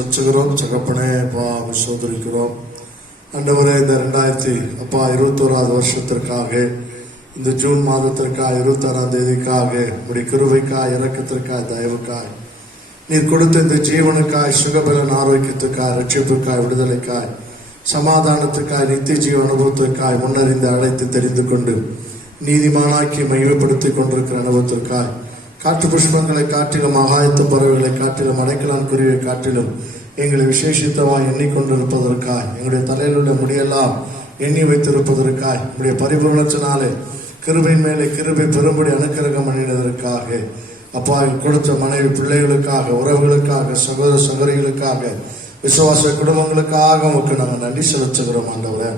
வச்சுக்கிறோம். சகப்பனே அப்பா சோதரிக்கிறோம். ஆண்டவரே, இந்த 2021 வருஷத்திற்காக, இந்த ஜூன் மாதத்திற்காக, 26ஆம் தேதிக்காக, உடைய கிருபைக்காய், இரக்கத்திற்காய், தயவுக்காய், நீர் கொடுத்த இந்த ஜீவனுக்காய், சுகபலன், ஆரோக்கியத்துக்காய், ரட்சிப்புக்காய், விடுதலைக்காய், சமாதானத்துக்காய், நித்திய ஜீவ அனுபவத்திற்காய், முன்னறிந்து அழைத்து தெரிந்து கொண்டு நீதிமானாக்கி மகிமைப்படுத்திக் கொண்டிருக்கிற அனுபவத்திற்காய், காட்டு புஷ்பங்களை காட்டிலும், ஆகாயத்து பறவைகளை காட்டிலும், அடைக்கலான் குருவியை காட்டிலும் எங்களை விசேஷித்தமாய் எண்ணிக்கொண்டிருப்பதற்காய், எங்களுடைய தலையில் உள்ள முடியெல்லாம் எண்ணி வைத்திருப்பதற்காய், உங்களுடைய பரிபூரணத்தினாலே கிருபையின் மேலே கிருபை பெரும்படி அனுக்கிரகம் பண்ணினதற்காக, அப்பா கொடுத்த மனைவி பிள்ளைகளுக்காக, உறவுகளுக்காக, சகோதர சகோதரிகளுக்காக, விசுவாச குடும்பங்களுக்காக உங்களுக்கு நாங்கள் நன்றி செலுத்துகிறோம். ஆண்டவரே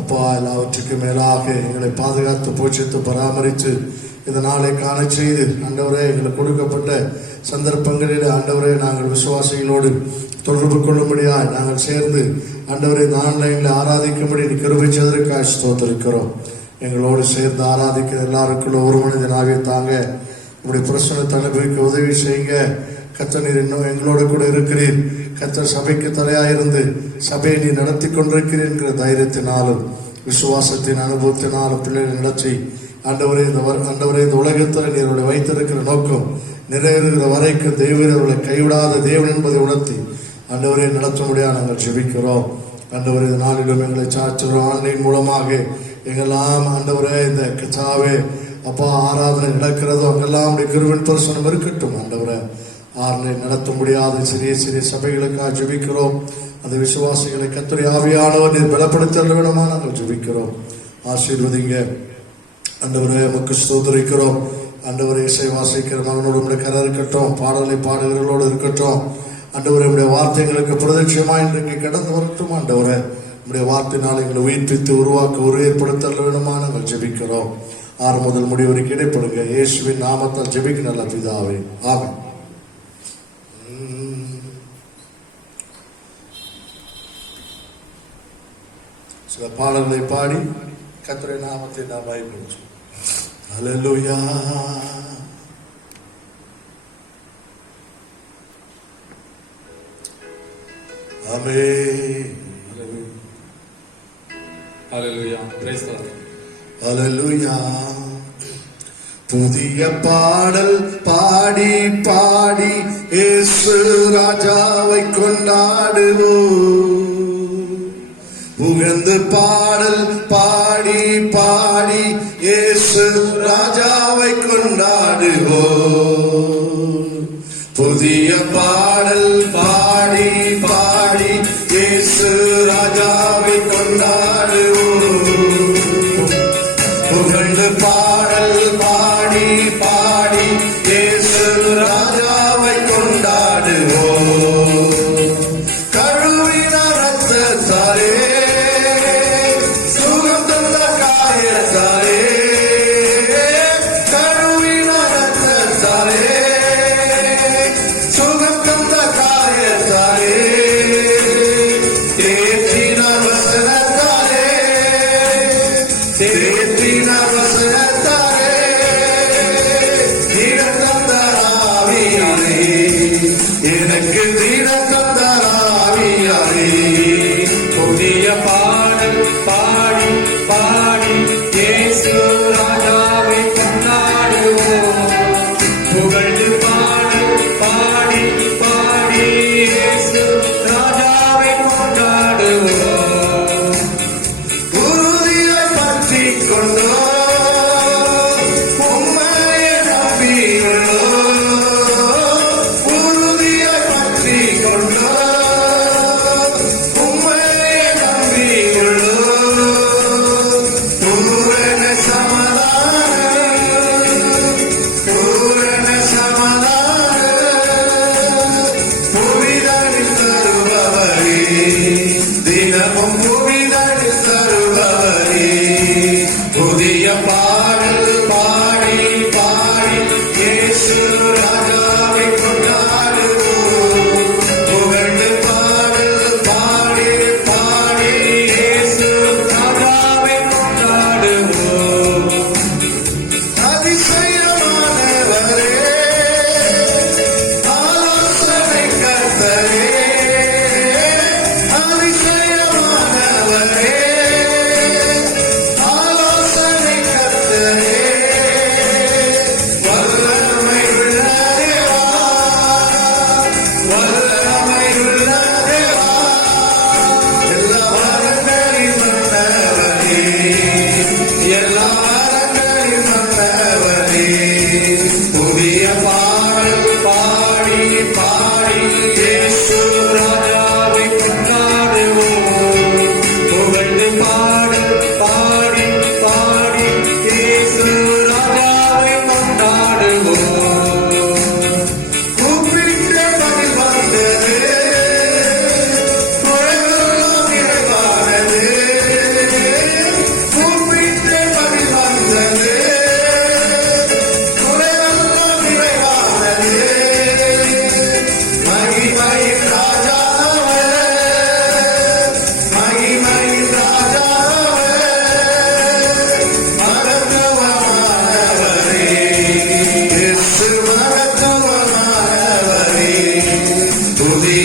அப்பா, எல்லாவற்றுக்கும் மேலாக எங்களை பாதுகாத்து போஷித்து பராமரித்து இந்த நாளை காண செய்து, ஆண்டவரே எங்களுக்கு கொடுக்கப்பட்ட சந்தர்ப்பங்களில் ஆண்டவரே நாங்கள் விசுவாசிகளோடு தொடர்பு கொள்ளும்படியாய் நாங்கள் சேர்ந்து ஆண்டவரே இந்த ஆன்லைன்ல ஆராதிக்கும்படி நீ கிருபை செய்ததற்காக ஸ்தோத்திரிக்கிறோம். எங்களோடு சேர்ந்து ஆராதிக்கிற எல்லாருக்குள்ள ஒரு மனிதனாகவே தாங்க, உங்களுடைய பிரசனத்தை அனுபவிக்க உதவி செய்யுங்க. கர்த்தர் நீர் இன்னும் எங்களோடு கூட இருக்கிறீர். கர்த்தர் சபைக்கு தலையாயிருந்து சபையை நீ நடத்தி கொண்டிருக்கிறீர் என்கிற தைரியத்தினாலும் விசுவாசத்தின் அனுபவத்தினாலும் பிள்ளைகளை நடத்தி ஆண்டவரே இந்த உலகத்தில் நீருடைய வைத்திருக்கிற நோக்கம் நிறைவேறுகிற வரைக்கும் தெய்வீர் அவர்களை கைவிடாத தேவன் என்பதை உணர்த்தி ஆண்டவரே நடத்த முடியாது நாங்கள் ஜெபிக்கிறோம். ஆண்டவரே இந்த நாளிலும் எங்களை சாற்றுகிறோம். ஆன்லைன் மூலமாக எங்கெல்லாம் ஆண்டவரே இந்த கச்சாவே அப்பா ஆராதனை நடக்கிறதோ அங்கெல்லாம் உடைய கிருபையின் பிரசனம் இருக்கட்டும். ஆண்டவரே ஆன்லைன் நடத்த முடியாத சிறிய சிறிய சபைகளுக்காக ஜெபிக்கிறோம். அந்த விசுவாசிகளை கர்த்தருடைய ஆவியானவர் நீர் பலப்படுத்த வேணுமா நாங்கள் ஜெபிக்கிறோம். ஆசீர்வதிங்க ஆண்டவரே, நமக்கு ஸ்தோத்திரிக்கிறோம். ஆண்டவரே, இசை வாசிக்கிற மகனோடு உடைய கரை இருக்கட்டும், பாடலை பாடுகிறவர்களோடு இருக்கட்டும். ஆண்டவரே, உடைய வார்த்தைகளுக்கு பிரதட்சியமா இன்றைக்கு கடந்து வரட்டும். ஆண்டவரே, உடைய வார்த்தையினால் எங்களை உயிர்ப்பித்து உருவாக்க ஏற்படுத்த வேணுமா நாங்கள் ஜெபிக்கிறோம். 6 முதல் முடிவரைக்கும் இடைப்படுங்க. இயேசுவின் நாமத்தால் ஜெபிக்க நல்ல பிதாவே, ஆமென். சில பாடல்களை பாடி கர்த்தருடைய நாமத்தை நாம் மகிமைப்படுத்துவோம். ஹல்லேலூயா. ஆமென். ஹல்லேலூயா. Praise the Lord. ஹல்லேலூயா. புதிய பாடல் பாடி பாடி இயேசு ராஜாவை கொண்டாடுவோம். புகழ்ந்து பாடல் பாடி பாடி இயேசு ராஜாவை கொண்டாடுவோம். புதிய பாடல் பாடி பாடி இயேசு ராஜாவை கொண்டாடுவோம். புகழ்ந்து பாடல் பாடி பாடி இயேசு ராஜாவை கொண்டாடுவோம். கழுவின ரத்தத்தாலே கழுவின ரத்தத்தாலே சுகம்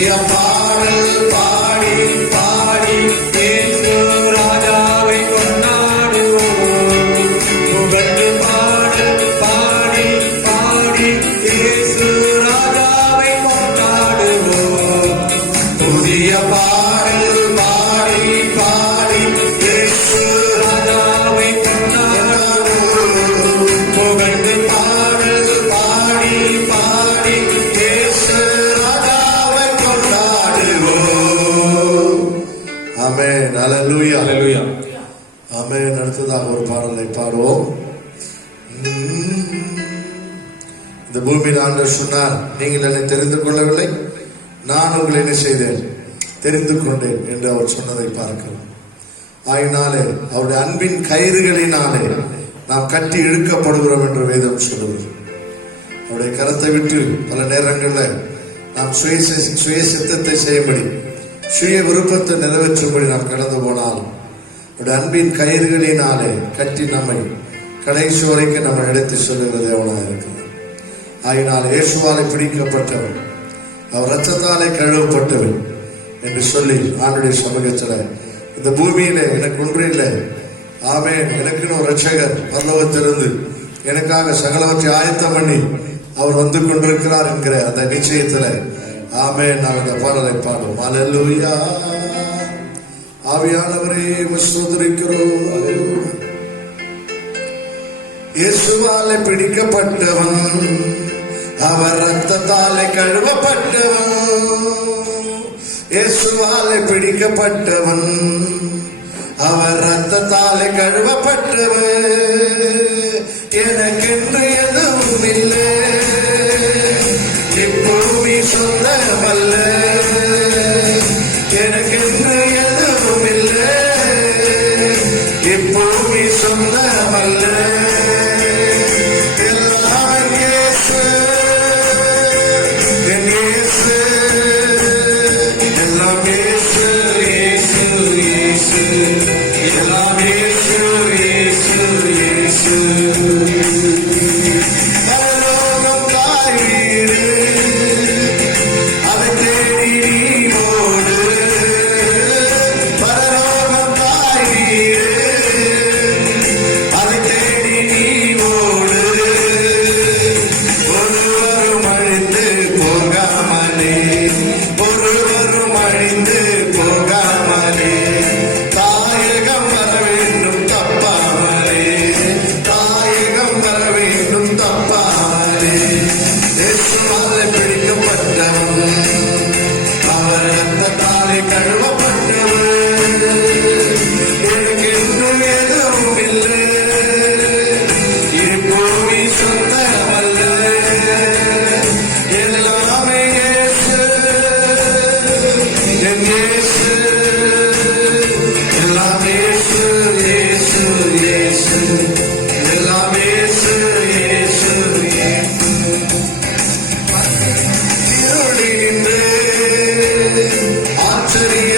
புதிய பாடல் பாடி பாடி இயேசு ராஜாவை கொண்டாடுவோம். புகழ்ந்து பாடல் பாடி பாடி இயேசு ராஜாவை கொண்டாடுவோம். புதிய பாடல் பாடி பாடி இயேசு ராஜாவை கொண்டாடுவோம். புகழ்ந்து பாடல் பாடி பாடி இயேசு ராஜாவை கொண்டாடுவோம். ஆமென். அல்லேலூயா. ஹல்லேலூயா. ஆமென். அடுத்ததாக ஒரு பாடலை பாடுவோம். இந்த பூமியில் ஆண்டவர் சொன்னார், நீங்கள் என்னை தெரிந்து கொள்ளவில்லை, நான் உங்களை என்ன செய்தேன், தெரிந்து கொண்டேன் என்று அவர் சொன்னதை பார்க்கிறோம். ஆயினாலே அவருடைய அன்பின் கயிறுகளினாலே நாம் கட்டி இழுக்கப்படுகிறோம் என்று வேதம் சொல்லுகிறது. அவருடைய கரத்தை விட்டு பல நேரங்களில் நாம் சுய சித்தத்தை செய்யும்படி, சுய விருப்பத்தை நிறைவேற்றும்படி நாம் கடந்து போனாலும் அவருடைய அன்பின் கயிறுகளினாலே கட்டி நம்மை கடைசி வரைக்கும் நம்ம எடுத்து சொல்லுகிறது எவனாக இருக்கிறது. ஆயினால் இயேசுவாலே பிடிக்கப்பட்டவன், அவர் ரத்தத்தாலே கழுவப்பட்டவன் என்று சொல்லி ஆண்டுடைய சமூகத்தில் இந்த பூமியில எனக்கு ஒன்று இல்லை, ஆமென், எனக்குன்னு ஒரு ரட்சகர் பரலோகத்திலிருந்து எனக்காக சகலவற்றை ஆயத்தம் பண்ணி அவர் வந்து கொண்டிருக்கிறார் என்கிற அந்த நிச்சயத்துல ஆமென் நாம் இந்த பாடலை பாடுவோம். அல்லேலூயா. ஆவியானவரே ஸ்தோத்திரிக்கிறோம். இயேசுவாலே பிடிக்கப்பட்டவன், அவர் ரத்தத்தாலே கழுவப்பட்டவன். இயேசுவாலே பிடிக்கப்பட்டவன், அவர் ரத்தத்தாலே கழுவப்பட்டவன். எனக்கென்று எதுவும் இல்லை, இப்பூமி சொந்தமல்ல. எனக்கென்று எதுவும் இல்லை, இப்பூமி சொந்தமல்ல. எல்லாம் இயேசு, என் இயேசு, எல்லாம் இயேசு, இயேசு, இயேசு, எல்லாம் இயேசு, இயேசு, இயேசு. பரலோகம் தாய் வீடு, அதை தேடி நீ ஓடு. பரலோகம் தாய் வீடு, அதை தேடி நீ ஓடு. ஒருவரும் அழிந்து போகாமலே, ஒருவரும் அழிந்து போகாமலே, தாயகம் வர வேண்டும் தப்பாமலே, தாயகம் வர வேண்டும் தப்பாமலே. இயேசுவாலே பிடிக்கப்பட்டவன், அவர் ரத்தத்தாலே கழுவப்பட்டவன். எனக்கென்று எதுவும் இல்லை, இப்பூமி சொந்தமல்ல. எல்லாமே இயேசு, என் இயேசு, எல்லாம் இயேசு, இயேசு, இயேசு, எல்லாம் இயேசு, இயேசு, இயேசு. இருளினின்று ஆச்சரிய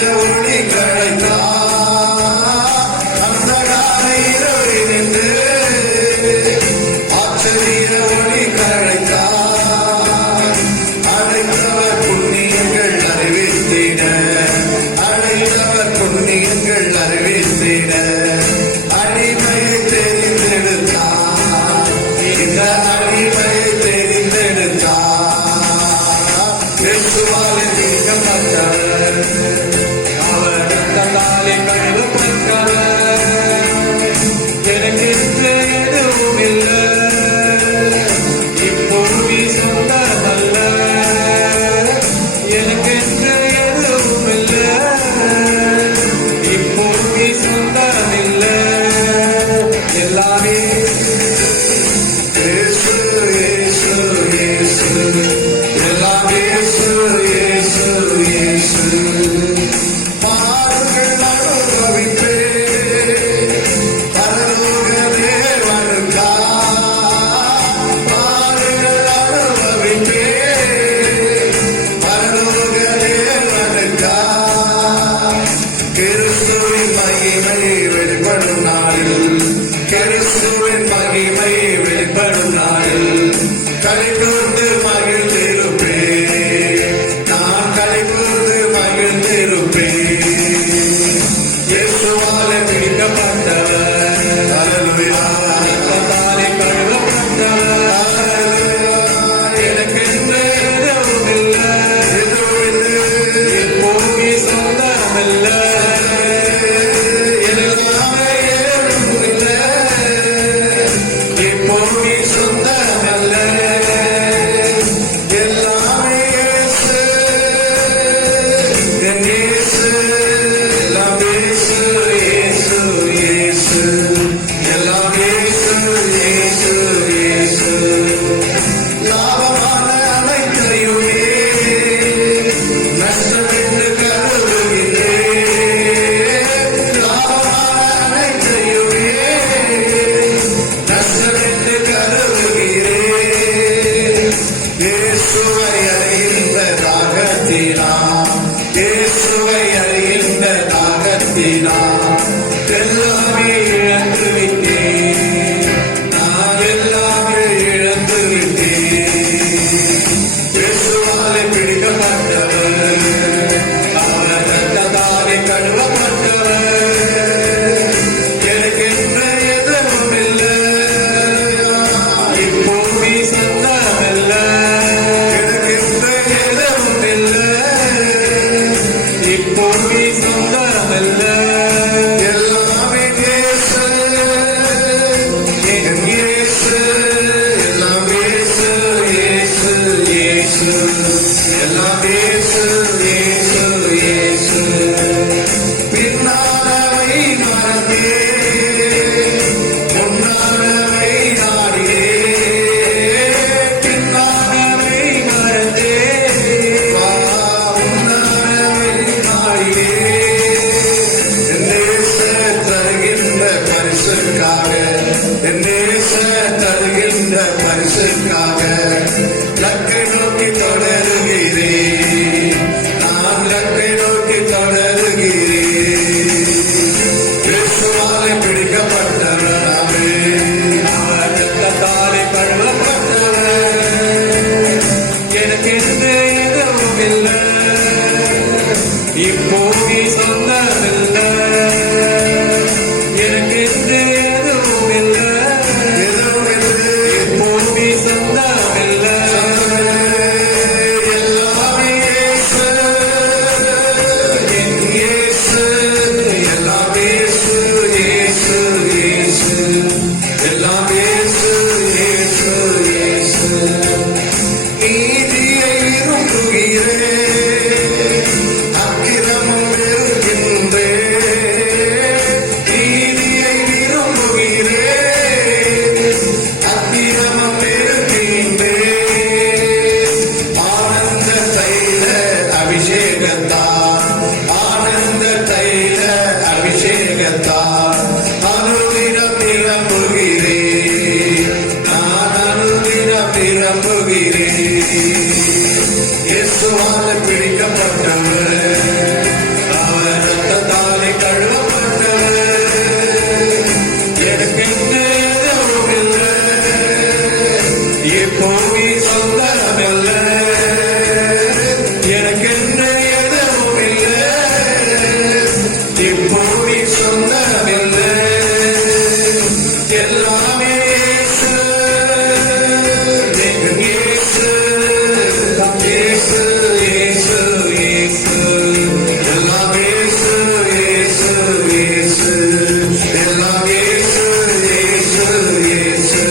இயேசுவை அறிகின்ற தாகத்தினால் எல்லாமே இழந்து விட்டேன். நான் எல்லாமே இழந்து விட்டேன். இயேசுவாலே பிடிக்கப்பட்டவர், அவர் ரத்தத்தாலே கழுவப்பட்டவர். எனக்கென்று எதுவும் இல்லை, இப்போது சொந்தமல்ல. எனக்கென்று எதுவும் இல்லை, இப்போது சொந்தமல்ல. எல்லாமே இயேசு, என் இயேசு, எல்லாம் இயேசு, இயேசு, இயேசு, எல்லாம் இயேசு, இயேசு, இயேசு. பின்னானவை மறந்தேன், முன்னானவை நாடினேன். பின்னானவை மறந்தேன், முன்னானவை நாடினேன். என் நேசர் தருகின்ற பரிசுக்காக, என் நேசர் தருகின்ற பரிசுக்காக லக்கை நோக்கி தொடருகிறேன். நான் லக்கை நோக்கி தொடருகிறேன். இயேசுவாலே பிடிக்கப்பட்டவர் நாமே, அவர் ரத்தத்தாலே கழுவப்பட்டவர். எனக்கென்று எதுவும் இல்லை, இப்போது சொந்தமில்லை. எனக்கென்று எதுவும் இல்லை, இப்போது சொந்தமில்லை. எல்லாமே இயேசு, என் இயேசு, எல்லாம் இயேசு, இயேசு, இயேசு, எல்லாம் இயேசு, இயேசு, இயேசு. நீதியை விரும்புகிறேன், அக்கிரமம் வெறுக்கின்றேன். நீதியை விரும்புகிறேன், அக்கிரமம் வெறுக்கின்றேன். ஆனந்த தைல அபிஷேகத்தால், ஆனந்த தைல அபிஷேகத்தால் அனுதினம் நிரம்புகிறேன். நான் அனுதினம் நிரம்புகிறேன். இயேசுவாலே பிடிக்கப்பட்டவர், அவர் ரத்தத்தாலே கழுவப்பட்டவர். எனக்கென்று எதுவும் இல்லை, இப்போது சொந்தமல்ல. எனக்கென்று எதுவும் இல்லை, இப்போது சொந்தமில்லை. எல்லாமே இயேசு, என் இயேசு, இயேசு, இயேசு, இயேசு, எல்லாம் இயேசு, இயேசு, இயேசு, எல்லாம் இயேசு, இயேசு, இயேசு,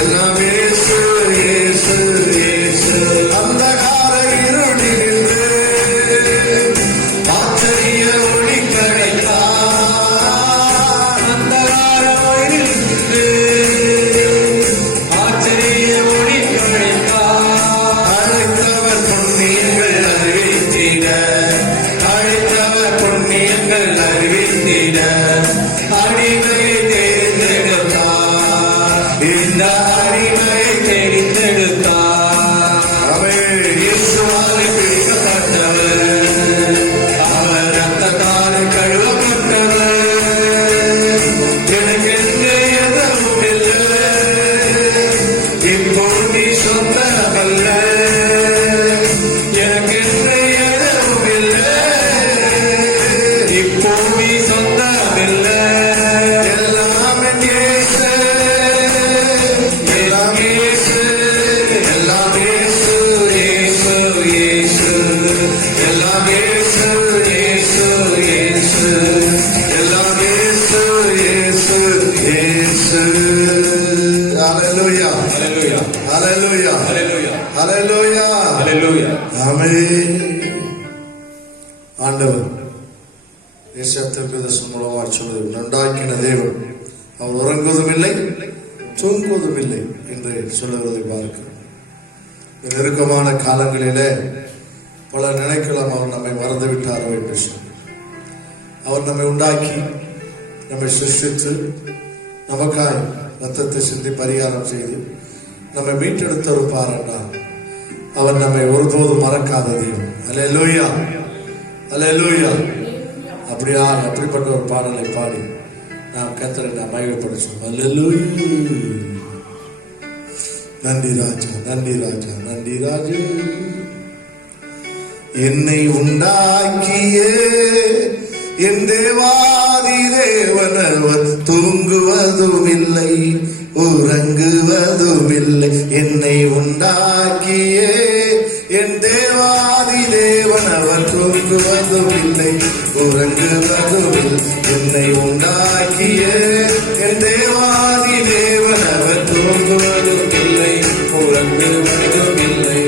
எல்லாம் இயேசு, இயேசு, இயேசு. அந்தகார இருளிலிருந்து ஆச்சரிய ஒளி கிடைத்தார். அந்தகார இருளிலிருந்து ஆச்சரிய ஒளி கிடைத்தார். அழைத்தவர் புண்ணியங்கள் அறிவித்திட, அழைத்தவர் புண்ணியங்கள் அறிவித்திட அடிமையை தேர்ந்தெடுத்தார். இந்த அடிமையை தேர்ந்தெடுத்தார். அவர் இயேசுவாலே பிடிக்கப்பட்டவர், அவர் ரத்தத்தாலே கழுவப்பட்டவர். எனக்கென்று எதுவும் இல்லை, இப்போது சொந்தமல்ல. எனக்கென்று எதுவும் இல்லை, இப்போது சொந்தமில்லை. எல்லாம் என் இயேசு, எல்லாம் இயேசு, எல்லாம் இயேசு, இயேசு, இயேசு, எல்லாம் இயேசு, இயேசு, இயேசு, எல்லாம் இயேசு, இயேசு, இயேசு. ஹல்லேலூயா, Hallelujah. ஹல்லேலூயா, Hallelujah. ஹல்லேலூயா. Hallelujah. ஆமென். ஆண்டவர் ஏசாத்திற்கு மூலமாக சொல்வது, உண்டாக்கின தேவன் அவர் உறங்குவதும் இல்லை தூங்குவதும் இல்லை என்று சொல்லுவதை பார்க்கிறோம். நெருக்கமான காலங்களிலே பல நினைக்கலாம் அவர் நம்மை மறந்துவிட்டாரோ என்று சொல்லி. அவர் நம்மை உண்டாக்கி நம்மை சிருஷ்டித்து நமக்காய் ரத்தத்தை சிந்தி பரிகாரம் செய்து நம்மை மீட்டெடுத்திருப்பார் என்றால் அவர் நம்மை ஒருபோதும் மறக்காத தெய்வம். அல்லேலூயா. அல்லேலூயா. அப்படிப்பட்ட ஒரு பாடலை பாடி நாம் கர்த்தரை நாம் மகிமைப்படுத்துவோம். அல்லேலூயா. நன்றி ராஜா, நன்றி ராஜா, நன்றி ராஜா. என்னை உண்டாக்கிய என் தேவாதி தேவனவர் தூங்குவதும் இல்லை, உறங்குவதும் இல்லை. என்னை உண்டாக்கிய என் தேவாதி தேவனவர் தூங்குவதும் இல்லை, உறங்குவதும் இல்லை. என்னை உண்டாக்கிய என் தேவாதி தேவனவர் தூங்குவதும் இல்லை, உறங்குவதும் இல்லை.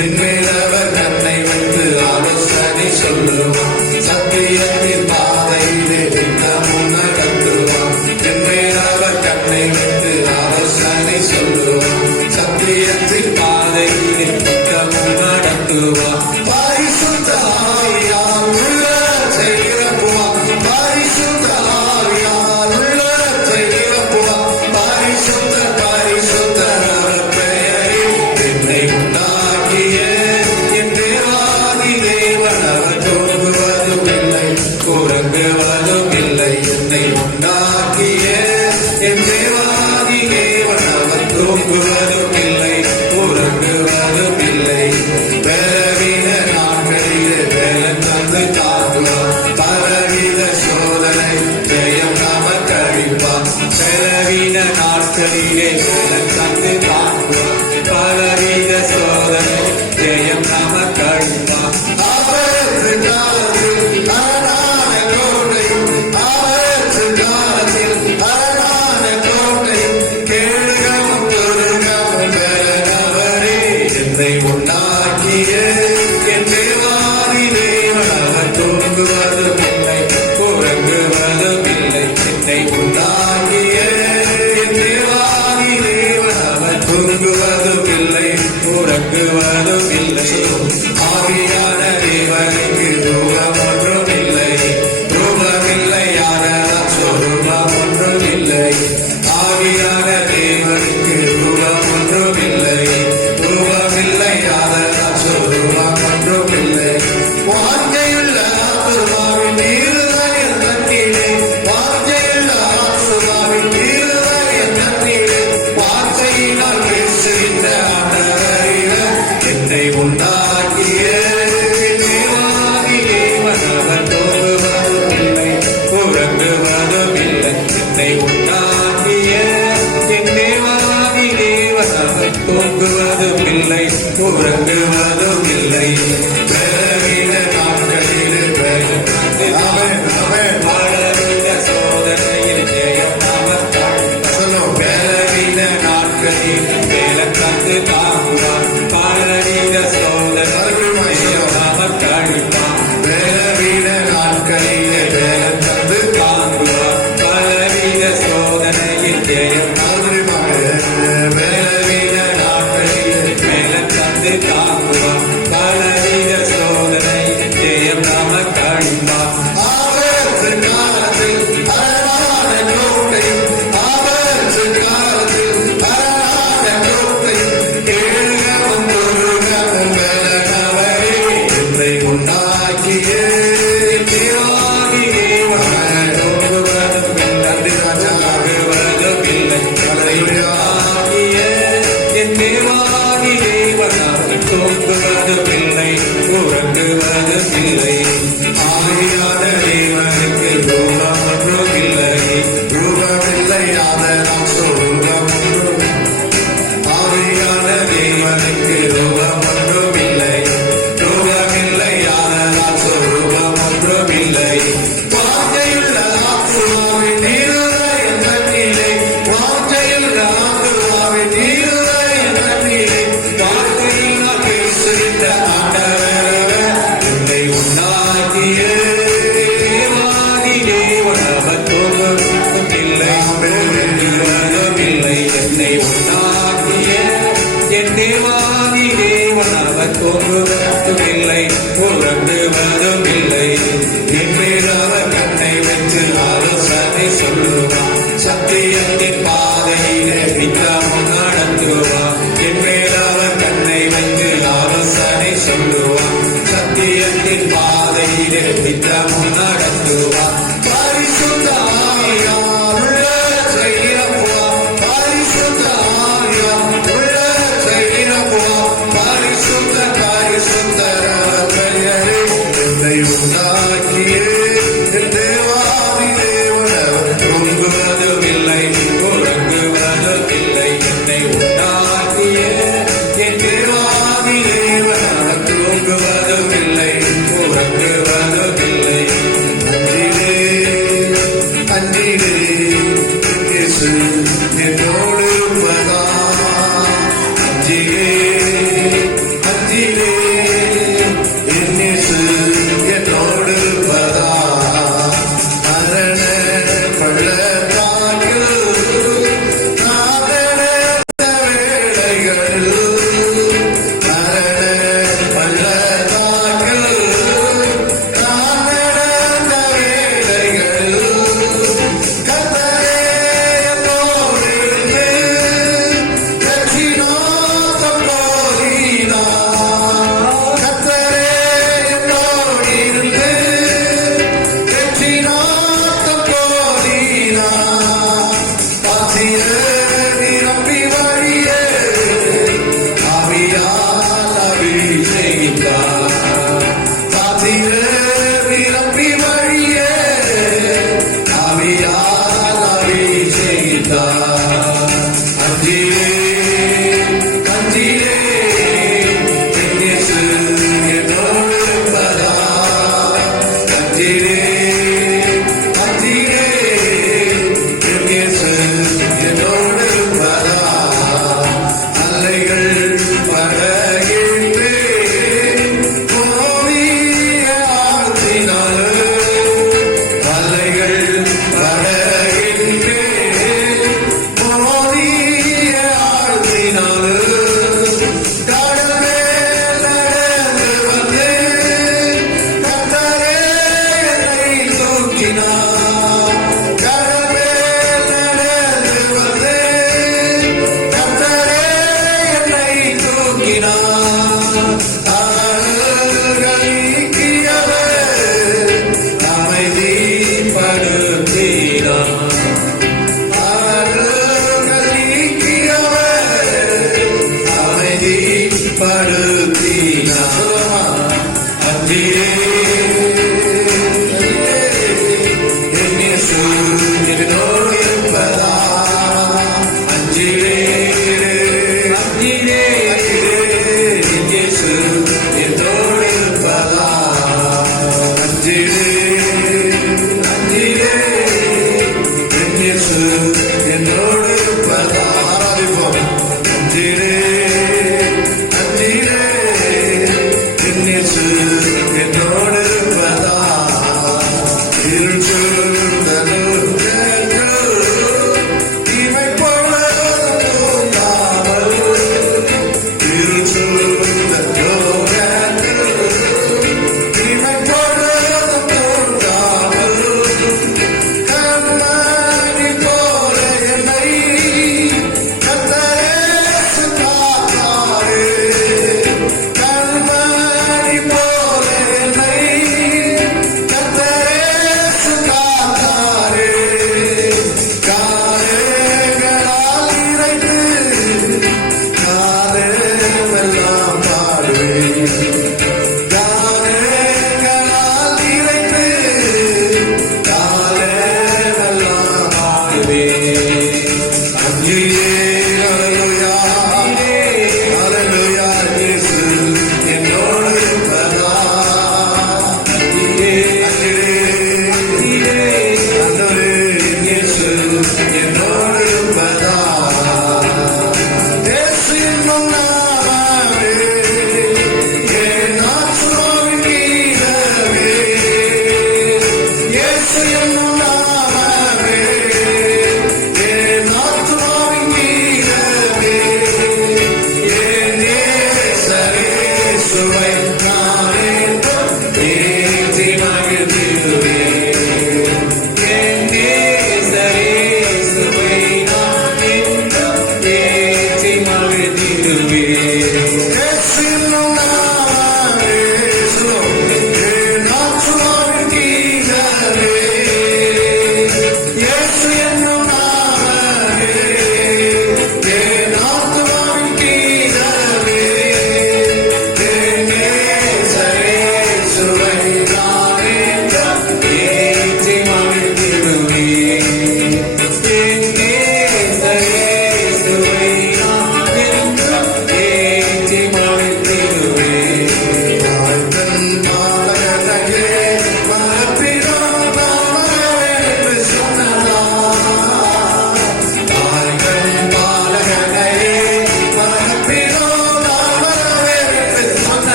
என் மேலவர் கண்ணை வைத்து ஆலோசனை சொல்லுவான், சத்தியத்தின் பாதையிலே நித்தமும் நடத்துவான். என் மேலவர் கண்ணை வைத்து ஆலோசனை சொல்லுவான், சத்தியத்தின் பாதையிலே நித்தமும் நடத்துவான். பரிசுத்த ஆவியால் உள்ளத்தை நிரப்புவான், பரிசுத்த ஆவியால் உள்ளத்தை நிரப்புவான். பரிசுத்த பரிசுத்த அவர் பெயரே. என்னை உண்டாக்கிய என் தேவாதி தேவன் அவர் தூங்குவதும் இல்லை, உறங்குவதும் இல்லை. என்னை உண்டாக்கிய என் தேவாதி தேவன் அவர் தூங்குவதும் இல்லை, உறங்குவதும் இல்லை. பலவித நாட்களிலே பலன் தந்து காட்டுவார், பலவித சோதனை ஜெயம் நமக்கு அளிப்பார். பலவித நாட்களிலே பலன் தந்து காட்டுவார், பலவித சோதனை ஜெயம் நமக்கு அளிப்பார். அவரது காலத்தில் அரணான கோட்டை, அவரது காலத்தில் அரணான கோட்டை, கேளுகமும் துருகமும் பெறவரே. என்னை உண்டாக்கிய என் தேவாதி தேவன் அவர் தூங்குவதும் இல்லை, உறங்குவதும் இல்லை. என்னை உண்டாக்கிய என் தேவாதி தேவன் அவர் தூங்குவதும் இல்லை, உறங்குவதும் இல்லை. ஆவியான தேவனுக்கு ரூபம் ஒன்றும் இல்லை, ரூபமில்லையான சொரூபம் ஒன்றும் இல்லை. ஆவியான தேவனுக்கு ரூபம் ஒன்றும் இல்லை, ரூபமில்லையான சொரூபம் ஒன்றும் இல்லை. வாஞ்சையுள்ள ஆத்துமாவின் இருதயம் தண்ணீரே, வாஞ்சையுள்ள ஆத்துமாவின் இருதயம் தண்ணீரே. வார்த்தையினால் பேசுகின்ற ஆண்டவரிடம் என்னை உண்டாக்கிய என் தேவாதி தேவன் அவர் தூங்குவதும் இல்லை, உறங்குவதும் இல்லை. என்னை உண்டாக்கிய என் தேவாதி தேவன் அவர் தூங்குவதும் இல்லை, உறங்குவதும் இல்லை. பலவித நாட்களிலே பலன் தந்து பலவித சோதனையில் ஜெயம் நமக்கு அளிப்பார். பலவித நாட்களில் பலன் தந்து தாங்குவார், பலவித சோதனை ஜெயம் நமக்கு அளிப்பார். பலவித நாட்களிலே பலன் தந்து தாங்குவார், பலவித சோதனையில் ஜெயம் பலவித நாட்களில் பலன் தந்து தாங்குவார், பலவித சோதனையில் ஜெயம் நமக்கு அளிப்பார். அவரது காலத்தில் அரணான கோட்டை, அவரது காலத்தில் அரணான கோட்டை, கேளுகமும் துருகமும் பெறவரே. என்னை உண்டாக்கிய என் தேவாதி தேவன் அவர் தூங்குவதும் இல்லை, உறங்குவதும் இல்லை. உண்டாக்கிய என் தேவாதி தேவன் அவர் தூங்குவதும் இல்லை, உறங்குவதும் இல்லை. ஆவியான தேவனுக்கு ரூபம் ஒன்றும் இல்லை, ரூபமில்லையான சொரூபம் ஒன்றும். ஆவியான தேவனுக்கு ரூபம் ஒன்றும் இல்லை, ரூபமில்லையான சொரூபம் ஒன்றும் இல்லை. வாஞ்சையுள்ள ஆத்துமாவின் இருதயம் தண்ணீரே, வாஞ்சையுள்ள ஆத்துமாவின் இருதயம் தண்ணீரே. வார்த்தையினால் பேசுகின்ற ஆண்டவரே. என்னை உண்டாக்கிய வெளிச்சத்தின் பாதையிலே நித்தமும் நடத்துவார். பரிசுத்த ஆவியார் உள்ளத்தை நிரப்புவார். பரிசுத்த ஆவியார் உள்ளத்தை நிரப்புவார். பரிசுத்த பரிசுத்தரே என்னை உண்டாக்கியே என் தேவாதி தேவனவர் தூங்குவதுமில்லை உறங்குவதுமில்லை. என்னை உண்டாக்கியே என் தேவாதி தேவனவர் தூங்குவதுமில்லை உறங்குவதுமில்லை. நன்றியே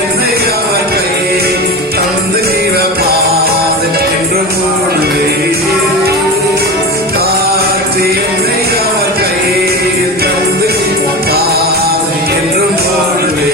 என்னை அவர் கையில் தந்து பாதம் என்றும் ஓடுவே காட்டி என்னை அவர் கையில் தந்து பாதம் என்றும் ஓடுவே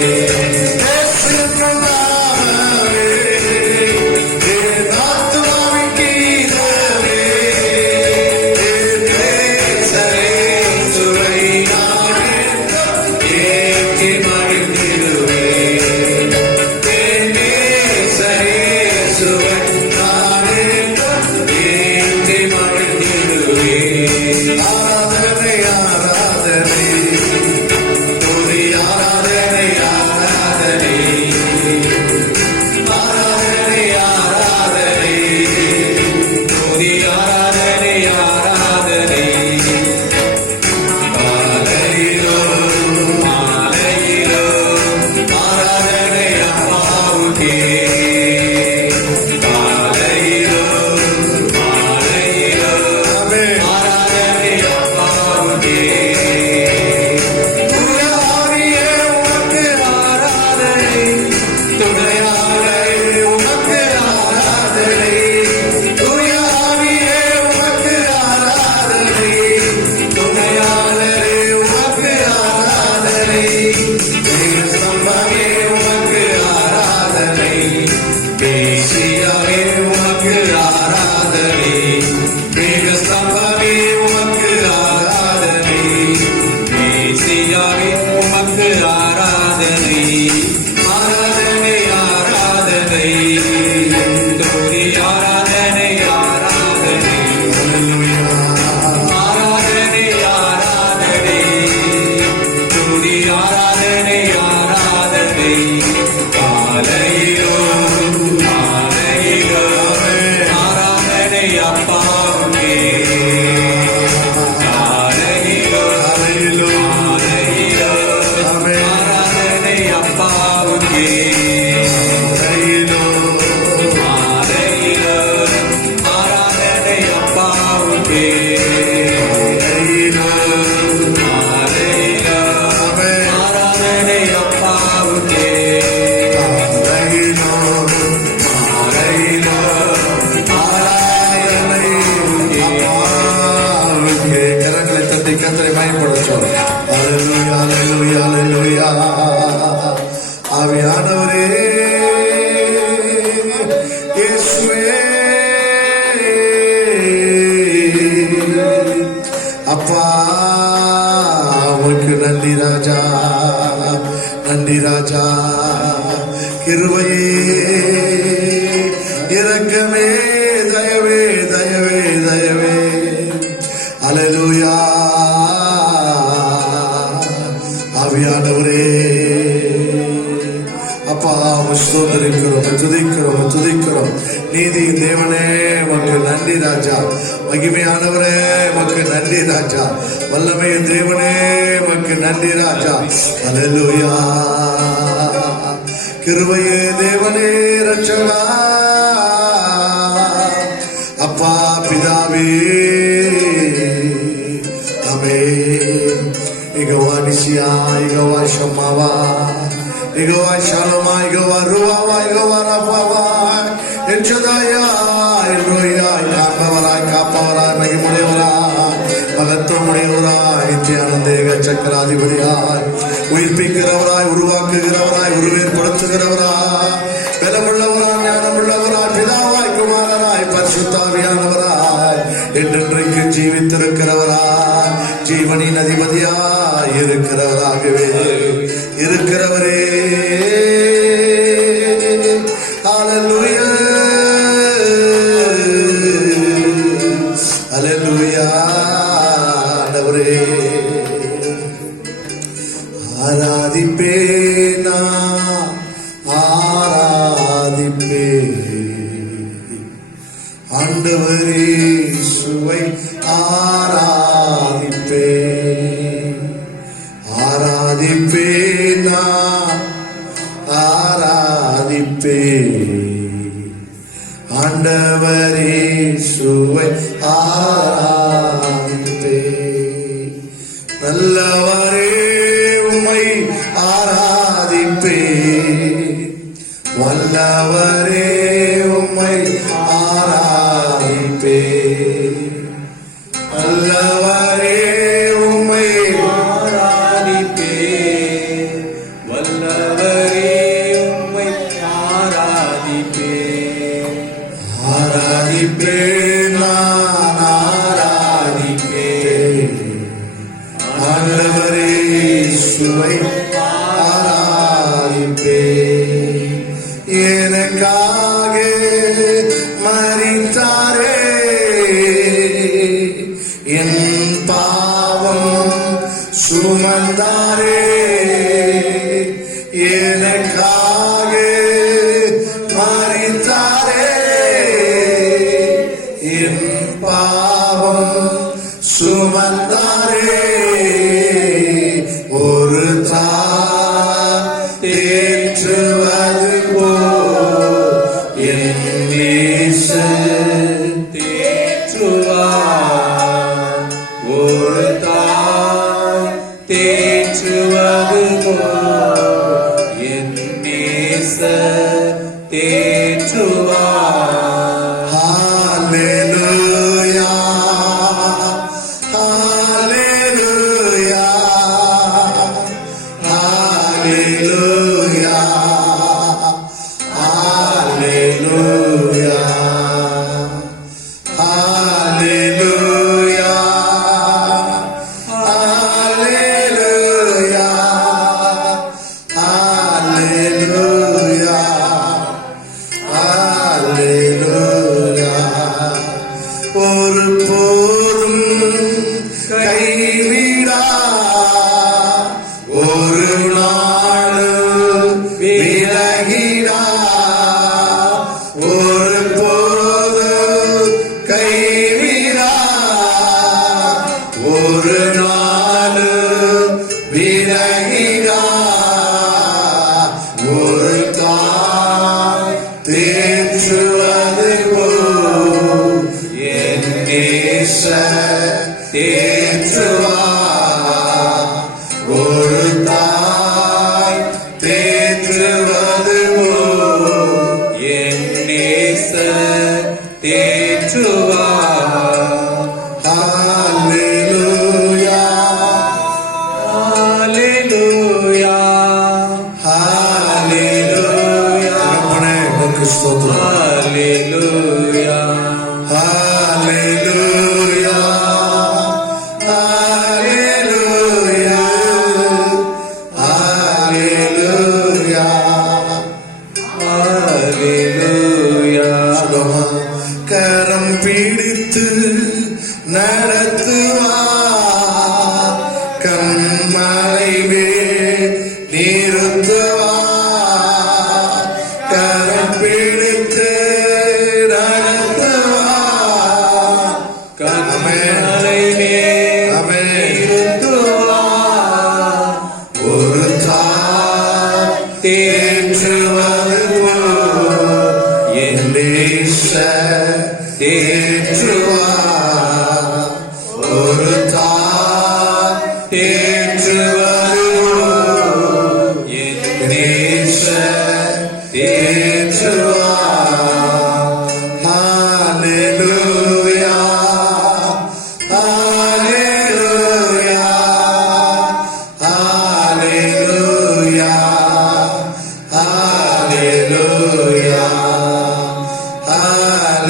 ஆவியானவரே இயேசுவே அப்பா உமக்கு நன்றி ராஜா, நன்றி ராஜா. கிருபையே இரக்கமே தயவே தயவே தயவே. அல்லேலூயா. ஆவியானவரே அப்பா ஸ்தோத்திரிக்கிறோம், துதிக்கிறோம் துதிக்கிறோம். நீதியின் தேவனே உமக்கு நன்றி ராஜா. மகிமையானவரே உமக்கு நன்றி ராஜா. வல்லமையின் தேவனே உமக்கு நன்றி ராஜா. அல்லேலூயா. கிருபையே தேவனே ரட்சகா அப்பா பிதாவே ஆமென். யெகோவா நிசியா, யெகோவா ஷம்மாவா, யெகோவா ஷாலோமா, யெகோவா ருவாவா, யெகோவா ரஃபாவா, எல்ஷதாயா, எல்ரோயாய், காப்பவராய் காப்பவராய் மகிமுடையவராய் மகத்துவமுடையவராய் நித்தியானந்தேக சக்கராதிபதியாய் உயிர்ப்பிக்கிறவராய் உருவாக்குகிறவராய் உருவேற்படுத்துகிறவராய் பலமுள்ளவராய் ஞானமுள்ளவராய் பிதாவாய் குமாரராய் பரிசுத்தாவியானவராய் என்றென்றைக்கு ஜீவித்திருக்கிறவராய் ஜீவனின் அதிபதியாய் இருக்கிறவராகவே இருக்கிறவரே. அல்லேலூயா அல்லேலூயா. ஆண்டவரே ஆராதிப்பேனா ஆராதிப்பே ஆண்டவரே சுவை ஆராதிப்பே ஆராதிப்பேனா ஆராதிப்பே ஆண்டவரே சுவை ஆராதிப்பே. நல்லவரே உம்மை ஆராதிப்பே வல்லவரே உம்மை ஆராதிப்பே. வல்லவரே உம்மை ஆராதிப்பே. வல்லவரே உம்மை ஆராதிப்பே. ஆராதிப்பே, நான் ஆராதிப்பே. ஆண்டவரே இயேசுவை ஆராதிப்பே. எனக்காக மரித்தாரே, என் பாவம் சுமந்தாரே. எனக்காக மரித்தாரே, என் பாவம் சுமந்தாரே. ஒரு தேற்றுவது போல் என் நேசர் தேற்றுவார். ஒரு தாய் தேற்றுவது போல் என் நேசர் தேற்றுவார். ஹalleluya, ஹalleluya, ஹalleluya, ஹalleluya, ஹalleluya, ஹalleluya, ஹalleluya, ஹalleluya. ஒரு போதும் கைவிடா, ஒரு நாள் விலகிடா. ஒரு போது கைவிடா, ஒரு நாள் விலகிடா. ஒரு தாய் தேற்றுவது போல் என் நேசர் தேற்றுவார். ஒரு தாய் தேற்றுவது போல் என் நேசர் தேற்றுவார். ஹalleluya, ஹalleluya, ஹalleluya. அப்பனே உமக்கு ஸ்தோத்திரம். ஹalleluya, ஹalleluya, ஹalleluya, ஹalleluya. ஹalleluya. சொல்லுமா. கரம் பிடித்து நடத்துவார், கண்மலை மேல் நிறுத்துவார். கரம் பிடித்து நடத்துவார். கண்மலை மேல் ஆமென். நிறுத்துவார். ஒரு தாய் தேற்றுவது போல் என் நேசர் தேற்றுவார். ஒரு தாய் தேற்றுவது போல் என் நேசர் தேற்றுவார். ஹalleluya, ஹalleluya, ஹalleluya, ஹalleluya,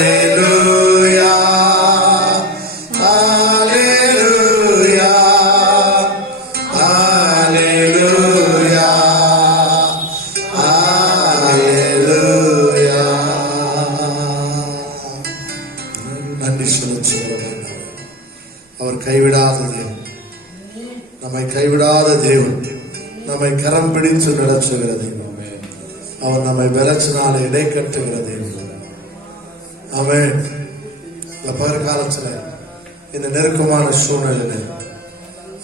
ஹalleluya, ஹalleluya, ஹalleluya, ஹalleluya. நன்றி சொல்லுங்கள். அவர் கைவிடாத தேவன், நம்மை கைவிடாத தேவன், நம்மை கரம் பிடித்து நடத்துகிற தேவன். அவர் நம்மை பலத்தினால இடை கட்டுகிற தேவன். ஆமென். இந்த பகற்காலத்துல இந்த நெருக்கமான சூழ்நிலையில்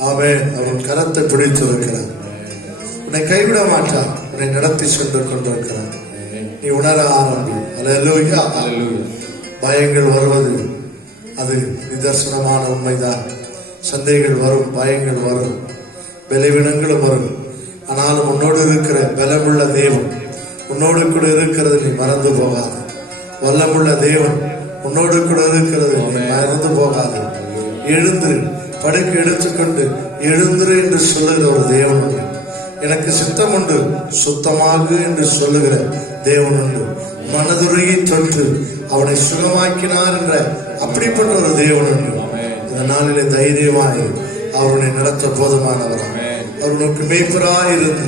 ஆமென், அவர் கரத்தை பிடித்து இருக்கிறார். உன்னை கைவிட மாட்டார், உன்னை நடத்தி சென்று கொண்டிருக்கிறார். நீ உணர ஆரம்பி. அல்லேலூயா. பயங்கள் வருவது அது நிதர்சனமான உண்மைதான். சந்தைகள் வரும், பயங்கள் வரும், பலவீனங்களும் வரும். ஆனாலும் உன்னோடு இருக்கிற பலமுள்ள தேவன் உன்னோடு கூட இருக்கிறது நீ மறந்து போகாது. வல்லமுள்ள தேவன் உன்னோடு கூட இருக்கிறது நீ மறந்து போகாது. எழுந்து படுக்கை எடுத்துக்கொண்டு எழுந்துரு என்று சொல்லுகிற ஒரு தேவன் உண்டு. எனக்கு சித்தம் உண்டு சுத்தமாகு என்று சொல்லுகிற தேவன் உண்டு. மனதுருகி தொட்டு அவனை சுகமாக்கினார் என்ற அப்படிப்பட்ட ஒரு தேவன் உண்டு. இந்த நாளிலே தைரியமாய் அவனை நடத்த போதுமானவரா. அவர் உனக்கு மேய்ப்பராய் இருந்து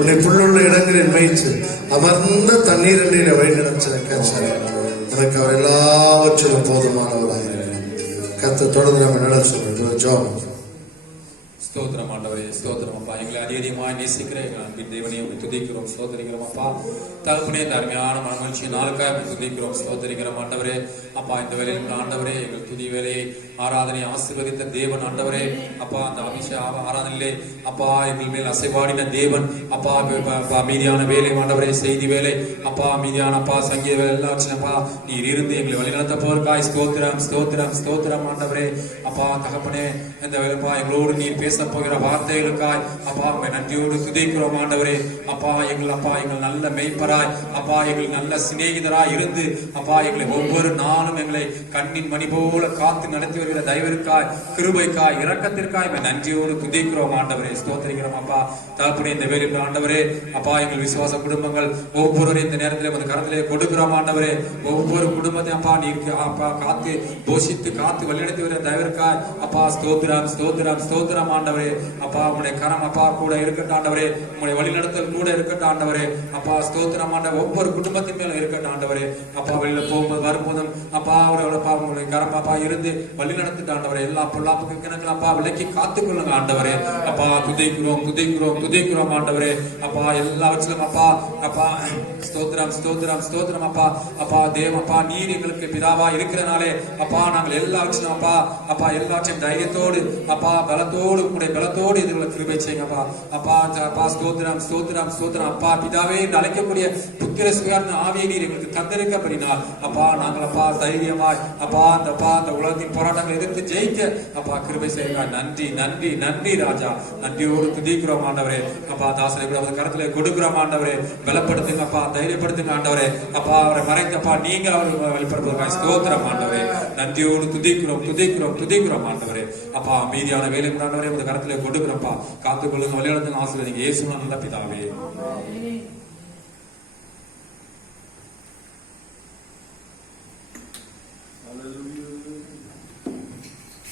உன்னை புல்லுள்ள இடங்களில் மேய்த்து அமர்ந்த தண்ணீர் அண்டியில வழி நடத்த உனக்கு அவர் எல்லாவற்றிலும் போதுமானவராக கத்த தொடர்ந்து நம்ம நடத்த ஜோம். ஸ்தோத்திரம் ஆண்டவரே, ஸ்தோத்திரம் அப்பா. எங்களை அதிகமாக நேசிக்கிற எங்கள் அன்பின் தேவனையும் துதிக்கிறோம், ஸ்தோத்திரிக்கிறோம் அப்பா. தகப்பனே, இந்த அருமையான மனமகிழ்ச்சி நாளுக்காக துதிக்கிறோம், ஸ்தோத்திரிக்கிறோம் ஆண்டவரே. அப்பா, இந்த வேலையில் ஆண்டவரே எங்கள் துதி வேலையை ஆராதனை ஆசீர்வதித்த தேவன் ஆண்டவரே. அப்பா, அந்த ஆராதனையிலே அப்பா எங்கள் மேல் அசைவாடின தேவன் அப்பா. மீதியான வேலை ஆண்டவரே, செய்தி வேலை அப்பா, மீதியான அப்பா சங்கீத வேலை எல்லாம் அப்பா நீர் இருந்து எங்களை வழிநடத்த போவதற்காய் ஸ்தோத்திரம், ஸ்தோத்திரம், ஸ்தோத்திரம் ஆண்டவரே. அப்பா தகப்பனே, இந்த வேலைப்பா எங்களோடு நீர் பேச போகிற வார்த்தைகளுக்காய் அப்பா நன்றியோடு துதிக்கிறோம் ஆண்டவரே. அப்பா எங்கள் நல்ல மெய்ப்பராய் அப்பா எங்கள் நல்ல சிநேகிதராய் இருந்து அப்பா எங்களை ஒவ்வொரு நாளும் எங்களை கண்ணின் மணி போல காத்து நடத்தி வருகிற தயவிற்காய், கிருபைக்காய், இரக்கத்திற்காய் நன்றியோடு துதிக்கிறோம் ஆண்டவரே, ஸ்தோத்திரிக்கிறோம் அப்பா. தகப்பனே, இந்த வேலையில் ஆண்டவரே அப்பா எங்கள் விசுவாச குடும்பங்கள் ஒவ்வொரு இந்த நேரத்திலே வந்து கரத்திலே கொடுக்கிறோம் ஆண்டவரே. ஒவ்வொரு குடும்பத்தையும் அப்பா நீர் அப்பா காத்து போஷித்து காத்து வழிநடத்தி வருகிற தயவிற்காய் அப்பா ஸ்தோத்திரம், ஸ்தோத்திரம், ஸ்தோத்திரம் ஆண்டவரே. அப்பா உங்களுடைய கரம் அப்பா கூட இருக்கட்டும் ஆண்டவரே. உங்களுடைய வழிநடத்தல் கூட இருக்கட்டும் ஆண்டவரே. அப்பா ஸ்தோத்திரம் ஆண்டவர் ஒவ்வொரு குடும்பத்தின் மேலும் இருக்கட்டும் ஆண்டவரே. அப்பா வெளியில போகும்போது வரும்போதும் அப்பா உங்களுடைய கரம் அப்பா இருந்து வழி நடத்திட்டு ஆண்டவரே. எல்லா பொல்லாப்புக்கு கிணக்கில் அப்பா விலக்கி காத்துக்கொள்ளுங்க ஆண்டவரே. அப்பா துதிக்கிறோம், துதிக்கிறோம், துதிக்கிறோம் ஆண்டவரே. அப்பா எல்லாவற்றிலும் அப்பா அப்பா ஸ்தோத்திரம், ஸ்தோத்திரம், ஸ்தோத்திரம் அப்பா. அப்பா தேவப்பா நீர் எங்களுக்கு பிதாவா இருக்கிறனாலே அப்பா நாங்கள் எல்லாவற்றிலும் அப்பா அப்பா எல்லாவற்றையும் தைரியத்தோடு அப்பா பலத்தோடு உங்களுடைய பலத்தோடு இதுகளை கிருபை செய்யுங்கப்பா. அப்பா அப்பா ஸ்தோத்திரம், ஸ்தோத்திரம், ஸ்தோத்திரம் அப்பா. பிதாவே என்று அழைக்கக்கூடிய புத்திர சுயார்ந்த ஆவியை நீர் எங்களுக்கு தந்திருக்கப்படினால் அப்பா நாங்கள் அப்பா தைரியமாய் அப்பா அந்த உலகத்தின் போராட்டங்களை எதிர்த்து ஜெயிக்க அப்பா கிருபை செய்யுங்க. நன்றி, நன்றி, நன்றி ராஜா. நன்றியோடு துதிக்கிறோம் ஆண்டவரே. அப்பா தாசரை கூட கருத்துல கொடுக்கிறோம் ஆண்டவரே. பலப்படுத்துங்க அப்பா, தைரியப்படுத்துங்க ஆண்டவரே. அப்பா அவரை மறைத்தப்பா நீங்க அவர்கள் வெளிப்படுத்துவதற்காக ஸ்தோத்திரம் ஆண்டவரே. நன்றியோடு துதிக்கிறோம், துதிக்கிறோம், துதிக்கிறோம் ஆண்டவரே. அப்பா மீதியான வேலை ஆண்டவரே உங்க கருத்துல கொடுக்கிறப்பா. காத்துக்கொள்ளுங்க, வழிநடத்துங்க, ஆசீர்வதிங்க. இயேசுவின் நல்ல பிதாவே.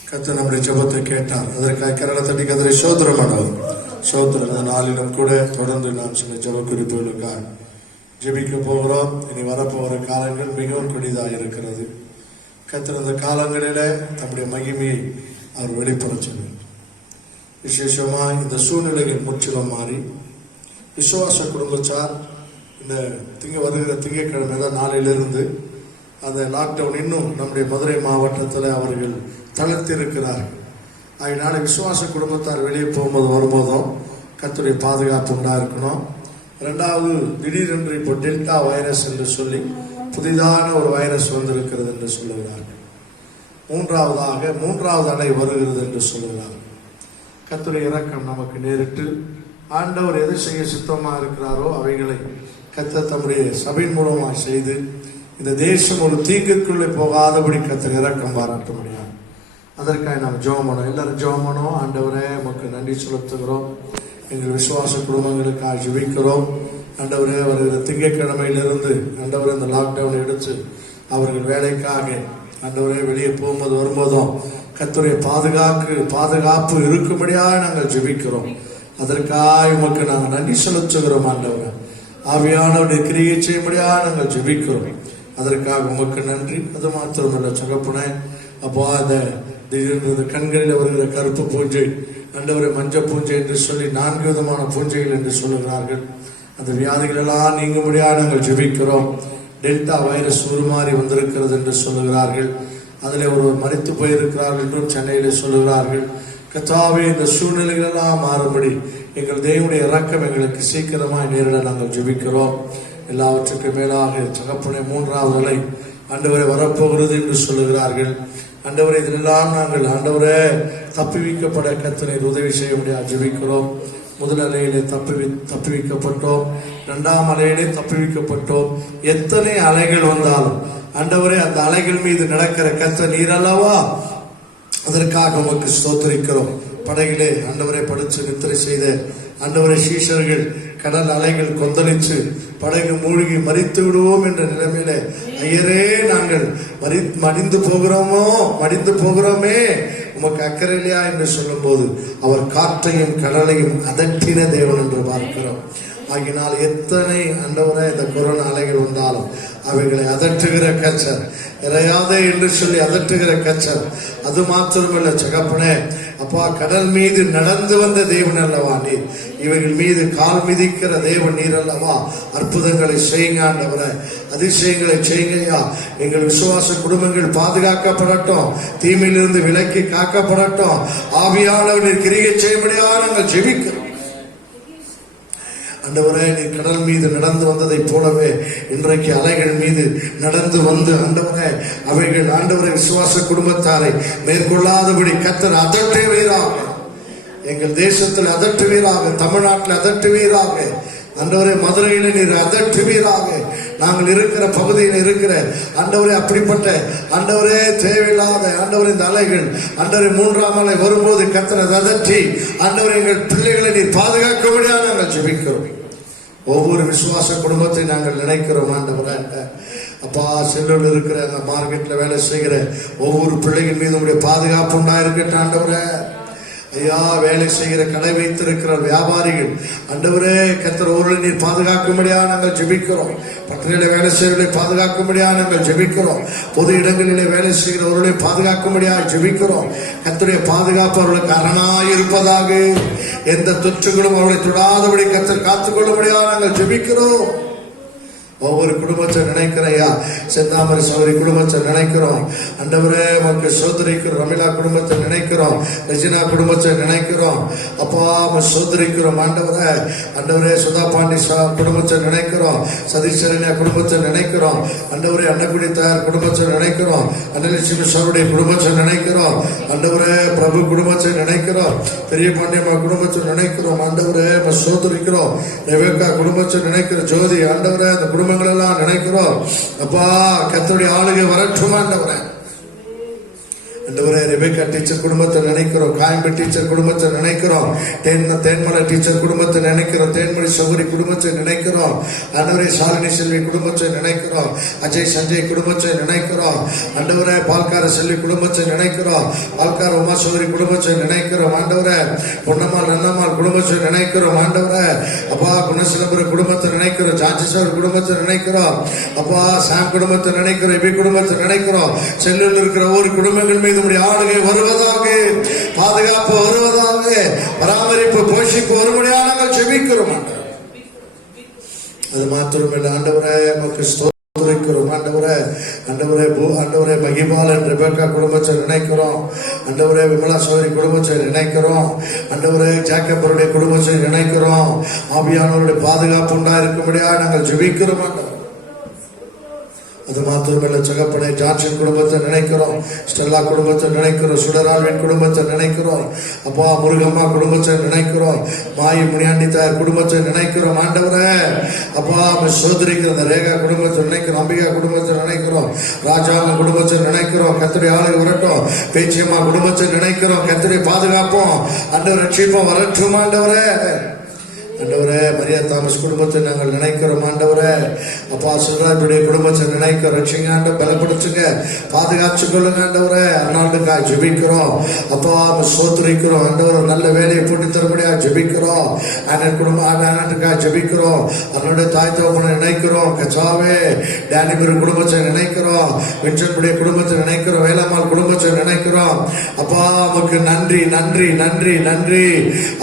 கர்த்தர் நம்முடைய ஜெபத்தை கேட்டார். அதற்காக கரங்களை தட்டி கர்த்தரை ஸ்தோத்திரம் பண்ணுவோம். ஸ்தோத்திரம். இந்த நாளிலும் கூட தொடர்ந்து நாம் சில ஜெப குறிப்புகளுக்காக ஜெபிக்க போகிறோம். இனி வரப்போகிற காலங்கள் மிகவும் கொடிதாக இருக்கிறது. கர்த்தர் இந்த காலங்களில நம்முடைய மகிமையை அவர் வெளிப்பட வேண்டும். விசேஷமா இந்த சூழ்நிலைகள் முற்றிலும் மாறி விசுவாச குடும்பத்தார் இந்த வருகிற திங்கட்கிழமை தான் நாளிலிருந்து அந்த லாக்டவுன் இன்னும் நம்முடைய மதுரை மாவட்டத்தில் அவர்கள் தளர்த்தி இருக்கிறார்கள். அதனால விசுவாச குடும்பத்தார் வெளியே போகும்போது வரும்போதும் கர்த்தருடைய பாதுகாப்பு உண்டா இருக்கணும். ரெண்டாவது, திடீரென்று இப்போ டெல்டா வைரஸ் என்று சொல்லி புதிதான ஒரு வைரஸ் வந்திருக்கிறது என்று சொல்லுகிறார்கள். மூன்றாவது அலை வருகிறது என்று சொல்லுகிறார்கள். கர்த்தருடைய இரக்கம் நமக்கு நேரிட்டு ஆண்டவர் எதை செய்ய சுத்தமாக இருக்கிறாரோ அவைகளை கர்த்தர் தம்முடைய சபையின் மூலமாக செய்து இந்த தேசம் ஒரு தீங்குக்குள்ளே போகாதபடி கர்த்தர் இரக்கம் பாராட்ட முடியாது. அதற்காக நாம் ஜெபம் பண்ணோம். எல்லாரும் ஜெபம் பண்ணோம். ஆண்டவரே உமக்கு நன்றி செலுத்துகிறோம். எங்கள் விசுவாச குடும்பங்களுக்காக ஜெபிக்கிறோம். ஆண்டவரே வருகிற திங்கட்கிழமையிலிருந்து ஆண்டவரே இந்த லாக்டவுனை எடுத்து அவர்கள் வேலைக்காக ஆண்டவரே வெளியே போகும்போது வரும்போதும் கர்த்தருடைய பாதுகாப்பு இருக்கும்படியாக நாங்கள் ஜெபிக்கிறோம். அதற்காக உமக்கு நாங்கள் நன்றி செலுத்துகிறோம். ஆண்டவரே ஆவியானவருடைய கிரியை செய்யும்படியாக நாங்கள் ஜெபிக்கிறோம். அதற்காக உமக்கு நன்றி. அது மாத்திரமல்ல தகப்பனே, அப்போ அந்த கண்களில் வருகிற கருப்பு பூஞ்சை, ஆண்டவரை மஞ்சள் பூஞ்சை என்று சொல்லி 4 விதமான பூஞ்சைகள் என்று சொல்லுகிறார்கள். அந்த வியாதிகள் எல்லாம் நீங்கும்படியாக நாங்கள் ஜெபிக்கிறோம். டெல்டா வைரஸ் உருமாறி வந்திருக்கிறது என்று சொல்லுகிறார்கள். அதில் ஒருவர் மரித்து போயிருக்கிறார்கள் என்றும் சென்னையிலே சொல்லுகிறார்கள். கர்த்தாவே இந்த சூழ்நிலைகள் எல்லாம் மாறும்படி எங்கள் தேவனுடைய இரக்கம் எங்களுக்கு சீக்கிரமாய் நேரிட நாங்கள் ஜெபிக்கிறோம். எல்லாவற்றுக்கும் மேலாக தகப்பனே 3வது அலை ஆண்டவரை வரப்போகிறது என்று சொல்லுகிறார்கள். ஆண்டவரை இதெல்லாம் நாங்கள் ஆண்டவரே தப்பி வைக்கப்பட கர்த்தரை உதவி செய்ய முடியாது ஜெபிக்கிறோம். முதல் அலையிலே தப்புவிக்கப்பட்டோம், இரண்டாம் அலையிலே தப்புவிக்கப்பட்டோம். எத்தனை அலைகள் வந்தாலும் ஆண்டவரே அந்த அலைகள் மீது நடக்கிற கர்த்தர் நீர் அல்லவா, அதற்காக உமக்கு ஸ்தோத்திரிக்கிறோம். படகிலே ஆண்டவரை படித்து நித்திரை செய்த ஆண்டவரை சீஷர்கள் கடல் அலைகள் கொந்தளித்து படகு மூழ்கி மரித்து விடுவோம் என்ற நிலைமையில, ஐயரே நாங்கள் மடிந்து போகிறோமே உமக்கு அக்கறையிலையா என்று சொல்லும் போது அவர் காற்றையும் கடலையும் அதட்டின தேவன் என்று பார்க்கிறோம். ஆகினால் எத்தனை ஆண்டவரே இந்த கொரோனா அலைகள் வந்தாலும் அவைகளை அதட்டுகிற கர்த்தர், இறையாதே என்று சொல்லி அதட்டுகிற கர்த்தர். அது மாத்திரமல்ல தகப்பனே, அப்பா கடல் மீது நடந்து வந்த தேவன் அல்லவா நீர், இவைகள் மீது கால் மிதிக்கிற தேவன் நீர் அல்லவா. அற்புதங்களை செய்யுங்க ஆண்டவரே, அதிசயங்களை செய்யுங்கய்யா. எங்கள் விசுவாச குடும்பங்கள் பாதுகாக்கப்படட்டும், தீமையிலிருந்து விலக்கி காக்கப்படட்டும். ஆவியானவர் கிரியை செய்யும்படியா நாங்கள் ஜெபிக்கிறோம். ஆண்டவரே நீர் கடல் மீது நடந்து வந்ததை போலவே இன்றைக்கு அலைகள் மீது நடந்து வந்து ஆண்டவரே அவைகள் ஆண்டவரை விசுவாச குடும்பத்தாரை மேற்கொள்ளாதபடி கர்த்தர் அதட்டுவீராக, எங்கள் தேசத்தில் அதட்டுவீராக, தமிழ்நாட்டில் அதட்டுவீராக, ஆண்டவரே மதுரையில நீர் அதட்டுவீராக. நாங்கள் இருக்கிற பகுதியில் இருக்கிற ஆண்டவரே அப்படிப்பட்ட ஆண்டவரே தேவையில்லாத ஆண்டவரே இந்த அலைகள் ஆண்டவரே மூன்றாம் அலை வரும்போது கர்த்தரை அதட்டி ஆண்டவரே எங்கள் பிள்ளைகளை நீர் பாதுகாக்க முடியாது நாங்கள் ஜெபிக்கிறோம். ஒவ்வொரு விசுவாச குடும்பத்தை நாங்கள் நினைக்கிறோம் ஆண்டவரே. அப்பா செல்லூரில் இருக்கிற அந்த மார்க்கெட்ல வேலை செய்கிற ஒவ்வொரு பிள்ளைகள் மீது உங்களுடைய பாதுகாப்பு உண்டாயிருக்கட்டும் ஆண்டவரே. ஐயா வேலை செய்கிற கடை வைத்திருக்கிற வியாபாரிகள் ஆண்டவரே கர்த்தர் ஒருவரை நீர் பாதுகாக்கும்படியா நாங்கள் ஜெபிக்கிறோம். பட்டறையில வேலை செய்வதை பாதுகாக்கும்படியா நாங்கள் ஜெபிக்கிறோம். பொது இடங்களிலே வேலை செய்கிற ஒருவரை பாதுகாக்கும்படியா ஜெபிக்கிறோம். கர்த்தருடைய பாதுகாப்பு அவர்களுக்கு அரணாய் இருப்பதாக, எந்த தொற்றுகளும் அவர்களை தொடாதபடி கர்த்தர் காத்துக்கொள்ளும்படியா நாங்கள் ஜெபிக்கிறோம். ஒவ்வொரு குடும்பத்தை நினைக்கிறையா, செந்தாமரை சௌரி குடும்பத்தை நினைக்கிறோம் ஆண்டவரே, உமக்கு சோதரிக்கிறோம். ரமிலா குடும்பத்தை நினைக்கிறோம், ரெஜினா குடும்பத்தை நினைக்கிறோம். அப்பா சோதரிக்கிறோம் ஆண்டவரே. ஆண்டவரே சுதா பாண்டி குடும்பத்தை நினைக்கிறோம், சதீஸ்வரனியா குடும்பத்தை நினைக்கிறோம் ஆண்டவரே. அன்னக்குடி தாயார் குடும்பத்தை நினைக்கிறோம், அன்னலட்சுமி சௌருடைய குடும்பத்தை நினைக்கிறோம் ஆண்டவரே. பிரபு குடும்பத்தை நினைக்கிறோம், பெரிய பாண்டியம்மா குடும்பத்தை நினைக்கிறோம் ஆண்டவரே. சோதரிக்கிறோம் ரெபேக்கா குடும்பத்தை நினைக்கிறோம், ஜோதி ஆண்டவரே அந்த குடும்பங்கள் எல்லாம் நினைக்கிறோம். அப்பா கர்த்தருடைய ஆளுகை வரட்டும் ஆண்டவரே. ஆண்டவரே ரெபேக்கா டீச்சர் குடும்பத்தை நினைக்கிறோம், காயம்பு டீச்சர் குடும்பத்தை நினைக்கிறோம், தேன்மலை டீச்சர் குடும்பத்தை நினைக்கிறோம், தேன்மொழி சௌகரி குடும்பத்தை நினைக்கிறோம் ஆண்டவரே. சாலினி செல்வி குடும்பத்தை நினைக்கிறோம், அஜய் சஞ்சய் குடும்பத்தை நினைக்கிறோம் ஆண்டவரே. பால்கார செல்வி குடும்பத்தை நினைக்கிறோம், பால்கார உமா சௌகரி குடும்பத்தை நினைக்கிறோம் ஆண்டவரே. பொன்னம்மாள் நன்னம்மாள் குடும்பத்தை நினைக்கிறோம் ஆண்டவரே. அப்பா குணசிலம்பர குடும்பத்தை நினைக்கிறோம், ஜான்சிசோர் குடும்பத்தை நினைக்கிறோம் அப்பா. சாம் குடும்பத்தை நினைக்கிறோம், இபி குடும்பத்தை நினைக்கிறோம். செல்லூரில் இருக்கிற ஒவ்வொரு குடும்பங்கள் மீது ஆளுகை வருவதாக, பாதுகாப்பு வருவதாக, பராமரிப்பு போஷிப்பு வரும்படியாக நாங்கள் ஜெபிக்கிறோம். அது மாத்திரமில்லை ஆண்டவரே நமக்கு ஸ்தோத்திரிக்கிறோம் ஆண்டவரே. ஆண்டவரே மகிபாலன் ரெபேக்கா குடும்பத்தை நினைக்கிறோம் ஆண்டவரே. விமலா சௌரி குடும்பத்தை நினைக்கிறோம் ஆண்டவரே. ஜாக்கப்பருடைய குடும்பத்தை நினைக்கிறோம். ஆவியானவருடைய பாதுகாப்பு உண்டாயிருக்கும்படியாக நாங்கள் ஜெபிக்கிறோம் ஆண்டவரே. அது மாத்திரமல்ல சகப்பனை ஜான்சன் குடும்பத்தை நினைக்கிறோம், ஸ்டெல்லா குடும்பத்தை நினைக்கிறோம், சுடராவின் குடும்பத்தை நினைக்கிறோம் அப்பா. முருகம்மா குடும்பத்தை நினைக்கிறோம், மாயி முனியாண்டி தாயார் குடும்பத்தை நினைக்கிறோம் ஆண்டவரே. அப்பா சோதரிக்கிற அந்த ரேகா குடும்பத்தை நினைக்கிறோம், அம்பிகா குடும்பத்தை நினைக்கிறோம், ராஜாமா குடும்பத்தை நினைக்கிறோம். கர்த்தருடைய ஆளுகை வரட்டும். பேச்சியம்மா குடும்பத்தை நினைக்கிறோம், கர்த்தருடைய பாதுகாப்போம் ஆண்டவர் ரட்சிப்போம் வரட்டும் ஆண்டவரே. ஆண்டவரே மரியா தாமஸ் குடும்பத்தை நாங்கள் நினைக்கிறோம் ஆண்டவரே. அப்பா சுல்ராஜுடைய குடும்பத்தை நினைக்கிறோம், ரட்சிங்க ஆண்ட பலப்படுத்துங்க, பாதுகாத்து கொள்ளுங்க ஆண்டவரே. அண்ணாண்டுக்காக ஜெபிக்கிறோம் அப்பா, சோத்துரிக்கிறோம் ஆண்டவர். நல்ல வேலையை போட்டு தரும்படியா ஜெபிக்கிறோம். அண்ணன் குடும்பம் அண்ணாண்டுக்காக ஜெபிக்கிறோம். அவனுடைய தாய் தகப்பனை நினைக்கிறோம். கச்சாவே டேனிபர் குடும்பத்தை நினைக்கிறோம், வின்சனுடைய குடும்பத்தை நினைக்கிறோம், வேளாமால் குடும்பத்தை நினைக்கிறோம் அப்பா. நமக்கு நன்றி நன்றி நன்றி நன்றி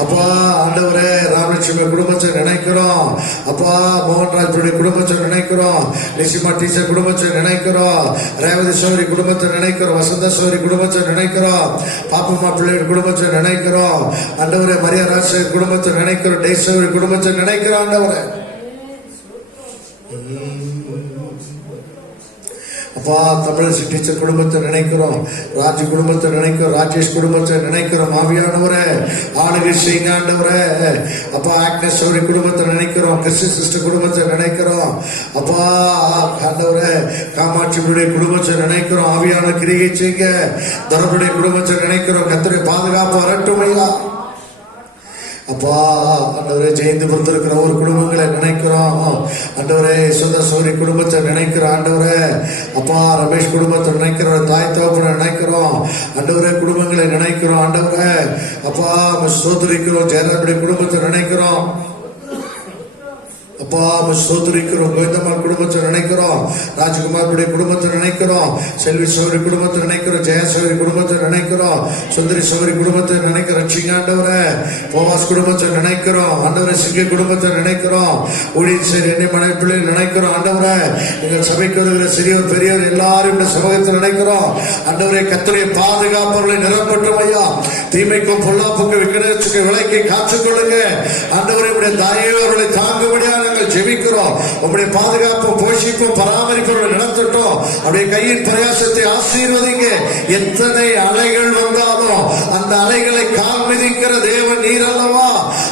அப்பா. ஆண்டவரே ராமலட்சுமி குடும்பத்தை நினைக்கிறோம் அப்பா. மோகன்ராஜ் குடும்பத்தை நினைக்கிறோம், லிசிமா டீச்சர் குடும்பத்தை நினைக்கிறோம், ரேவதி சௌரி குடும்பத்தை நினைக்கிறோம், வசந்த சௌரி குடும்பத்தை நினைக்கிறோம், பாப்பம்மா பிள்ளைகள் குடும்பத்தை நினைக்கிறோம் ஆண்டவரே. மரியா ராஜ் குடும்பத்தை நினைக்கிறோம், டே சௌரி குடும்பத்தை நினைக்கிறோம் ஆண்டவரே. அப்பா தமிழரசி டீச்சர் குடும்பத்தை நினைக்கிறோம், ராஜ் குடும்பத்தை நினைக்கிறோம், ராஜேஷ் குடும்பத்தை நினைக்கிறோம். ஆவியானவரே ஆளுகை செய்யுங்க ஆண்டவரே. அப்பா ஆக்னஸ் சௌரி குடும்பத்தை நினைக்கிறோம், கிறிஸ்டின் சிஸ்டர் குடும்பத்தை நினைக்கிறோம். அப்பா ஆண்டவரே காமாட்சியுடைய குடும்பத்தை நினைக்கிறோம். ஆவியான கிரியை செய்யுங்க. தரப்புடைய குடும்பத்தை நினைக்கிறோம். கர்த்தருடைய பாதுகாப்பு வரட்டும் ஐயா. அப்பா ஆண்டவரே ஜெயந்து பொறுத்திருக்கிற ஒரு குடும்பங்களை நினைக்கிறோம் ஆண்டவரே. சுந்தர் சௌரி குடும்பத்தை நினைக்கிறோம் ஆண்டவரே. அப்பா ரமேஷ் குடும்பத்தை நினைக்கிறோம், தாய் தகப்பனை நினைக்கிறோம் ஆண்டவரே. குடும்பங்களை நினைக்கிறோம் ஆண்டவரே. அப்பா ஸ்தோத்திரிக்கிறோம். ஜெயராஜுடைய குடும்பத்தை நினைக்கிறோம் அப்பா. ஸ்தோத்திரிக்கிறோம். கோவிந்தம்மாள் குடும்பத்தை நினைக்கிறோம், ராஜ்குமாருடைய குடும்பத்தை நினைக்கிறோம், செல்வி சௌரி குடும்பத்தை நினைக்கிறோம், ஜெயா சௌரி குடும்பத்தை நினைக்கிறோம், சுந்தரி சௌரி குடும்பத்தை நினைக்கிறோம். சிங்காண்டவரே போவாஸ் குடும்பத்தை நினைக்கிறோம் ஆண்டவரே. சிங்க குடும்பத்தை நினைக்கிறோம். ஊழியர் சரி என்னை மனைவி பிள்ளைகள் நினைக்கிறோம் ஆண்டவரே. எங்கள் சபைக்கு வருகிற சிறியோர் பெரியவர் எல்லாரும் இந்த சமூகத்தில் நினைக்கிறோம் ஆண்டவரே. கர்த்தருடைய பாதுகாப்பவர்களை நிரப்பட்டும் ஐயா. தீமைக்கும் பொல்லாப்புக்கும் விக்கிரகத்துக்கு விலைக்கு காத்துக்கொள்ளுங்க ஆண்டவரே. உடைய தாயவர்களை தாங்கும்படியாக ஜெபிக்கிறோம். உங்களுடைய பாதுகாப்பு போஷிப்பும் பராமரிப்பு நடத்தட்டும். அப்படியே கையின் பிரயாசத்தை ஆசீர்வதிங்க. எத்தனை அலைகள் வந்தாலும் அந்த அலைகளை கால் மிதிக்கிற தேவன் நீர் அல்லவா?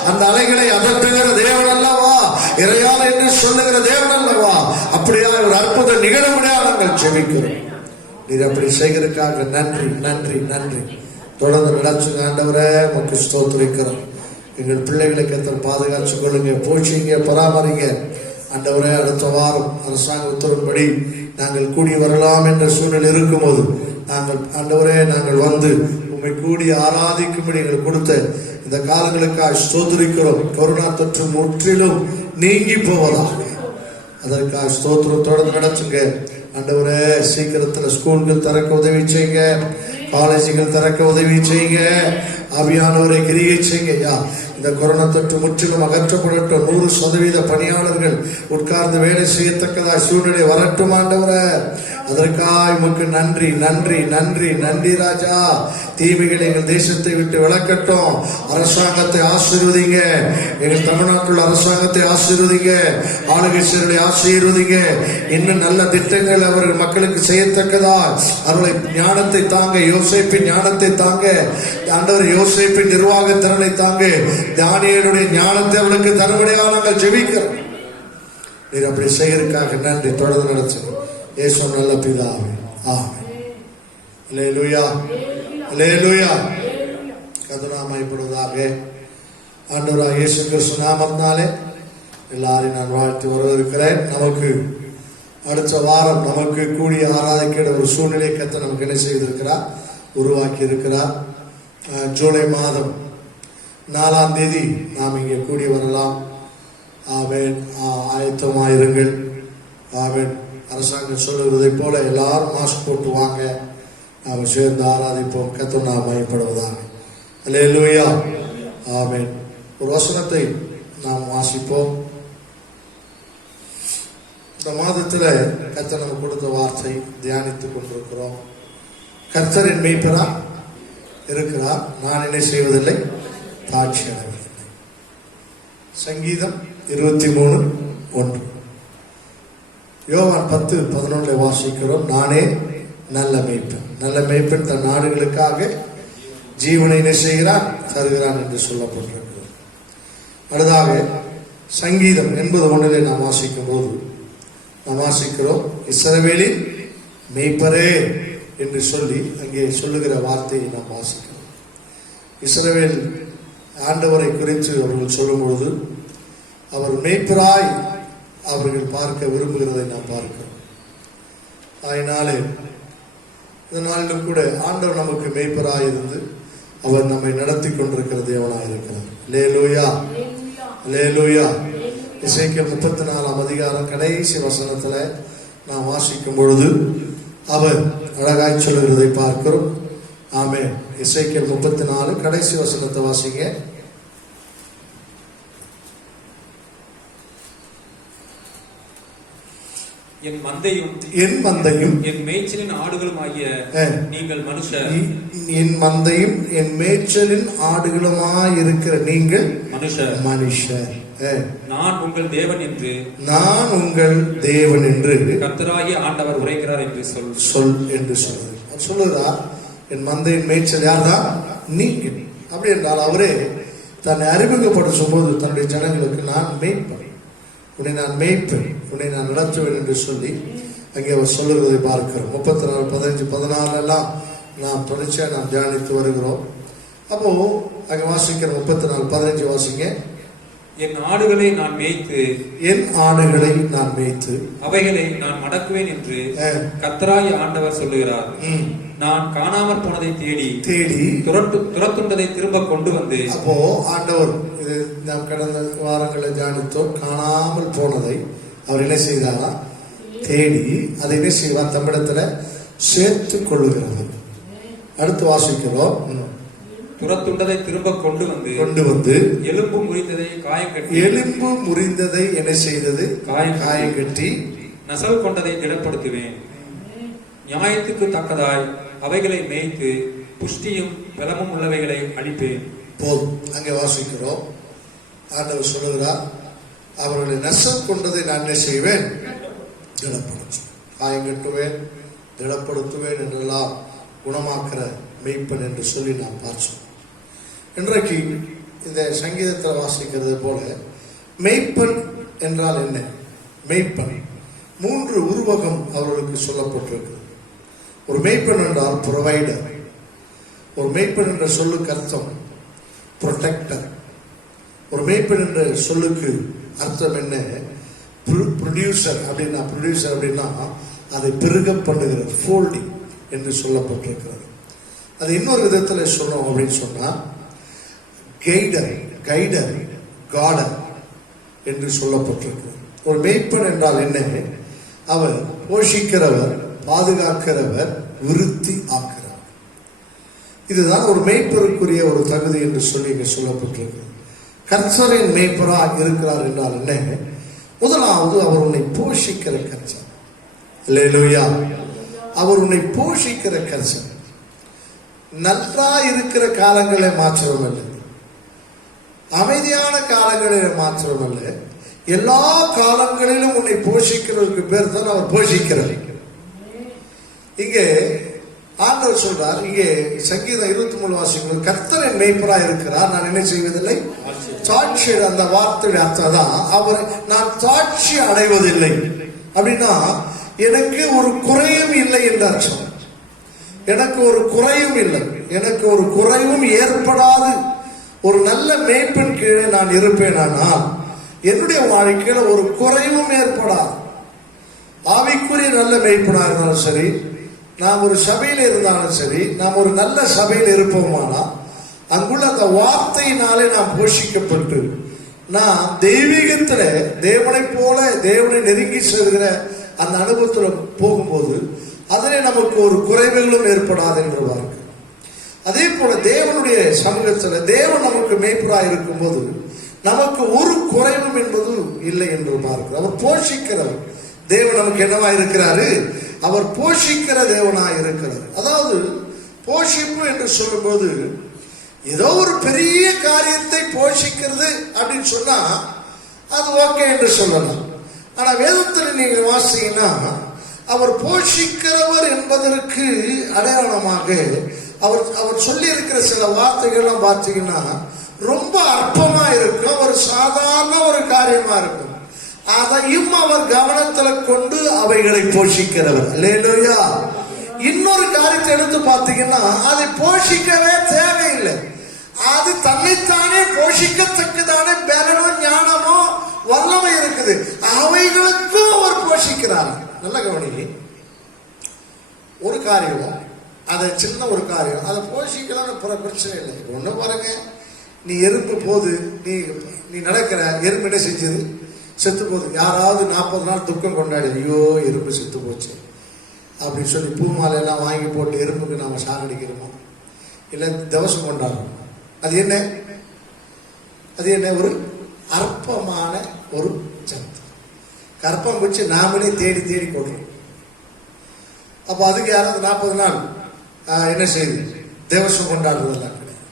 அந்த அலைகளை அதட்டுகிற தேவன் அல்லவா? இறையால என்று சொல்லுகிற தேவன் அல்லவா? அப்படியா ஒரு அற்புதம் நிகழமுடியா நாங்கள் ஜெபிக்கிறோம். நீர் அப்படி செய்கிறதுக்காக நன்றி நன்றி நன்றி. தொடர்ந்து நடச்சுங்க ஆண்டவரே. உமக்கு ஸ்தோத்திரிக்கிறோம். எங்கள் பிள்ளைகளை கர்த்தர் பாதுகாத்து கொள்ளுங்க, போஷிங்க, பராமரிங்க ஆண்டவரே. அடுத்த வாரம் அரசாங்க உத்தரவுப்படி நாங்கள் கூடி வரலாம் என்ற சூழ்நிலை இருக்கும்போது நாங்கள் ஆண்டவரே நாங்கள் வந்து உண்மை கூடி ஆராதிக்கும்படி எங்களுக்கு கொடுத்த இந்த காலங்களுக்காக ஸ்தோத்திரிக்கிறோம். கொரோனா தொற்று முற்றிலும் நீங்கி போவதாக அதற்காக ஸ்தோத்திரம். தொடர்ந்து நடத்துங்க ஆண்டவரே. சீக்கிரத்தில் ஸ்கூல்கள் திறக்க உதவி செய்யுங்க, காலேஜுகள் திறக்க உதவி செய்யுங்க. ஆவியானவரை கிரியை செய்யுங்க. இந்த கொரோனா தொற்று முற்றிலும் அகற்றப்படட்டும். 100% பணியாளர்கள் உட்கார்ந்து வேலை செய்யத்தக்கதா சூழ்நிலை வரட்டும் ஆண்டவரே. அதற்காக உமக்கு நன்றி நன்றி நன்றி நன்றி ராஜா. தீமைகள் எங்கள் தேசத்தை விட்டு விலக்கட்டும். அரசாங்கத்தை ஆசீர்வதிங்க. எங்கள் தமிழ்நாட்டில் அரசாங்கத்தை ஆசீர்வதிங்க. ஆளுகைச்சரை ஆசீர்வதிங்க. இன்னும் நல்ல திட்டங்கள் அவர்கள் மக்களுக்கு செய்யத்தக்கதா அவர்களை ஞானத்தை தாங்க. யோசேப்பின் ஞானத்தை தாங்க ஆண்டவர். யோசேப்பின் நிர்வாக திறனை தாங்க. தானியேலுடைய ஞானத்தை அவளுக்கு தரும்படியாக நாங்கள் ஜெபிக்கிறோம். நீர் அப்படி செய்யறதுக்காக நன்றி. தொடர்ந்து நடத்துங்க இயேசு நல்ல பிதாவே. ஆமென். அல்லேலூயா அல்லேலூயா. கர்த்தராமயப்படுவதாக. ஆண்டவராகிய இயேசு கிறிஸ்து நாமத்தினாலே எல்லாரையும் நான் வாழ்த்து வரவேற்கிறேன். நமக்கு அடுத்த வாரம் நமக்கு கூடிய ஆராதிக்கிற ஒரு சூழ்நிலை கர்த்தர் நமக்கு என்ன செய்திருக்கிறார், உருவாக்கி இருக்கிறார். ஜூலை மாதம் 4ஆம் தேதி நாம் இங்கே கூடி வரலாம். ஆமென். ஆயத்தமாயிருங்கள். ஆமென். அரசாங்கம் சொல்லுவதை போல எல்லாரும் மாஸ்க் போட்டு வாங்க. நாம் சேர்ந்து ஆராதிப்போம். கர்த்தர் நாமம் மகிமைப்படுவதாக. அல்லேலூயா. ஆமென். ஒரு வசனத்தை நாம் வாசிப்போம். இந்த மாதத்தில் கர்த்தர் நமக்கு கொடுத்த வார்த்தை தியானித்துக் கொண்டிருக்கிறோம். கர்த்தரின் மேய்ப்பரா இருக்கிறார், நான் என்ன செய்வதில்லை, தாட்சி அடைவதில்லை. சங்கீதம் 23:1. யோவான் 10:11 வாசிக்கிறோம். நானே நல்ல மேய்ப்பன். நல்ல மேய்ப்பன் தன் நாடுகளுக்காக ஜீவனை என்ன செய்கிறான், தருகிறான் என்று சொல்லப்பட்டிருக்கிறது. அடுத்ததாக சங்கீதம் 80:1 நாம் வாசிக்கும் போது நாம் வாசிக்கிறோம், இஸ்ரவேலின் மேய்ப்பரே என்று சொல்லி அங்கே சொல்லுகிற வார்த்தையை நாம் வாசிக்கிறோம். இஸ்ரவேல் ஆண்டவரை குறித்து அவர்கள் சொல்லும் பொழுது அவர் மேய்ப்பராய் அவர்கள் பார்க்க விரும்புகிறதை நாம் பார்க்கிறோம். அதனாலே இந்த நாளிலும் கூட ஆண்டவர் நமக்கு மேய்ப்பராய் இருந்து அவர் நம்மை நடத்தி கொண்டிருக்கிற தேவனாய் இருக்கிறார். அல்லேலூயா அல்லேலூயா. எசேக்கியேல் 34ஆம் அதிகாரம் கடைசி வசனத்துல நாம் வாசிக்கும் பொழுது அவர் அழகாய் சொல்லுகிறதை பார்க்கிறோம். ஆமென். எசேக்கியேல் 34 கடைசி வசனத்தை வாசிங்க. என் மந்தையும் என் மேய்ச்சலின் ஆடுகளும் ஆகிய நீங்கள் மனுஷர். என் மந்தையும் என் மேய்ச்சலின் ஆடுகளுமாய் இருக்கிற நீங்கள் மனுஷர். நான் உங்கள் தேவன் என்று நான் உங்கள் தேவன் என்று கர்த்தராகிய ஆண்டவர் உரைக்கிறார் என்று சொல் என்று சொல்லுது. அவர் சொல்லுகிறார், என் மந்தையின் மேய்ச்சல் யார்தான்? நீங்கள். அப்படி என்றால் அவரே தன்னை அறிமுகப்படுத்தும் போது தன்னுடைய ஜனங்களுக்கு நான் மேய்ப்பேன், உன்னை நான் மேய்ப்பேன், உன்னை நான் நடத்துவேன் என்று சொல்லி அங்கே அவர் சொல்லுவதை பார்க்கிறோம். 34, 15, 16 எல்லாம் நாம் தொடர்ச்சியாக நாம் தியானித்து வருகிறோம். அப்போ அங்கே வாசிக்கிற 34, 15 வாசிங்க. என் ஆடுகளை நான் மேய்த்து, என் ஆடுகளை நான் மேய்த்து அவைகளை நான் மடக்குவேன் என்று கர்த்தராகிய ஆண்டவர் சொல்லுகிறார். நான் காணாமற் போனதை தேடி துரத்துண்டதை திரும்ப கொண்டு வந்து. அப்போ ஆண்டவர், இது நாம் கடந்த வாரங்களை தியானித்தோம், காணாமல் போனதை அவர் என்ன செய்தாரா? தேடி அதை என்ன செய்வார்? தம்மிடத்துல சேர்த்து கொள்ளுகிறவர். அடுத்து வாசிக்கிறோம். துரத்துண்டதை திரும்ப கொண்டு வந்து எலும்பு முறிந்ததை காயம் கட்டி, எலும்பு முறிந்ததை என்ன செய்தது? காயம் கட்டி நசல் கொண்டதை திடப்படுத்துவேன். நியாயத்துக்கு தக்கதாய் அவைகளை மேய்த்து புஷ்டியும் பலமும் உள்ளவைகளை அழிப்பேன். போதும். அங்கே வாசிக்கிறோம். ஆண்டவர் சொல்லுகிறார், அவர்களை நசல் கொண்டதை நான் என்ன செய்வேன்? திடப்படுத்துவேன், காயம் கட்டுவேன், திடப்படுத்துவேன் என்றெல்லாம் குணமாக்குற மெய்ப்பன் என்று சொல்லி நாம் பார்த்தோம். இன்றைக்கு இந்த சங்கீதத்தில் வாசிக்கிறது போல மெய்ப்பன் என்றால் என்ன? மெய்ப்பன் 3 உருவகம் அவர்களுக்கு சொல்லப்பட்டிருக்கு. ஒரு மெய்ப்பன் என்றால் ப்ரொவைடர். ஒரு மெய்ப்பன் என்ற சொல்லுக்கு அர்த்தம் ப்ரொடெக்டர். ஒரு மெய்ப்பன் என்ற சொல்லுக்கு அர்த்தம் என்ன? ப்ரொடியூசர். அப்படின்னா அதை பெருக பண்ணுகிறார், ஃபோல்டிங் என்று சொல்லப்பட்டிருக்கிறது. அது இன்னொரு விதத்தில் சொன்னோம் அப்படின்னு சொன்னா கைடர், கார்டர் என்று சொல்லப்பட்டிருக்கிறது. ஒரு மேய்ப்பன் என்றால் என்ன? அவர் போஷிக்கிறவர், பாதுகாக்கிறவர், விருத்தி ஆக்கிறவர். இதுதான் ஒரு மேய்ப்பருக்குரிய ஒரு தகுதி என்று சொல்லி இங்கே சொல்லப்பட்டிருக்கிறது. கர்த்தரின் மேய்ப்பராக இருக்கிறார் என்றால் என்ன? முதலாவது அவர் உன்னை போஷிக்கிற கர்த்தர். அல்லேலூயா. அவர் உன்னை போஷிக்கிற கர்த்தர். நல்லா இருக்கிற காலங்களை மாற்றமல்ல, அமைதியான காலங்களில் மாற்றமல்ல, எல்லா காலங்களிலும் உன்னை போஷிக்கிறதுக்கு பேர் தான் அவர் போஷிக்கிறார். இங்கே ஆண்டவர் சொல்றார், இங்கே சங்கீதம் 23 வாசிக்கும், கர்த்தர் என் மேய்ப்பராக இருக்கிறார், நான் என்ன செய்வதில்லை, தாட்சி. அந்த வார்த்தையுடைய அர்த்தம் தான் அவரை நான் தாட்சி அடைவதில்லை. அப்படின்னா எனக்கு ஒரு குறையும் இல்லை என்ற அர்த்தம். எனக்கு ஒரு குறையும் இல்லை, எனக்கு ஒரு குறைவும் ஏற்படாது. ஒரு நல்ல மேய்ப்பன் கீழே நான் இருப்பேனானால் என்னுடைய வாழ்க்கையில ஒரு குறைவும் ஏற்படாது. ஆவிக்குரிய நல்ல மேய்ப்பனா இருந்தாலும் சரி, நாம் ஒரு சபையில இருந்தாலும் சரி, நாம் ஒரு நல்ல சபையில் இருப்போமானா அங்குள்ள அந்த வார்த்தையினாலே நாம் போஷிக்கப்பட்டு நான் தெய்வீகத்துல தேவனை போல தேவனை நெருங்கி செல்கிற அந்த அனுபவத்துல போகும்போது அதிலே நமக்கு ஒரு குறைவுகளும் ஏற்படாது என்று பார்க்க. அதே போல தேவனுடைய சமூகத்துல தேவன் நமக்கு மேய்ப்பராக இருக்கும் போது நமக்கு ஒரு குறைவும் என்பது இல்லை என்று பார்க்கிறோம். அவர் போஷிக்கிறவர். தேவன் நமக்கு என்னவா இருக்கிறாரு? அவர் போஷிக்கிற தேவனாக இருக்கிறார். அதாவது போஷிப்பு என்று சொல்லும்போது ஏதோ ஒரு பெரிய காரியத்தை போஷிக்கிறது அப்படின்னு சொன்னா அது ஓகே என்று சொல்லலாம். ஆனா வேதத்தில் நீங்க வாசிங்கன்னா அவர் போஷிக்கிறவர் என்பதற்கு அடையாளமாக அவர் சொல்லி இருக்கிற சில வார்த்தைகள்லாம் பார்த்தீங்கன்னா ரொம்ப அற்பமா இருக்கும், ஒரு சாதாரண ஒரு காரியமா இருக்கும். அதையும் அவர் கவனத்துல கொண்டு அவைகளை போஷிக்கிறவர். அல்லேலூயா. இன்னொரு காரியத்தை எடுத்து பார்த்தீங்கன்னா அதை போஷிக்கவே தேவையில்லை, அது தன்னைத்தானே போஷிக்கத்தக்கதான பலனோ ஞானமோ வல்லமை இருக்குது, அவைகளுக்கும் அவர் போஷிக்கிறார். நல்ல கவனி. ஒரு காரியம், அதை சின்ன ஒரு காரியம், அதை போஷிக்கலாம் பிரச்சனை இல்லை. ஒண்ணு பாருங்க, நீ எறும்பு போது நீ நடக்கிற எறும்பு என்ன செஞ்சது? செத்து போகுது. யாராவது 40 நாள் துக்கம் கொண்டாடி, ஐயோ எறும்பு செத்து போச்சு அப்படின்னு சொல்லி பூ மாலையெல்லாம் வாங்கி போட்டு எறும்புக்கு நாம சாகடிக்கிறோமா? இல்லை திவசம் கொண்டாடுறோம். அது என்ன? ஒரு அற்பமான ஒரு ஜந்து. கற்பம் வச்சு நாமளே தேடி தேடி கொடுறோம். அப்போ அதுக்கு யாராவது 40 நாள் என்ன செய்யுது? தேவசம் கொண்டாடுறதெல்லாம் கிடையாது.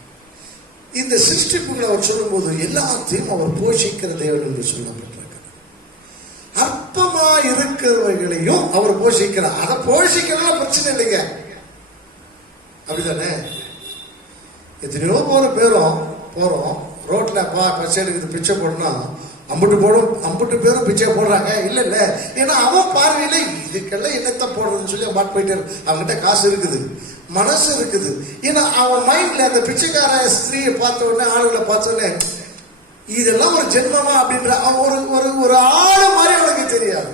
இந்த சிருஷ்டிப்புகளை அவர் சொல்லும்போது எல்லாத்தையும் அவர் போஷிக்கிற தேவன் என்று சொல்லப்பட்டிருக்கிறார். அற்பமா இருக்கிறவைகளையும் அவர் போஷிக்கிறார். அதை போஷிக்கிறதா பிரச்சனை இல்லைங்க, அப்படிதானே? எத்தனையோ போறோம் ரோட்ல பச்சை எடுக்குது, பிச்சை போடணும், அம்புட்டு பேரும் பிச்சை போடுறாங்க. இல்ல ஏன்னா அவன் பார்வையில இதுக்கெல்லாம் என்னத்தை போடுறதுன்னு சொல்லி அவன் போயிட்டே அவன்கிட்ட காசு இருக்குது, மனசு இருக்குது. ஏன்னா அவன் மைண்ட்ல அந்த பிச்சைக்கார ஸ்திரீயை பார்த்த உடனே, ஆளுகளை பார்த்த உடனே இதெல்லாம் ஒரு ஜென்மமா அப்படின்ற ஒரு ஆளு மாதிரி அவனுக்கு தெரியாது.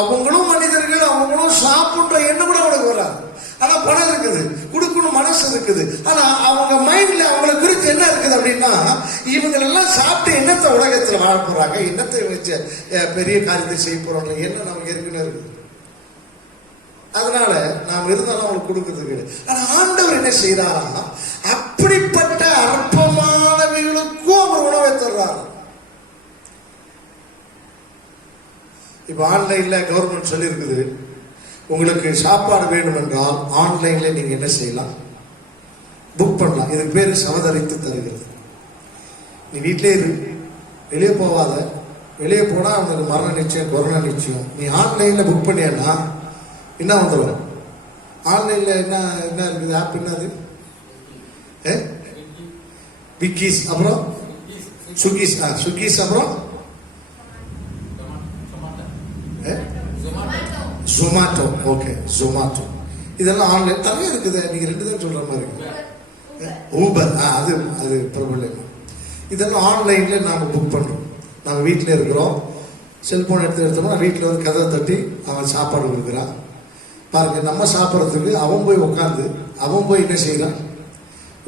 அவங்களும் மனிதர்கள், அவங்களும் சாப்பிடுற எண்ணம் கூட அவனுக்கு வராது. ஆனா பணம் இருக்குது, கொடுக்கணும் மனசு இருக்குது. ஆனா அவங்க மைண்ட்ல அவங்களை குறித்து என்ன இருக்குது அப்படின்னா, இவங்க எல்லாம் சாப்பிட்டு என்னத்தை உலகத்துல வாழ போறாங்க, என்னத்தை வச்சு பெரிய காரியத்தை செய்ய போறோம் என்ன நமக்கு ஏற்கனவே இருக்குது. அதனால நாம் இருந்தாலும் அவங்களுக்கு கொடுக்கறதுக்கு. ஆனா ஆண்டவர் என்ன செய்யறாரா, அப்படிப்பட்ட அற்பமானவைகளுக்கும் அவர் உணவை தர்றாரு. இப்ப ஆன்லைன்ல கவர்மெண்ட் சொல்லி இருக்குது, உங்களுக்கு சாப்பாடு வேணும் என்றால் ஆன்லைன்ல நீங்க என்ன செய்யலாம், புக் பண்ணலாம். இதுக்கு பேரு சவதரித்து தருகிறது. நீ வீட்டிலே இரு, வெளியே போவாத. வெளியே போனா அவங்களுக்கு மரண நிச்சயம், கொரோனா நிச்சயம். நீ ஆன்லைன்ல புக் பண்ணியா என்ன வந்துடும்? ஆன்லைன்ல என்ன இருக்குது ஆப்? என்னது? விக்கிஸ், அப்புறம் சுகிஸ், அப்புறம் ஜொமாட்டோ. ஓகே, ஜொமாட்டோ. இதெல்லாம் ஆன்லைன் நிறைய இருக்குது. நீங்க 2 தான் சொல்ற மாதிரி இருக்கு. ஊபர், அது பிரபலம். இதெல்லாம் ஆன்லைன்ல நாம புக் பண்றோம். நம்ம வீட்டில் இருக்கிறோம், செல்போன் எடுத்தோம்னா வீட்டில் வந்து கதவை தட்டி அவன் சாப்பாடு கொடுக்குறான். பாருங்க, நம்ம சாப்பிட்றதுக்கு அவன் போய் உட்காந்து அவன் போய் என்ன செய்யறான்,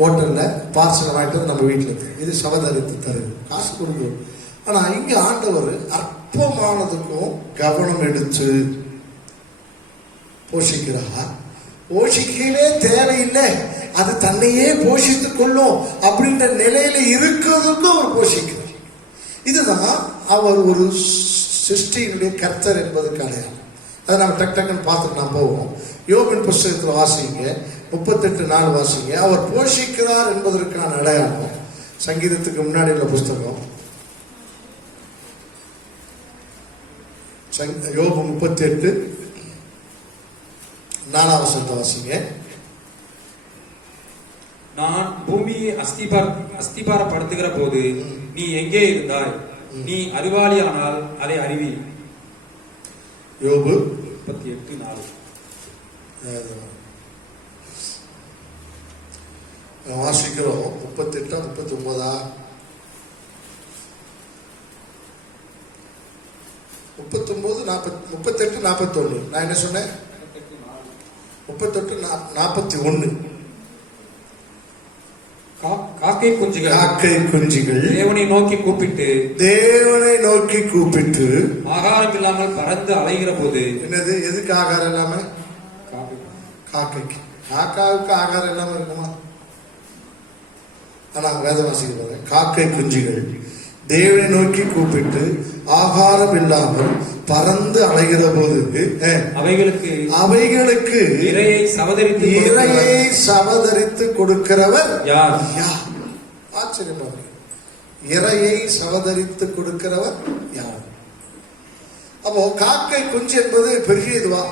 ஹோட்டல்ல பார்சல் வாங்கிட்டு வந்து நம்ம வீட்டில் இருக்கு. இது சவதரித்து தருது, காசு கொடுக்குறோம். ஆனா இங்க ஆண்டவர் அற்பமானதுக்கும் கவனம் எடுத்து போஷிக்கிறார். போஷிக்கவே தேவையில்லை, அது தன்னையே போஷித்துக் கொள்ளும் அப்படின்ற நிலையில இருக்கிறதுக்கும் அவர் போஷிக்கிறார். இதுதான் அவர் ஒரு சிருஷ்டியினுடைய கர்த்தர் என்பதற்கு அடையாளம். அதை நம்ம டக்குன்னு பார்த்துட்டு நான் போவோம். யோபின் புஸ்தகத்தில் வாசிங்க, 38:4 வாசிங்க. அவர் போஷிக்கிறார் என்பதற்கான அடையாளம் சங்கீதத்துக்கு முன்னாடி உள்ள புஸ்தகம் யோபு 38:4 வாசிங்க. நான் பூமியை அஸ்திபாரப்படுத்துகிற போது நீ எங்கே இருந்தாய்? நீ அறிவாளியானால் அதை அறிவி. யோபு 38:4 வாசிக்கிறோம். 38, 39, 39, 38, 41. நான் என்ன சொன்னேன்? 38, 41. காக்கை குஞ்சுகள் தேவனை நோக்கி கூப்பிட்டு ஆகாரம் இல்லாமல் பறந்து அலைகிற போது. என்னது? எதுக்கு ஆகாரம் இல்லாம? காக்கைக்கு. காக்காவுக்கு ஆகாரம் இல்லாம இருக்குமா? ஆனா வேத வாசிக்கிறாங்க, காக்கை குஞ்சுகள் தேவனை நோக்கி கூப்பிட்டு ஆகாரம் இல்லாமல் பறந்து அலைகிற போது அவைகளுக்கு இரையை சவதரித்து கொடுக்கிறவர் யார்? ஆச்சரியமா, இரையை சவதரித்து கொடுக்கிறவர் யார்? அப்போ காக்கை குஞ்சு என்பது பெரிய இதுவா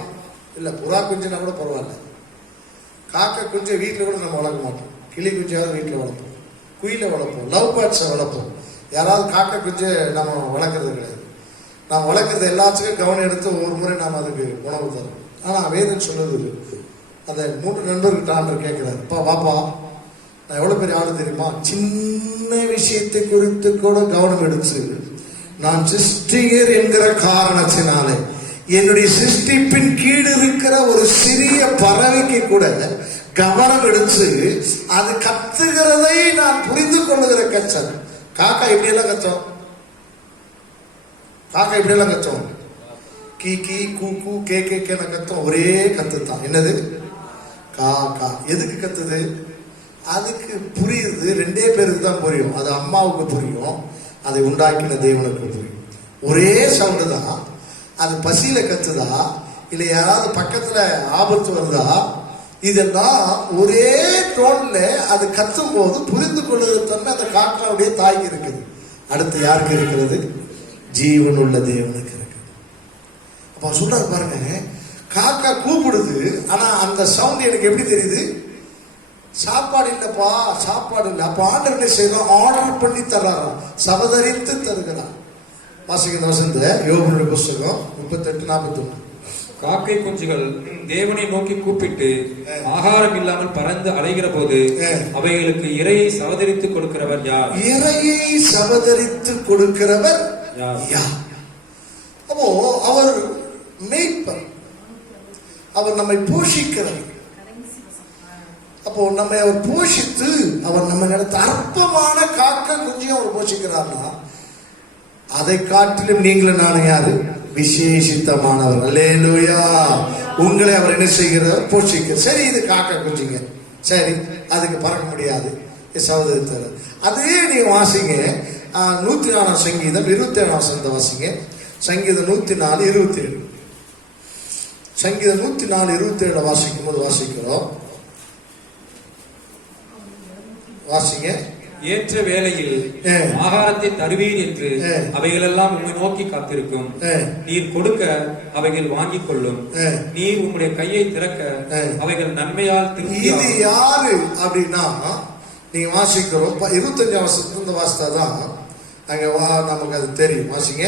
இல்ல? புறா குஞ்சுனா கூட பரவாயில்ல. காக்கை குஞ்சு வீட்டில் கூட நம்ம வளர்க்க மாட்டோம். கிளி குஞ்சாவது வீட்டில் வளர்ப்போம், குயில வளர்ப்போம், லவ் பேர்ட்ஸை வளர்ப்போம். யாராவது காக்கை குஞ்சு நம்ம வளர்க்கறது கிடையாது. நாம் வளர்க்கறது எல்லாத்துக்கும் கவனம் எடுத்து ஒவ்வொரு முறை நாம் அதுக்கு உணவு தரோம். ஆனா வேதம் சொல்லுது, அந்த 3 நண்பர்கிட்ட ஆண்டவர் கேட்கிறார், பாப்பா நான் எவ்வளவு பெரிய ஆளு தெரியுமா, சின்ன விஷயத்தை குறித்து கூட கவனம் எடுத்து நான் சிருஷ்டிகர் என்கிற காரணத்தினாலே என்னுடைய சிருஷ்டிப்பின் கீழ் இருக்கிற ஒரு சிறிய பறவைக்கு கூட கவனம் எடுத்து அது கத்துகிறதை நான் புரிந்து கொள்ளுகிற கச்சல். காக்கா இப்படியெல்லாம் கத்தோம், கீ கீ கூ கூ கே கத்தோம், ஒரே கத்து தான். என்னது? காக்கா. எதுக்கு கத்துது? அதுக்கு புரியுது, 2 பேருக்கு தான் புரியும். அது அம்மாவுக்கு புரியும், அதை உண்டாக்கின தேவனுக்கு புரியும். ஒரே சவுண்டு தான். அது பசியில கத்துதா, இல்ல யாராவது பக்கத்துல ஆபத்து வருதா, இதெல்லாம் ஒரே டோன்ல அது கத்தும் போது புரிந்து கொள்ளுகிற தன்மை அந்த காக்காவுடைய தாய்க்கு இருக்குது. அடுத்து யாருக்கு இருக்கிறது? ஜீவன் உள்ள தேவனுக்கு இருக்கு. அப்ப சொல்றாரு பாருங்க, காக்கா கூப்பிடுது, ஆனா அந்த சவுண்ட் எனக்கு எப்படி தெரியுது? சாப்பாடு இல்லப்பா, சாப்பாடு இல்லை. அப்ப ஆண்டவர் என்ன செய்யணும்? ஆர்டர் பண்ணி தர்றாராம், சவதரித்து தருகிறார். வாசிக்கிற வசந்த யோபுடைய புஸ்தகம் 38:41. காக்கை குஞ்சுகள் தேவனை நோக்கி கூப்பிட்டு ஆகாரம் இல்லாமல் பறந்து அலைகிற போது அவைகளுக்கு இரையை சவதரித்து கொடுக்கிறவர் யார்? இரையை சவதரித்து கொடுக்கிறவர் யார்? அப்போ அவர் மேய்ப்பர், அவர் நம்மை போஷிக்கிறவர். அப்போ நம்மை அவர் போஷித்து அவர் நம்ம நடத்த அற்பமான காக்க குஞ்சையும் அவர் போஷிக்கிறார்னா அதை காட்டிலும் நீங்களும் நானும் யாரு? விசேஷித்தமானவர். அல்லேலூயா. உங்களை அவர் என்ன செய்கிறார்? போஷிக்கிறார். சரி, இது காக்க குஞ்சுங்க, சரி, அதுக்கு பறக்க முடியாது, சகோதரர். அதே நீங்க வாசிங்க 104 சங்கீதம் 27 வாசிங்க. சங்கீதம் 104:27. சங்கீதம் 104:27 வாசிக்கும் போது வாசிக்கிறோம். வாசிங்க. ஏற்ற வேளையில் ஆகாரத்தை தருவீர் என்று அவைகளெல்லாம் உம்மை நோக்கி காத்திருக்கும். நீர் கொடுக்க அவைகள் வாங்கிக் கொள்ளும். நீர் உம்முடைய கையை திறக்க அவைகள் நன்மையால் திருப்தி. இது யாரு அப்படின்னா நீங்க வாசிக்கிறோம் 25 வாசித்தாதான் அங்க நமக்கு அது தெரியும். வாசிங்க.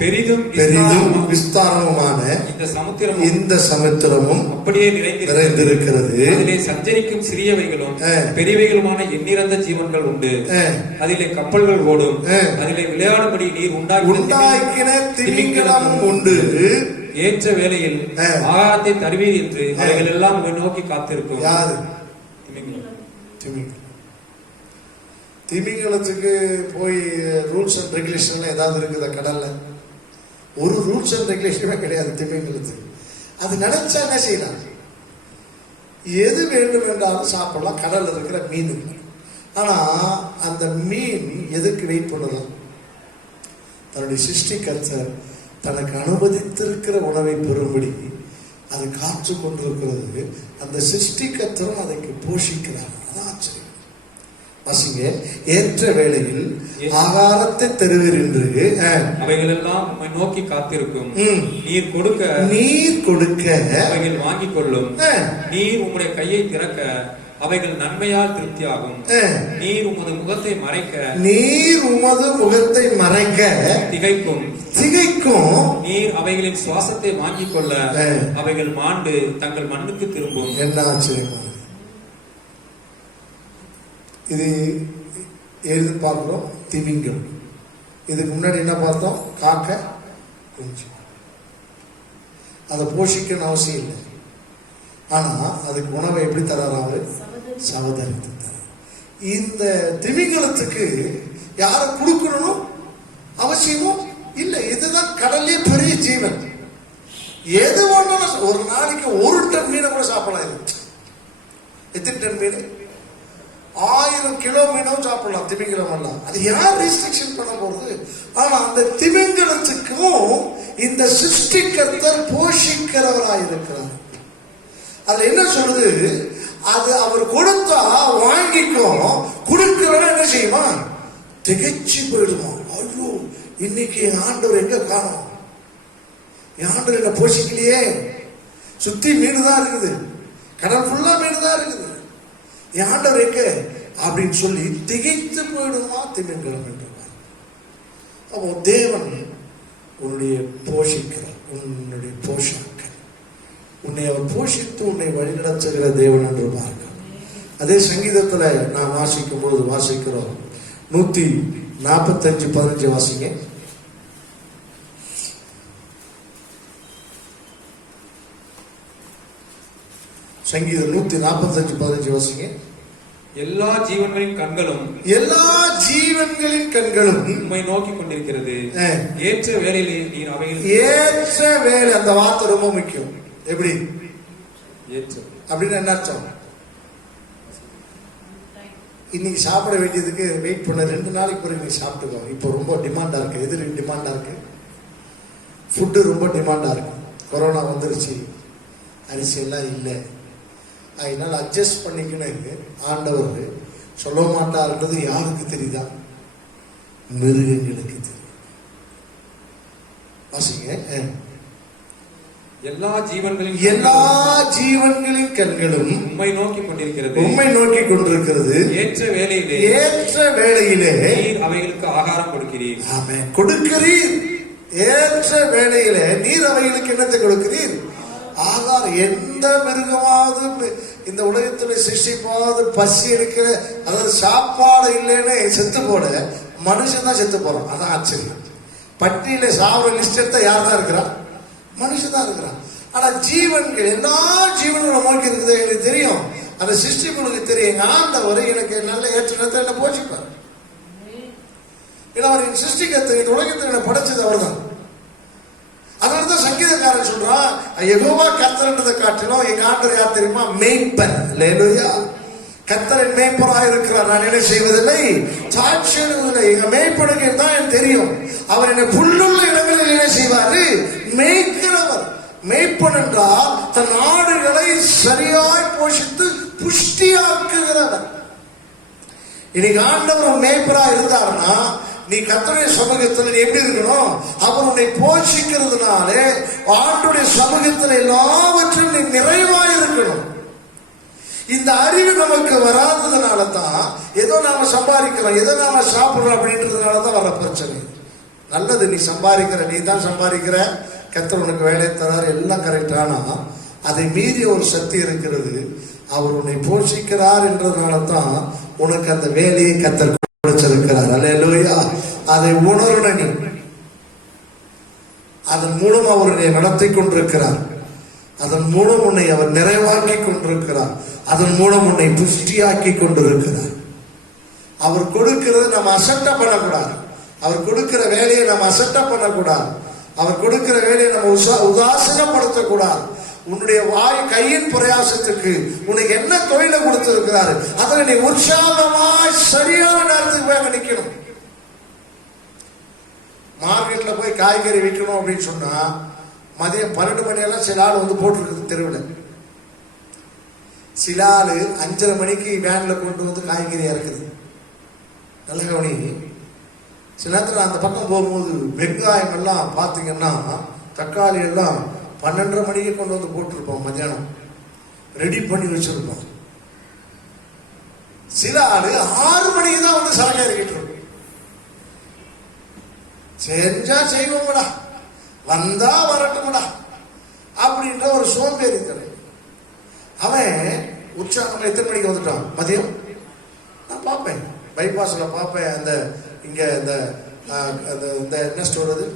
பெரிதும் விஸ்தாரமுமான இந்த சமுத்திரமும் அப்படியே நிறைந்திருக்கிறது. அதிலே சஞ்சரிக்கும் சிறியவைகளும் பெரியவைகளுமான எண்ணிறந்த ஜீவன்கள் உண்டு. அதிலே கப்பல்கள் ஓடும். அதிலே விளையாடும்படி நீர் உண்டாக்கின திமிங்கலமும் உண்டு. ஏற்ற வேளையில் ஆகாரத்தை தருவீர் என்று அவைகள் எல்லாம் உங்களை நோக்கி காத்திருக்கும். யாரு? திமிங்கலம். திமிங்கலத்துக்கு போய் ரூல்ஸ் அண்ட் ரெகுலேஷன் ஏதாவது இருக்குதா? கடல்ல ஒரு ரூல்ஸ் அண்ட் ரெகுலேஷனுமே கிடையாது திமிங்கலத்துக்கு. அது நினைச்சா என்ன செய்யலாம்? எது வேண்டும் என்றாலும் சாப்பிடலாம், கடல்ல இருக்கிற மீன். ஆனா அந்த மீன் எதுக்கு வெயிட் பண்ணலாம்? தன்னுடைய சிருஷ்டிகர்த்தர் தனக்கு அனுமதித்திருக்கிற உணவை பெறும்படி அது காற்று கொண்டிருக்கிறது. அந்த சிருஷ்டிகர்த்தரும் அதற்கு போஷிக்கிறார். அதான் ஆச்சரியம். வாசிங்க. ஏற்ற வேளையில் ஆகாரத்தை தருவீர் என்று அவைகள் எல்லாம் உம்மை நோக்கி காத்திருக்கும். நீர் கொடுக்க அவைகள் வாங்கிக் கொள்ளும். நீர் உம்முடைய கையை திறக்க அவைகள் நன்மையால் திருப்தியாகும். நீர் உமது முகத்தை மறைக்க திகைக்கும். நீர் அவைகளின் சுவாசத்தை வாங்கிக் கொள்ள அவைகள் மாண்டு தங்கள் மண்ணுக்கு திரும்பும். என்ன ஆச்சரியமா இது எழுதி பார்க்கிறோம். திமிங்கலம். இதுக்கு முன்னாடி என்ன பார்த்தோம்? காக்க குஞ்சு. அதை போஷிக்கணும் அவசியம் இல்லை. ஆனா அதுக்கு உணவை எப்படி தராரு? அவரு சவதரித்து தர. இந்த திமிங்கலத்துக்கு யார கொடுக்கணும் அவசியமும் இல்லை. இதுதான் கடல்லே பெரிய ஜீவன். எது ஒண்ணு ஒரு நாளைக்கு 1 டன் மீனை கூட சாப்பிடலாம். எத்தனை டன் மீன்? 1000 கிலோ மீனும் சாப்பிடலாம். திமிங்கலம் எல்லாம் அது யார் ரெஸ்ட்ரிக்ஷன் பண்ண போறது? ஆனா அந்த திமிங்கலத்துக்கும் இந்த சிருஷ்டிகர்த்தர் போஷிக்கிறவராயிருக்கிறார். அதுல என்ன சொல்லுது? அது அவர் கொடுத்தா வாங்கிக்கும். கொடுக்கிறவன் என்ன செய்யுமா? திகைச்சு போயிடுமா? ஐயோ, இன்னைக்கு என் ஆண்டவர் எங்க காணோம்? என் ஆண்டவர் என்ன போஷிக்கலையே. சுத்தி மீன் தான் இருக்குது, கடல் ஃபுல்லா மீன் தான் இருக்குது, என் ஆண்டவர் எங்க அப்படின்னு சொல்லி திகைத்து போயிடுமா திமிங்கலம் என்றார். அப்போ தேவன் உன்னுடைய போஷிக்கிறார், உன்னுடைய போஷாக்க, உன்னை அவர் போஷித்து உன்னை வழிநடத்துகிற தேவன் என்று பார்க்க. அதே சங்கீதத்துல நான் வாசிக்கும் பொழுது வாசிக்கிறோம் 145:15 வாசிங்க. சங்கீதம் 145:15 வாசிங்க. எல்லா ஜீவன்களின் கண்களும் உம்மை நோக்கி கொண்டிருக்கிறது. ஏற்ற வேளையிலே நீர் அவைகள். ஏற்ற வேலை, அந்த வார்த்தை ரொம்ப முக்கியம். எப்படி ஏற்ற அப்படின்னு என்ன அர்த்தம்? இன்னைக்கு சாப்பிட வேண்டியதுக்கு வெயிட் பண்ண 2 நாளைக்கு பிறகு நீ சாப்பிட்டுக்கோ. இப்போ ரொம்ப டிமாண்டா இருக்கு. எது டிமாண்டா இருக்கு? ஃபுட்டு ரொம்ப டிமாண்டா இருக்கு. கொரோனா வந்துருச்சு, அரிசி எல்லாம் இல்லை, அதனால அட்ஜஸ்ட் பண்ணிக்கணுங்க. ஆண்டவர் சொல்ல மாட்டார்ன்றது யாருக்கு தெரியுதா? மிருகங்களுக்கு தெரியும். வாசிங்க. எல்லா ஜீவன்களின் கண்களும் உம்மை நோக்கி கொண்டிருக்கிறது. ஏற்ற வேளையிலே நீர் அவைகளுக்கு ஆகாரம் கொடுக்கிறீர். ஆமென். கொடுக்கிறீர். ஏற்ற வேளையிலே நீர் அவைகளுக்கு என்னத்தை கொடுக்கிறீர்? ஆகாரம். எந்த மிருகமாவது இந்த உலகத்தில் சிருஷ்டிப்பாவது பசி எடுக்கிற, அதாவது சாப்பாடு இல்லைன்னு செத்து போட மனுஷன் தான் செத்து போறான். அதான் ஆச்சரியம். பட்டியல சாவர லிஸ்ட் எடுத்தா யார் தான் இருக்கிறான்? மனுஷன் தான் இருக்கிறான். ஆனா ஜீவன்கள், எல்லா ஜீவன்களும் நோக்கி இருக்குது. எனக்கு தெரியும், அந்த சிருஷ்டிகளுக்கு தெரியும். ஆண்டவர் எனக்கு நல்ல ஏற்ற நேரத்தில் என்ன போஷிப்பார். ஏன்னா அவர் சிருஷ்டிகத்தை இந்த உலகத்தில் என்ன படைச்சது அவர் தான். அதனாலதான் சங்கீதக்காரன் சொல்றான், யெகோவா கர்த்தர்ன்றதை காட்டிலும் எங்க ஆண்டவர் யார் தெரியுமா? மேய்ப்பன். அல்லேலூயா. கர்த்தரின் மேய்ப்பராக இருக்கிறார். நான் என்ன செய்வதில்லை, சாட்சியிடுவதில்லை. எங்க மேய்ப்பனுக்கு தான் எனக்கு தெரியும். அவர் என்னை புல்லுள்ள இடங்களில் என்ன செய்வாரு? மேய்க்கிறவர். மேய்ப்பன் என்றால் தன் ஆடுகளை சரியாய் போஷித்து புஷ்டியாக்குகிறவர். இன்னைக்கு ஆண்டவர் மேய்ப்பரா இருந்தாருன்னா நீ கர்த்தருடைய சமூகத்தில் நீ எப்படி இருக்கணும்? அவர் உன்னை போஷிக்கிறதுனாலே ஆண்டுடைய சமூகத்தில் எல்லாவற்றும் நீ நிறைவாய் இருக்கணும். இந்த அறிவு நமக்கு வராததுனால தான் ஏதோ நாம சம்பாதிக்கிறோம், ஏதோ நாம சாப்பிடுறோம் அப்படின்றதுனால தான் வர பிரச்சனை. நல்லது, நீ சம்பாதிக்கிற, நீ தான் சம்பாதிக்கிற, கர்த்தர் உனக்கு வேலை தரார், எல்லாம் கரெக்டானா அதை மீறி ஒரு சக்தி இருக்கிறது. அவர் உன்னை போஷிக்கிறார் என்றதுனால தான் உனக்கு அந்த வேலையை கர்த்தர் கொடுத்திருக்கிறார். அல்லேலூயா. அதை உணரணும் நீ. அதன் மூலம் அவர் உன்னை நடத்தி கொண்டிருக்கிறார். அதன் மூலம் உன்னை அவர் நிறைவாக்கி கொண்டிருக்கிறார். அதன் மூலம் உன்னை புஷ்டியாக்கி கொண்டிருக்கிறார். அவர் கொடுக்கிறது நம்ம அசட்டை பண்ணக்கூடாது. அவர் கொடுக்கிற வேலையை நம்ம அசட்டை பண்ணக்கூடாது. அவர் கொடுக்கிற வேலையை நம்ம உதாசீனப்படுத்தக்கூடாது. உன்னுடைய கையின் பிரயாசத்துக்கு உனக்கு என்ன தொழிலை கொடுத்திருக்கிறாரு அதில் நீ உற்சாகமாய் சரியான நேரத்துக்கு போய் நிக்கணும். மார்க்கெட்ல போய் காய்கறி விற்கணும் அப்படின்னு சொன்னா மதியம் 12 மணியெல்லாம் சில ஆள் வந்து போட்டுருக்குது தெருவில். சில ஆள் 5:30 மணிக்கு வேன்ல கொண்டு வந்து காய்கறி இறக்குது. நல்ல கவனி. சில நேரத்தில் அந்த பக்கம் போகும்போது வெங்காயம் எல்லாம் பார்த்தீங்கன்னா, தக்காளி எல்லாம் 12:30 மணிக்கு கொண்டு வந்து போட்டிருப்போம். மத்தியானம் ரெடி பண்ணி வச்சிருப்போம். சில ஆளு 6 மணிக்கு தான் வந்து சரக்கு இறக்கிட்டு இருக்கும். செஞ்சா செய்வோம்டா, வந்தா வரட்டும்டா அப்படின்ற ஒரு சோம்பேறி தலை. அவன் உற்சாகம். எத்தனை மணிக்கு வந்துட்டான்? மதியம். நான் பார்ப்பேன், பைபாஸ்ல பார்ப்பேன். அந்த இங்க இந்த என்ன ஸ்டோர் அது,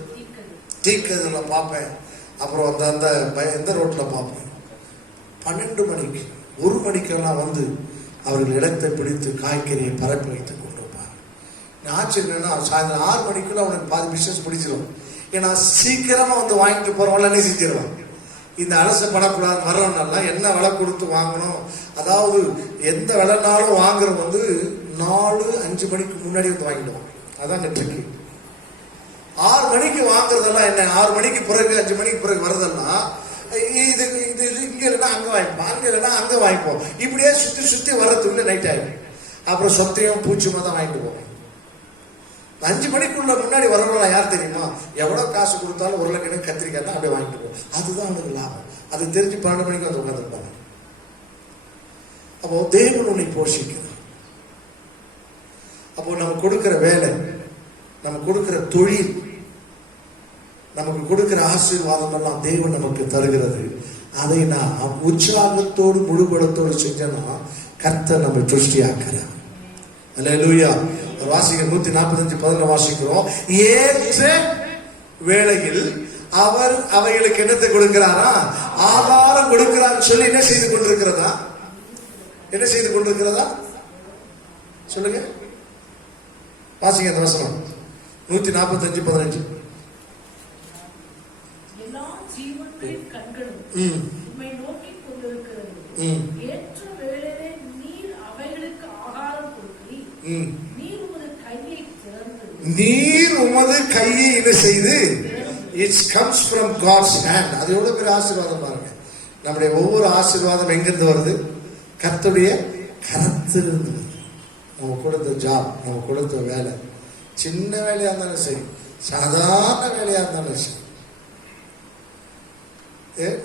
டீக்கதுல பார்ப்பேன். அப்புறம் அந்த எந்த ரோட்ல பார்ப்பேன். 12 மணிக்கு 1 மணிக்கெல்லாம் வந்து அவர்கள் இடத்தை பிடித்து காய்கறியை பரப்பி வைத்துக் கொண்டிருப்பார். ஆச்சரியம் என்னன்னா, சாயந்தரம் 6 மணிக்குள்ள அவனுக்கு பாதி பிசினஸ் பிடிச்சிடும். ஏன்னா சீக்கிரமா வந்து வாங்கிட்டு போறவங்களே செஞ்சிருவான். இந்த அலசப்படக்கூடாது. வர்றவனெல்லாம் என்ன விலை கொடுத்து வாங்கணும், அதாவது எந்த விலைனாலும் வாங்குற வந்து 4-5 மணிக்கு முன்னாடி வந்து வாங்கிடுவான். அதான் நெட்ருக்கு. 6 மணிக்கு வாங்குறதெல்லாம் என்ன, 6 மணிக்கு பிறகு 5 மணிக்கு பிறகு வர்றதெல்லாம் இது இங்க இல்லைன்னா அங்க வாங்கிப்போம், அங்க இல்லைன்னா அங்க வாங்கிப்போம். இப்படியே சுத்தி சுத்தி வர்றதுக்குள்ள நைட் ஆயிடும். அப்புறம் சொத்தையும் பூச்சியமா தான் வாங்கிட்டு போவோம். 5 மணிக்குள்ள முன்னாடி வரவங்களா யார் தெரியுமா? எவ்வளவு காசு கொடுத்தாலும் உருளைக்கிழங்கு கத்திரிக்காய் தான் அப்படியே வாங்கிட்டு போவோம். அதுதான் அவனுக்கு லாபம். அது தெரிஞ்சு 12 மணிக்கு வந்து உட்காந்துருப்பாங்க. அப்போ தேவன் உன்னை போஷிக்கிறார். அப்போ நம்ம கொடுக்கிற வேலை, நம்ம கொடுக்கிற தொழில், நமக்கு கொடுக்கிற ஆசீர்வாதம் எல்லாம் தேவன் நமக்கு தருகிறது. அதை நான் உற்சாகத்தோடு முழுபலத்தோடு செஞ்சோம்னா கர்த்தர் நம்மை திருஷ்டியாக்குறார். அல்லேலூயா. வாசிக்க 145:10 வாசிக்கிறோம். ஏற்ற வேளையில் அவர் அவைகளுக்கு என்னத்தை கொடுக்கிறாரா? ஆகாரம் கொடுக்கிறார் சொல்லி என்ன செய்து கொண்டிருக்கிறதா? என்ன செய்து கொண்டிருக்கிறதா சொல்லுங்க. வாசிங்க அந்த வசனம் 145:15. எல்லா ஜீவன்களின் கண்களும் உம்மை நோக்கி கொண்டிருக்கிறது. ஏற்ற வேளையிலே நீர் அவைகளுக்கு ஆகாரம் கொடுக்கிறீர். நீர் உமது கையை திறந்து, நீர் உமது கையை என்ன செய்து, it's comes from God's hand. அது எவ்வளவு பெரிய ஆசீர்வாதம் பாருங்க. நம்முடைய ஒவ்வொரு ஆசீர்வாதம் எங்கிருந்து வருது? கர்த்தருடைய கரத்திலிருந்து வருது. நம்ம கொடுத்த ஜாப், நம்ம கொடுத்த வேலை, சின்ன வேலையா இருந்தாலும் சரி, சாதாரண வேலையா இருந்தாலும் சரி,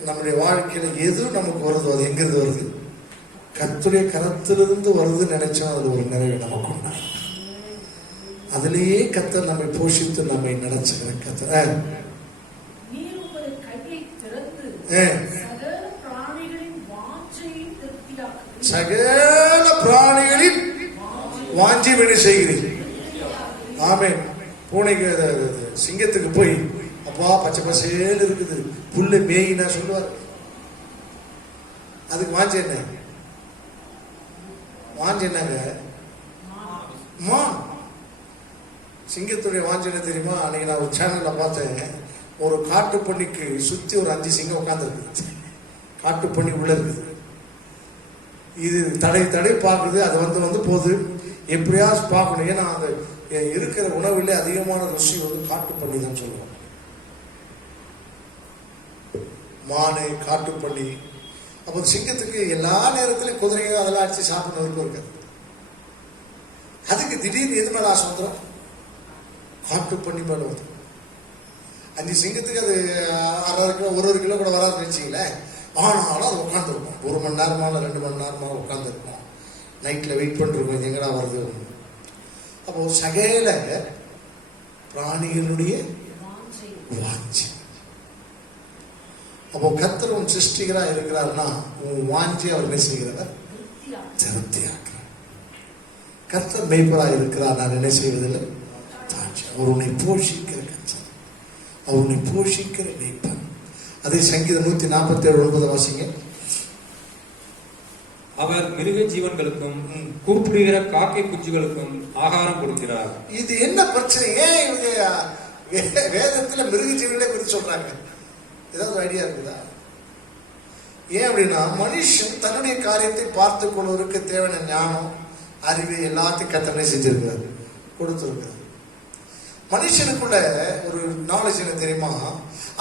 நம்முடைய வாழ்க்கையில எது நமக்கு வருதோ அது எங்கிருந்து வருது? கர்த்தருடைய கரத்திலிருந்து வருதுன்னு நினைச்சோம். அது ஒரு நிறைவு நமக்கு உண்டாகும். அதிலேயே கர்த்தர் நம்மை போஷித்து நம்மை நடத்துகிற கர்த்தர். நீர் உமது கையை திறந்து சகல பிராணிகளின் வாஞ்சையை திருப்தியாக்குகிறீர். சகல பிராணிகளின் வாஞ்சி என்ன செய்கிறீர்கள்? ஆமென். பூனைக்கு சிங்கத்துக்கு போய் அப்பா பச்சை பசேல் இருக்குது புல்லு மேயினா சொல்லுவார். அதுக்கு வாஞ்சி என்ன? வாஞ்சி என்னங்க? மான். சிங்கத்துடைய வாஞ்சி என்ன தெரியுமா? அன்னைக்கு நான் ஒரு சேனல்ல பார்த்தேன். ஒரு காட்டு பண்ணிக்கு சுத்தி ஒரு 5 சிங்கம் உட்கார்ந்து இருக்குது. காட்டு பண்ணி உள்ள இருக்குது. இது தடை பார்க்குது. அது வந்து போகுது. எப்படியாவது பார்க்கணும். ஏன்னா அந்த இருக்கிற உணவிலே அதிகமான ருசி காட்டு பண்ணி தான் சொல்லுவோம். மானை காட்டு பண்ணி. அப்போ சிங்கத்துக்கு எல்லா நேரத்திலும் குதிரையோ அதெல்லாம் அடிச்சு சாப்பிட்றதுக்கும் இருக்காது. அதுக்கு திடீர்னு எது மேல ஆசை வந்துடும்? காட்டு பண்ணி மேல வந்து 5 சிங்கத்துக்கு அது 1/2 கிலோ 1 கிலோ கூட வராதுன்னு வச்சுங்களேன். ஆனாலும் அது உட்காந்துருக்கும். 1 மணி நேரமா 2 மணி நேரமா உட்காந்துருக்கும். நைட்ல வெயிட் பண்ணிருக்கோம் எங்கடா வருது. அப்போ சகல பிராணிகளுடைய வாஞ்சி. அப்போ கர்த்தர் உன் சிருஷ்டிகரா இருக்கிறார்னா உன் வாஞ்சி அவர் என்ன செய்கிறவர்? திருப்தியாக்குறார். கர்த்தர் மேய்ப்பரா இருக்கிறார். நான் என்ன செய்வதில்லை? அவர் உன்னை போஷிக்கிற கர்த்தர். அவர் உன்னை போஷிக்கிற மேய்ப்பர். அதே சங்கீதம் 147:9 வாசிங்க. அவர் மிருக ஜீவன்களுக்கும் கூப்பிடுகிற காக்கை குஞ்சுகளுக்கும் ஆகாரம் கொடுக்கிறார். இது என்ன பிரச்சனை? ஏன் இவங்க வேதத்துல மிருக ஜீவன்களை குறித்து சொல்றாங்க? ஏதாவது ஐடியா இருக்குதா? ஏன் அப்படின்னா மனுஷன் தன்னுடைய காரியத்தை பார்த்து கொள்வதற்கு தேவையான ஞானம், அறிவு எல்லாத்தையும் கர்த்தர் செஞ்சிருக்கிறார், கொடுத்திருக்கிறார். மனுஷனுக்குள்ள ஒரு நாலேஜ் என்ன தெரியுமா?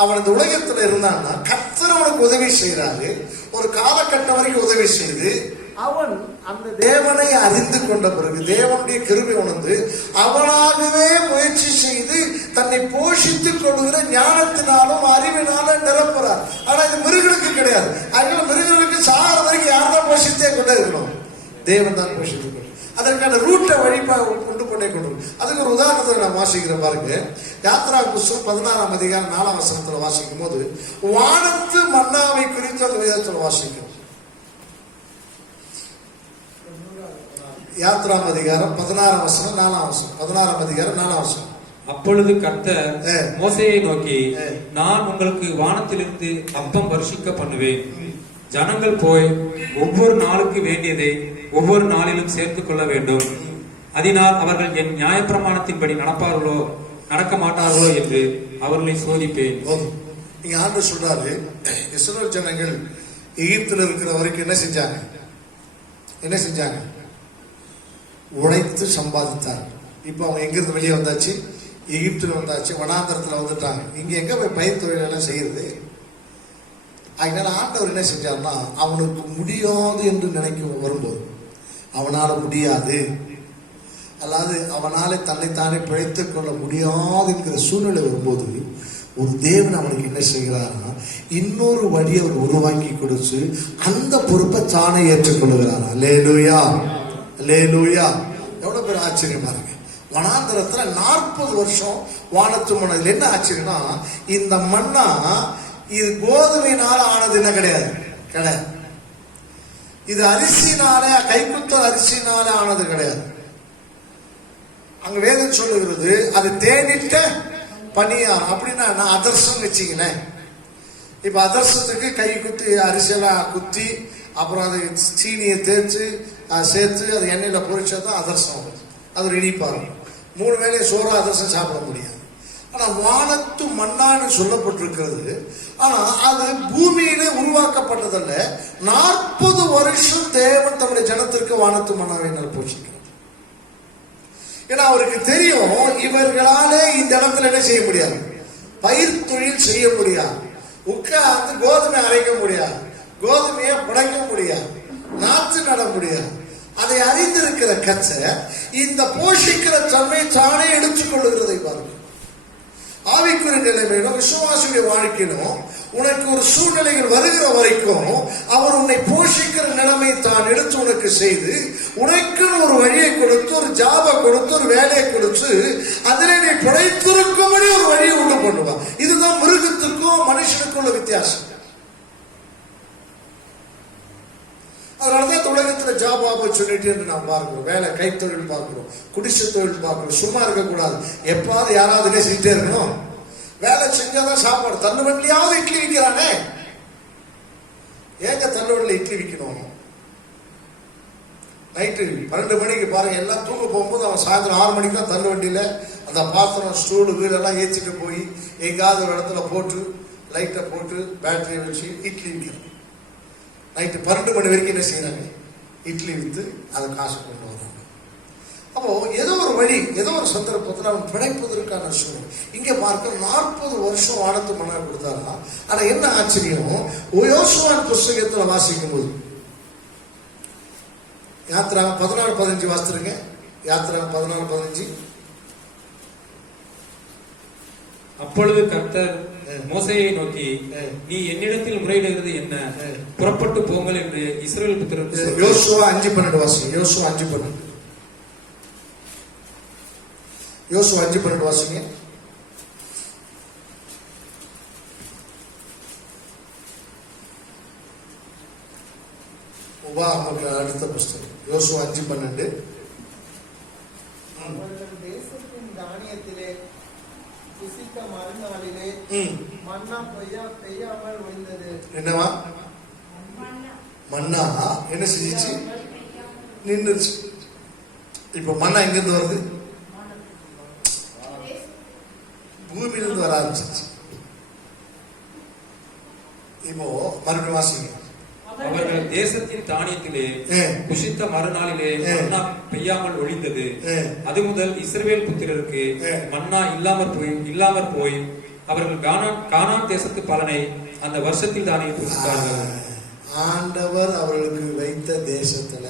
அவன் இந்த உலகத்துல இருந்தான்னா கர்த்தர் அவனுக்கு உதவி செய்யறாரு. ஒரு காலகட்டம் வரைக்கும் உதவி செய்து அவன் அந்த தேவனை அறிந்து கொண்ட பிறகு தேவனுடைய கிருபை உணர்ந்து அவனாகவே முயற்சி செய்து தன்னை போஷித்துக் கொள்கிற ஞானத்தினாலும் அறிவினாலும் நிரப்புறார். ஆனா இது மிருகனுக்கு கிடையாது. அதனால மிருகனுக்கு சாகிற வரைக்கும் யார்தான் போஷித்தே கொண்டே இருக்கணும்? தேவன் தான் போஷித்து கொண்டு அதற்கான ரூட்டை வழிபா கொண்டு கொண்டே கொண்டு. அதுக்கு ஒரு உதாரணத்தை நான் வாசிக்கிறேன் பாருங்க. யாத்ரா புஸ்தகம் 16ஆம் அதிகாரம் 4ஆம் வசனத்துல வாசிக்கும் போது வானத்து மன்னாவை குறித்து அந்த வேதத்துல வாசிக்கும். யாத்ராம் அதிகாரம் 16ஆம் வசனம் 4ஆம் வசனம். 16ஆம் அதிகாரம் 4ஆம் வசனம். அப்பொழுது கர்த்தர் மோசேயை நோக்கி, நான் உங்களுக்கு வானத்திலிருந்து அப்பம் வருஷிக்க பண்ணுவேன். ஜனங்கள் போய் ஒவ்வொரு நாளுக்கு வேண்டியதை ஒவ்வொரு நாளிலும் சேர்த்துக் கொள்ள வேண்டும். அதனால் அவர்கள் என் நியாயப்பிரமாணத்தின்படி நடப்பார்களோ நடக்க மாட்டார்களோ என்று அவர்களை சோதிப்பேன். இங்க ஆண்டவர் சொல்றாரு, இஸ்ரவேல் ஜனங்கள் எகிப்துல இருக்கிற வரைக்கும் என்ன செஞ்சாங்க? உழைத்து சம்பாதித்தாங்க. இப்ப அவங்க எங்கிருந்து வெளியே வந்தாச்சு? எகிப்துல வந்தாச்சு, வனாந்தரத்துல வந்துட்டாங்க. இங்க எங்க போய் பயிர் தொழில் எல்லாம் செய்யறது? அதனால ஆண்டவர் என்ன செஞ்சார்னா, அவனுக்கு முடியாது என்று நினைக்க வரும்போது, அவனால முடியாது அல்லாது அவனால தன்னைத்தானே பிழைத்துக் கொள்ள முடியாது என்கிற சூழ்நிலை வரும்போது ஒரு தேவன் அவனுக்கு என்ன செய்கிறாரா, இன்னொரு வழி அவர் உருவாக்கி கொடுத்து அந்த பொறுப்பை தானே ஏற்றுக்கொள்கிறாரா. அல்லேலூயா, அல்லேலூயா. எவ்வளவு பேர் ஆச்சரியமா இருக்கு. வனாந்தரத்துல 40 வருஷம் வானத்து மணல். என்ன ஆச்சரியம்னா, இந்த மண்ணா இது கோதுமையினால ஆனது என்ன கிடையாது. இது அரிசினால, கைக்குத்தல் அரிசினால ஆனது கிடையாது. அங்க வேதம் சொல்லுகிறது அது தேனிட்ட பனியார். அப்படின்னா நான் அதர்சம் வச்சிங்களேன். இப்ப அதர்சத்துக்கு கை குத்தி அரிசியெல்லாம் குத்தி அப்புறம் அது சீனியை தேய்ச்சி சேர்த்து அது எண்ணெயில பொரிச்சாதான் அதர்சம். அது ஒரு இனிப்பாரு. 3 வேளையும் சோறா அதர்சம் சாப்பிட முடியாது. ஆனா வானத்து மண்ணான்னு சொல்லப்பட்டிருக்கிறது. ஆனா அது பூமியிலே உருவாக்கப்பட்டதல்ல. 40 வருஷம் தேவன் தம்முடைய ஜனத்திற்கு வானத்து மண்ணாவை போஷிக்கிறார். ஏன்னா அவருக்கு தெரியும் இவர்களாலே இந்த இடத்துல என்ன செய்ய முடியாது, பயிர் தொழில் செய்ய முடியாது, உட்கார்ந்து கோதுமை அரைக்க முடியாது, கோதுமையை படைக்க முடியாது, நாத்து நட முடியாது. அதை அறிந்திருக்கிற கர்த்தர் இந்த போஷிக்கிற தன்மை தானே எடுத்துக் கொள்ளுகிறதை பாருங்க. ஆவிக்குரிய நிலைமையிலும் விசுவாசியுடைய வாழ்க்கையிலும் உனக்கு ஒரு சூழ்நிலைகள் வருகிற வரைக்கும் அவர் உன்னை போஷிக்கிற நிலைமை தான் எடுத்து உனக்கு செய்து உனக்குன்னு ஒரு வழியை கொடுத்து, ஒரு ஜாபை கொடுத்து, ஒரு வேலையை கொடுத்து அதிலே நீ பிழைத்திருக்கும்படி ஒரு வழியை உண்டு பண்ணுவான். இதுதான் மிருகத்துக்கும் மனுஷனுக்கும் உள்ள வித்தியாசம். அதனாலதான் உலகத்துல ஜாப் ஆப்பர்ச்சுனிட்டி என்று நாம் பார்க்கிறோம். வேலை, கைத்தொழில் பார்க்கிறோம், குடிசை தொழில் பார்க்கிறோம். சும்மா இருக்கக்கூடாது, எப்பாவது யாராவது செஞ்சுட்டே இருக்கணும். வேலை செஞ்சாதான் சாப்பாடு. தள்ளுவண்டியாவது இட்லி விற்கிறானே, ஏங்க தள்ளுவண்டில இட்லி விற்கணும்? நைட்டு 12 மணிக்கு பாருங்க, எல்லாம் தூங்க போகும்போது அவன் சாயந்தரம் 6 மணிக்கு தான் தள்ளுவண்டியில அந்த பாத்திரம், ஸ்டூலு, வீடெல்லாம் ஏற்றிட்டு போய் எங்காவது ஒரு இடத்துல போட்டு லைட்டை போட்டு பேட்டரியை வச்சு இட்லி விற்கிறான். நைட்டு 12 மணி வரைக்கும் என்ன செய்யறாங்க? இட்லி வித்து அதை காசு கொண்டு வராங்க. அப்போ ஏதோ ஒரு வழி, ஏதோ ஒரு சந்தர்ப்பத்தில் அவன் பிழைப்பதற்கான சூழ்நிலை. இங்க பார்க்க 40 வருஷம் வானத்து மன்னா கொடுத்தாரா. ஆனா என்ன ஆச்சரியம், யோசுவாவின் புஸ்தகத்துல வாசிக்கும் போது, யாத்திராகம் 14:15 வாசித்துருங்க. யாத்திராகம் 14:15. அப்பொழுது கர்த்தர் மோசேயை நோக்கி, நீ என்னிடத்தில் முறையிடுகிறது என்ன? புறப்பட்டு போங்கள் என்று இஸ்ரவேல் புத்திரருக்கு சொன்னார். யோசுவா 5:12 வாசிங்க. யோசுவா 5:12. யோசுவா 5:12 வாசிங்க. உபாகமத்துக்கு அடுத்த புஸ்தகம் யோசுவா 5:12. தேசத்தின் தானியத்திலே புசித்த மறுநாளிலே மன்னா பெய்யாமல் ஒழிந்தது. என்னவா? மன்னா என்ன செஞ்சிச்சு? நின்றுச்சு. இப்ப மன்னா எங்க இருந்து வருது? பூமியிலிருந்து வர ஆரம்பிச்சிருச்சு. இப்போ மறுபடியும் வாசிங்க. அவர்கள் தேசத்தின் தானியத்திலே புசித்த மறுநாளிலே மன்னா பெய்யாமல் ஒழிந்தது. அது முதல் இஸ்ரவேல் புத்திரருக்கு மன்னா இல்லாமற் போய் அவர்கள் கானான் தேசத்து பலனை அந்த வருஷத்தில் தானே புசித்தார்கள். ஆண்டவர் அவர்களுக்கு வைத்த தேசத்துல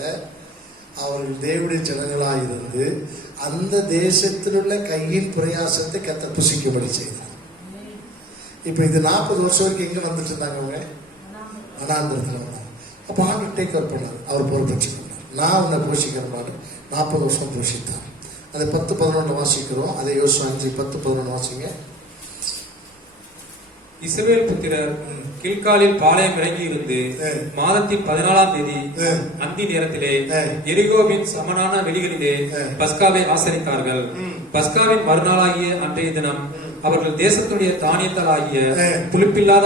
அவர்கள் தேவனுடைய ஜனங்களாக இருந்து அந்த தேசத்தில் உள்ள கையின் பிரயாசத்தை கர்த்தர் புசிக்கும்படி செய்தார். இப்ப இது 40 வருஷம் வரைக்கும் எங்க வந்துட்டு இருந்தாங்க அவங்க? அனாந்திரத்தில் வந்தாங்க. அப்போ ஆண்டு டேக் ஓவர் பண்ணார், அவர் பொறுப்பேற்றுக்கொண்டார். நான் உன்னை போஷிக்கிறேன். 40 வருஷம் போஷித்தார். அதை 10-11 வாசிக்கிறோம். அதை யோசுவா 5:10-11 வாசிங்க. இஸ்ரவேல் புத்திரர் கில்காலில் பாளையம் இறங்கி இருந்து மாதத்தின் 14ஆம் தேதி அந்தி நேரத்திலே எரிகோவின் சமனான வெளிகளிலே பஸ்காவை ஆசரித்தார்கள். பஸ்காவின் மறுநாளாகிய அன்றைய தினம் அவர்கள் தேசத்துடைய தானியங்களாகிய புளிப்பில்லாத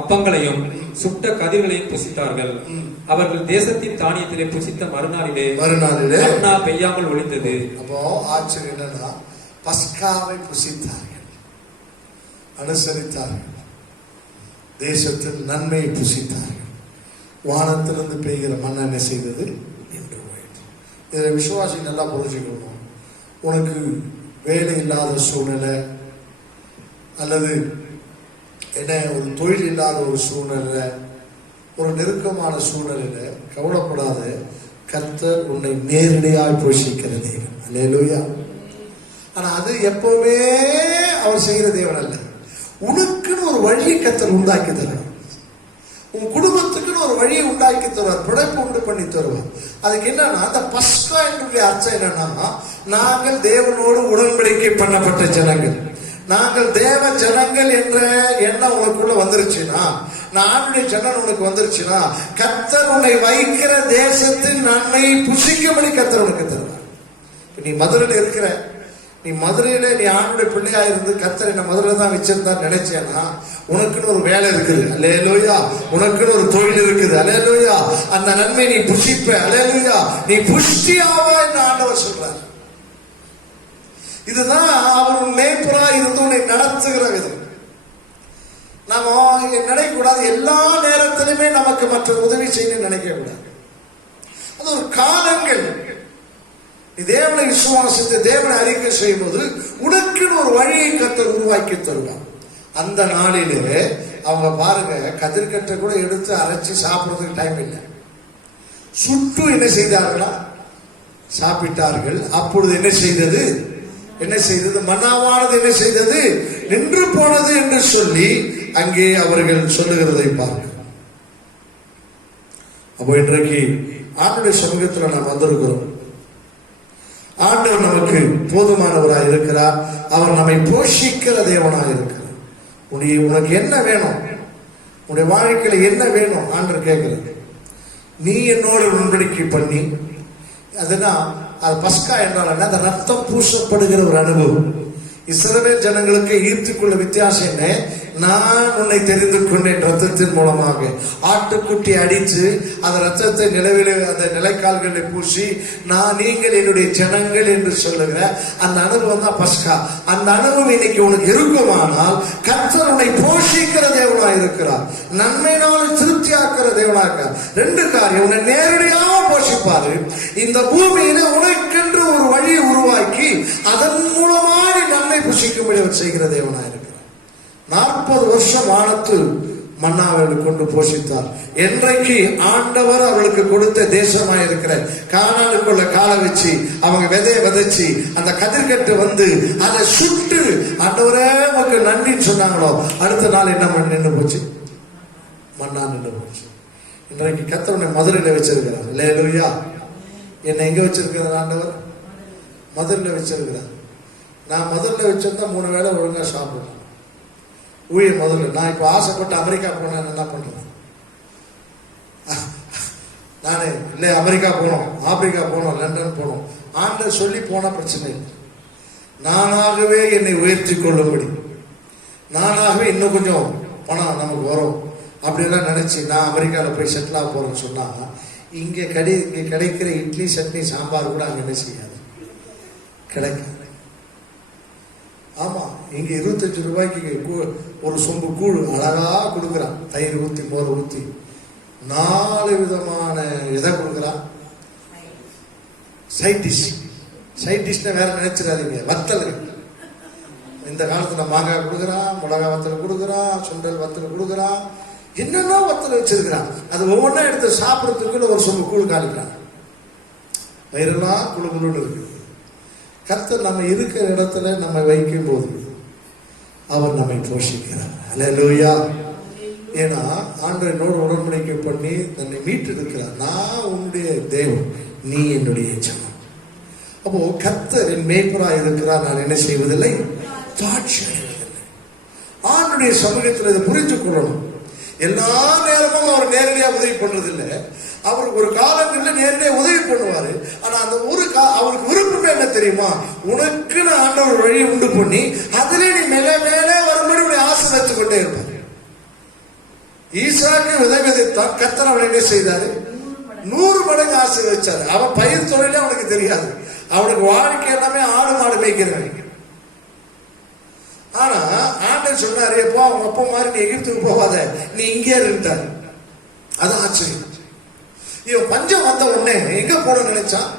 அப்பங்களையும் சுட்ட கதிர்களையும் புசித்தார்கள். அவர்கள் தேசத்தின் தானியத்திலே புசித்த மறுநாளிலே மன்னா பெய்யாமல் ஒழிந்தது. அப்போ ஆச்சரியம் என்னன்னா, பஸ்காவை புசித்தார்கள், அனுசரித்தார்கள், தேசத்தின் நன்மையை புசித்தார்கள். வானத்திலிருந்து பெய்கிற மண்ணை என்ன செய்தது? நின்று போயிற்று. இதை விசுவாசி நல்லா புரிஞ்சுக்கணும். உனக்கு வேலை இல்லாத சூழ்நிலை அல்லது என்ன ஒரு தொழில் இல்லாத ஒரு சூழ்நிலை, ஒரு நெருக்கமான சூழ்நிலையில கவலைப்படாத. கர்த்தர் உன்னை நேரடியாக போஷிக்கிற தேவன். அல்லேலூயா. ஆனா அது எப்பவுமே அவர் செய்கிற தேவன் அல்ல. உனக்குன்னு ஒரு வழியை கர்த்தர் உண்டாக்கி தருவார். உன் குடும்பத்துக்குன்னு ஒரு வழியை உண்டாக்கி தருவார், பிழைப்பு உண்டு பண்ணி தருவார். அதுக்கு என்னன்னா, அந்த பஸ்கா என்னுடைய அர்த்தம் என்னன்னா, நாங்கள் தேவனோடு உடன்படிக்கை பண்ணப்பட்ட ஜனங்கள், நாங்கள் தேவ ஜனங்கள் என்ற எண்ணம் உனக்குள்ள வந்துருச்சுன்னா, நானுடைய ஜனன் உனக்கு வந்துருச்சுன்னா, கர்த்தர் உன்னை வைக்கிற தேசத்தின் நன்மையை புசிக்கும்படி கர்த்தர் உனக்கு தருவார். நீ மதுரையில இருக்கிற, நீ மதுரையில நீ ஆணுடைய பிள்ளையா இருந்து கர்த்தர் என்ன மதுரையில தான் வச்சிருந்தார் நினைச்சேன்னா, உனக்குன்னு ஒரு வேலை இருக்குது. அல்லேலூயா. உனக்குன்னு ஒரு தொழில் இருக்குது. அல்லேலூயா. அந்த நன்மை நீ புசிப்ப. அல்லேலூயா. நீ புஷ்டியாவா என்று ஆண்டவர் சொல்றார். இதுதான் அவர் மேய்ப்பரா இருந்து உன்னை நடத்துகிற விதம். நாம நினைக்கக்கூடாது எல்லா நேரத்திலுமே நமக்கு மற்ற உதவி செய்யணும்னு நினைக்க கூடாது. அது ஒரு காலங்கள். நீ தேவனை விசுவாசித்து தேவனை அறிக்கை செய்யும் போது உனக்குன்னு ஒரு வழியை கர்த்தர் உருவாக்கி தருவார். அந்த நாளிலே அவங்க பாருங்க, கதிர்கட்டை கூட எடுத்து அரைச்சி சாப்பிடுறதுக்கு டைம் இல்லை. சுட்டு என்ன செய்தார்களா? சாப்பிட்டார்கள். அப்பொழுது என்ன செய்தது? மன்னாவானது என்ன செய்தது? நின்று போனது என்று சொல்லி அங்கே அவர்கள் சொல்லுகிறதை பார்க்க. அப்போ இன்றைக்கு ஆண்டுடைய சமூகத்தில் நாம் வந்திருக்கிறோம். ஆண்டவர் நமக்கு போதுமானவராக இருக்கிறார். அவர் நம்மை போஷிக்கிற தேவனாக இருக்கிறார். உனக்கு என்ன வேணும்? உன்னுடைய வாழ்க்கையில என்ன வேணும்? ஆண்டவர் கேட்கிறது. நீ என்னோட உடன்படிக்கை பண்ணி, அதுதான் அது பஸ்கா என்றால் என்ன? அந்த ரத்தம் பூசப்படுகிற ஒரு அனுபவம். இஸ்ரவேல் ஜனங்களுக்கு ஈர்த்துக்குள்ள வித்தியாசம் என்ன? நான் உன்னை தெரிந்து கொண்டேன் ரத்தத்தின் மூலமாக. ஆட்டுக்குட்டி அடித்து அந்த ரத்தத்தை அந்த நிலைக்கால்களை பூசி நீங்கள் என்னுடைய ஜனங்கள் என்று சொல்லுகிற அந்த அனுபவம் தான் பஸ்கா. அந்த அனுபவம் இன்னைக்கு உனக்கு இருக்குமானால் கர்த்தர் உன்னை போஷிக்கிற தேவனாக இருக்கிறார். நன்மையினால் திருப்தியாக்குற தேவனாக. ரெண்டு காரியம், உன்னை நேரடியாக போஷிப்பாரு. இந்த பூமியில உனக்கென்று ஒரு வழியை உருவாக்கி அதன் மூலமாக நன்மை புசிக்கும்படி அவர் செய்கிற தேவனாக இருக்கிறார். 40 வருஷம் வானத்து மன்னாவை கொண்டு போஷித்தார். என்றைக்கு ஆண்டவர் அவர்களுக்கு கொடுத்த தேசமாய் இருக்கிற கானானுக்குள்ள காலை வச்சு அவங்க விதைச்சு அந்த கதிர்கட்டு வந்து அதை சுட்டு ஆண்டவரே நமக்கு நன்றி சொன்னாங்களோ, அடுத்த நாள் என்ன நின்று போச்சு? மன்னா நின்று போச்சு. இன்றைக்கு கர்த்தர் மதுரையில வச்சிருக்கிறார். அல்லேலூயா. என்னை எங்க வச்சிருக்கிறார் ஆண்டவர்? மதுரையில வச்சிருக்கிறார். நான் முதல்ல வச்சிருந்தா 3 வேளை ஒழுங்கா சாப்பிடலாம். முதல்ல நான் இப்ப ஆசைப்பட்டு அமெரிக்கா போனேன். என்ன பண்றது? நானே இல்லை, அமெரிக்கா போனோம், ஆப்பிரிக்கா போனோம், லண்டன் போனோம். ஆண்டவர் சொல்லி போனா பிரச்சனை இல்லை. நானாகவே என்னை உயர்த்தி கொள்ளும்படி, நானாகவே இன்னும் கொஞ்சம் பணம் நமக்கு வரும் அப்படிலாம் நினைச்சு நான் அமெரிக்காவில் போய் செட்டில் ஆக போறேன்னு சொன்னா, இங்கே கிடைக்கிற இட்லி சட்னி சாம்பார் கூட அங்கே என்ன செய்யாது, கிடைக்காது. ஆமா, இங்க 25 ரூபாய்க்கு ஒரு சொம்பு கூழ் அழகா கொடுக்குறான். தயிர் ஊத்தி, மோர் ஊத்தி, 4 விதமான இதை கொடுக்குறான். சைட் டிஷ்னா வேற நினைச்சிடாதீங்க, வத்தல். இந்த காலத்துல மாங்காய் கொடுக்குறான், மிளகா வத்தல் கொடுக்குறான், சுண்டல் வத்தல் கொடுக்குறான், என்னென்ன வத்தல் வச்சிருக்கிறான். அது ஒவ்வொன்றா எடுத்து சாப்பிடறதுக்குள்ள ஒரு சொம்பு கூழ் காலிக்கிறான். வயிறெல்லாம் குழுகுழுன்னு இருக்கு. கர்த்தர் நம்ம இருக்கிற இடத்துல நம்ம வைக்கும் போது அவர் நம்மை போஷிக்கிறார். அல்லேலூயா. ஏன்னா ஆண்டவரோடு உடன்படிக்கை பண்ணி தன்னை மீட்டெடுக்கிறார். நான் உன்னுடைய தேவன், நீ என்னுடைய ஜனம். அப்போ கர்த்தர் என் மேய்ப்பராய் இருக்கிறார். நான் என்ன செய்வதில்லை, தாட்சி அடைவதில்லை. ஆண்டுடைய சமூகத்தில் இதை புரிந்து கொள்ளணும். எல்லா நேரமும் அவர் நேரடியாக உதவி பண்றதில்லை. அவருக்கு ஒரு காலங்களில் நேரடியாக உதவி பண்ணுவாரு. ஆனா அந்த அவருக்கு விருப்பம் என்ன தெரியுமா? உனக்குன்னு ஆண்டவர் வழியை உண்டு பண்ணி அதிலே நீ மேலே மேலே வரும்படி உன்னை ஆசீர்வதித்துக் கொண்டே இருப்பார். ஈசாக்கு விதை விதைத்தான். கர்த்தர் அவனை என்ன செய்தாரு? 100 மடங்கு ஆசீர்வதிச்சாரு. அவன் பயிர் தொழிலே அவனுக்கு தெரியாது. அவனுக்கு வாழ்க்கை எல்லாமே ஆடு மாடு மேய்க்கிறவன். ஆனா ஆண்டவர் சொன்னாரு, எப்போ அவங்க அப்பா மாதிரி நீ எகிப்துக்கு போகாத, நீ இங்கே இருந்தாரு. அது ஆச்சரியம். இவன் பஞ்சம் வந்த உடனே எங்க போன நினைச்சான்?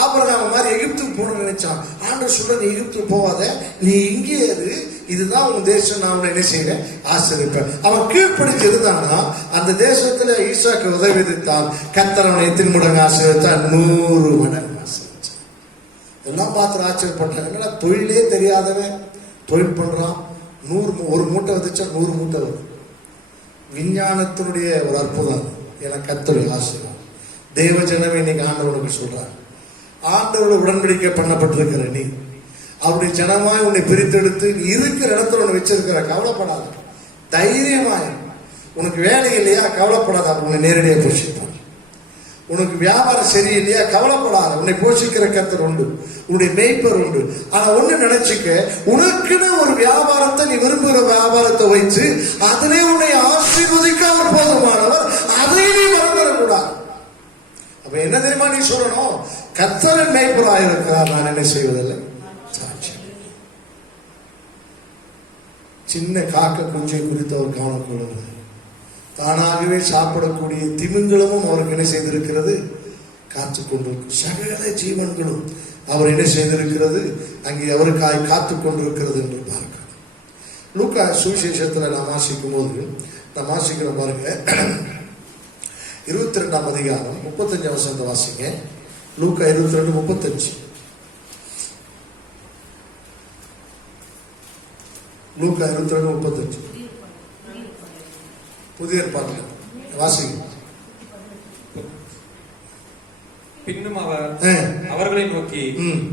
ஆபிரகாம் மாதிரி எகிப்துக்கு போன நினைச்சான். ஆண்டவர் சொல்ற, நீ எகிப்துக்கு போகாத, நீ இங்கே இரு, இதுதான் உன் தேசம், நான் உன்னை என்ன செய்வேன், ஆசீர்வதிப்பேன். அவன் கீழ்ப்படிச்சு இருந்தானா அந்த தேசத்துல ஈசாக்கு உதவி விதித்தான். கர்த்தர் அவனை எத்தனை மடங்கு ஆசீர்வதித்தான்? 100 மடங்கு ஆசீர்வதிச்சான். எல்லாம் பார்த்து ஆச்சரியப்பட்டாங்க. என்னடா தொழிலே தெரியாதவன் தொழில் பண்றான். 100 மூட்டை விதைச்சா 100 மூட்டை வருது. விஞ்ஞானத்தினுடைய ஒரு அற்புதம். எனக்கு கர்த்தருடைய ஆசீர்வாதம். தேவ ஜனமே இன்னைக்கு ஆண்டவனுக்கு சொல்றார், ஆண்டவரோட உடன்படிக்கை பண்ணப்பட்டிருக்கிற நீ அவருடைய ஜனமாய் உன்னை பிரித்தெடுத்து இருக்கிற இடத்துல உன்னை வச்சிருக்கிற. கவலைப்படாத, தைரியமாய். உனக்கு வேலை இல்லையா, கவலைப்படாத, உன்னை நேரடியாக போஷிப்பார். உனக்கு வியாபாரம் சரியில்லையா, கவலைப்படாத, உன்னை போஷிக்கிற கர்த்தர் உண்டு, உன்னுடைய மேய்ப்பர் உண்டு. ஆனா ஒண்ணு நினைச்சுக்க, உனக்குன்னு ஒரு வியாபாரத்தை, நீ விரும்புகிற வியாபாரத்தை வைத்து அதிலே உன்னை ஆசீர்வதிக்க அவர் போதுமானவர். அதை நீ மறந்துடக்கூடாது. அப்ப என்ன தெரியுமா நீ சொல்லணும்? கர்த்தர் மேய்ப்பராக இருக்கிறார், நான் என்ன செய்வதில்லை. சாட்சி. சின்ன காக்க குஞ்சை குறித்து அவர் கவனக்கொள்வது. தானாகவே சாப்பிடக்கூடிய திமிங்கலமும் அவருக்கு என்ன செய்திருக்கிறது, காத்து கொண்டிருக்கும். சகல ஜீவன்களும் அவர் என்ன செய்திருக்கிறது, அங்கே அவருக்காய் காத்து கொண்டிருக்கிறது என்று பார்க்க. லூக்கா சுவிசேஷத்துல நாம் வாசிக்கும் போது நாம் வாசிக்கிறோம் பாருங்க. 22ஆம் அதிகாரம் 35 வசனத்தை வாசிங்க. லூக்கா 22:35. லூக்கா 22:35. புதிய ஏற்பாட்டில் வாசிங்க. பின்னும் அவர் அவர்களை நோக்கி,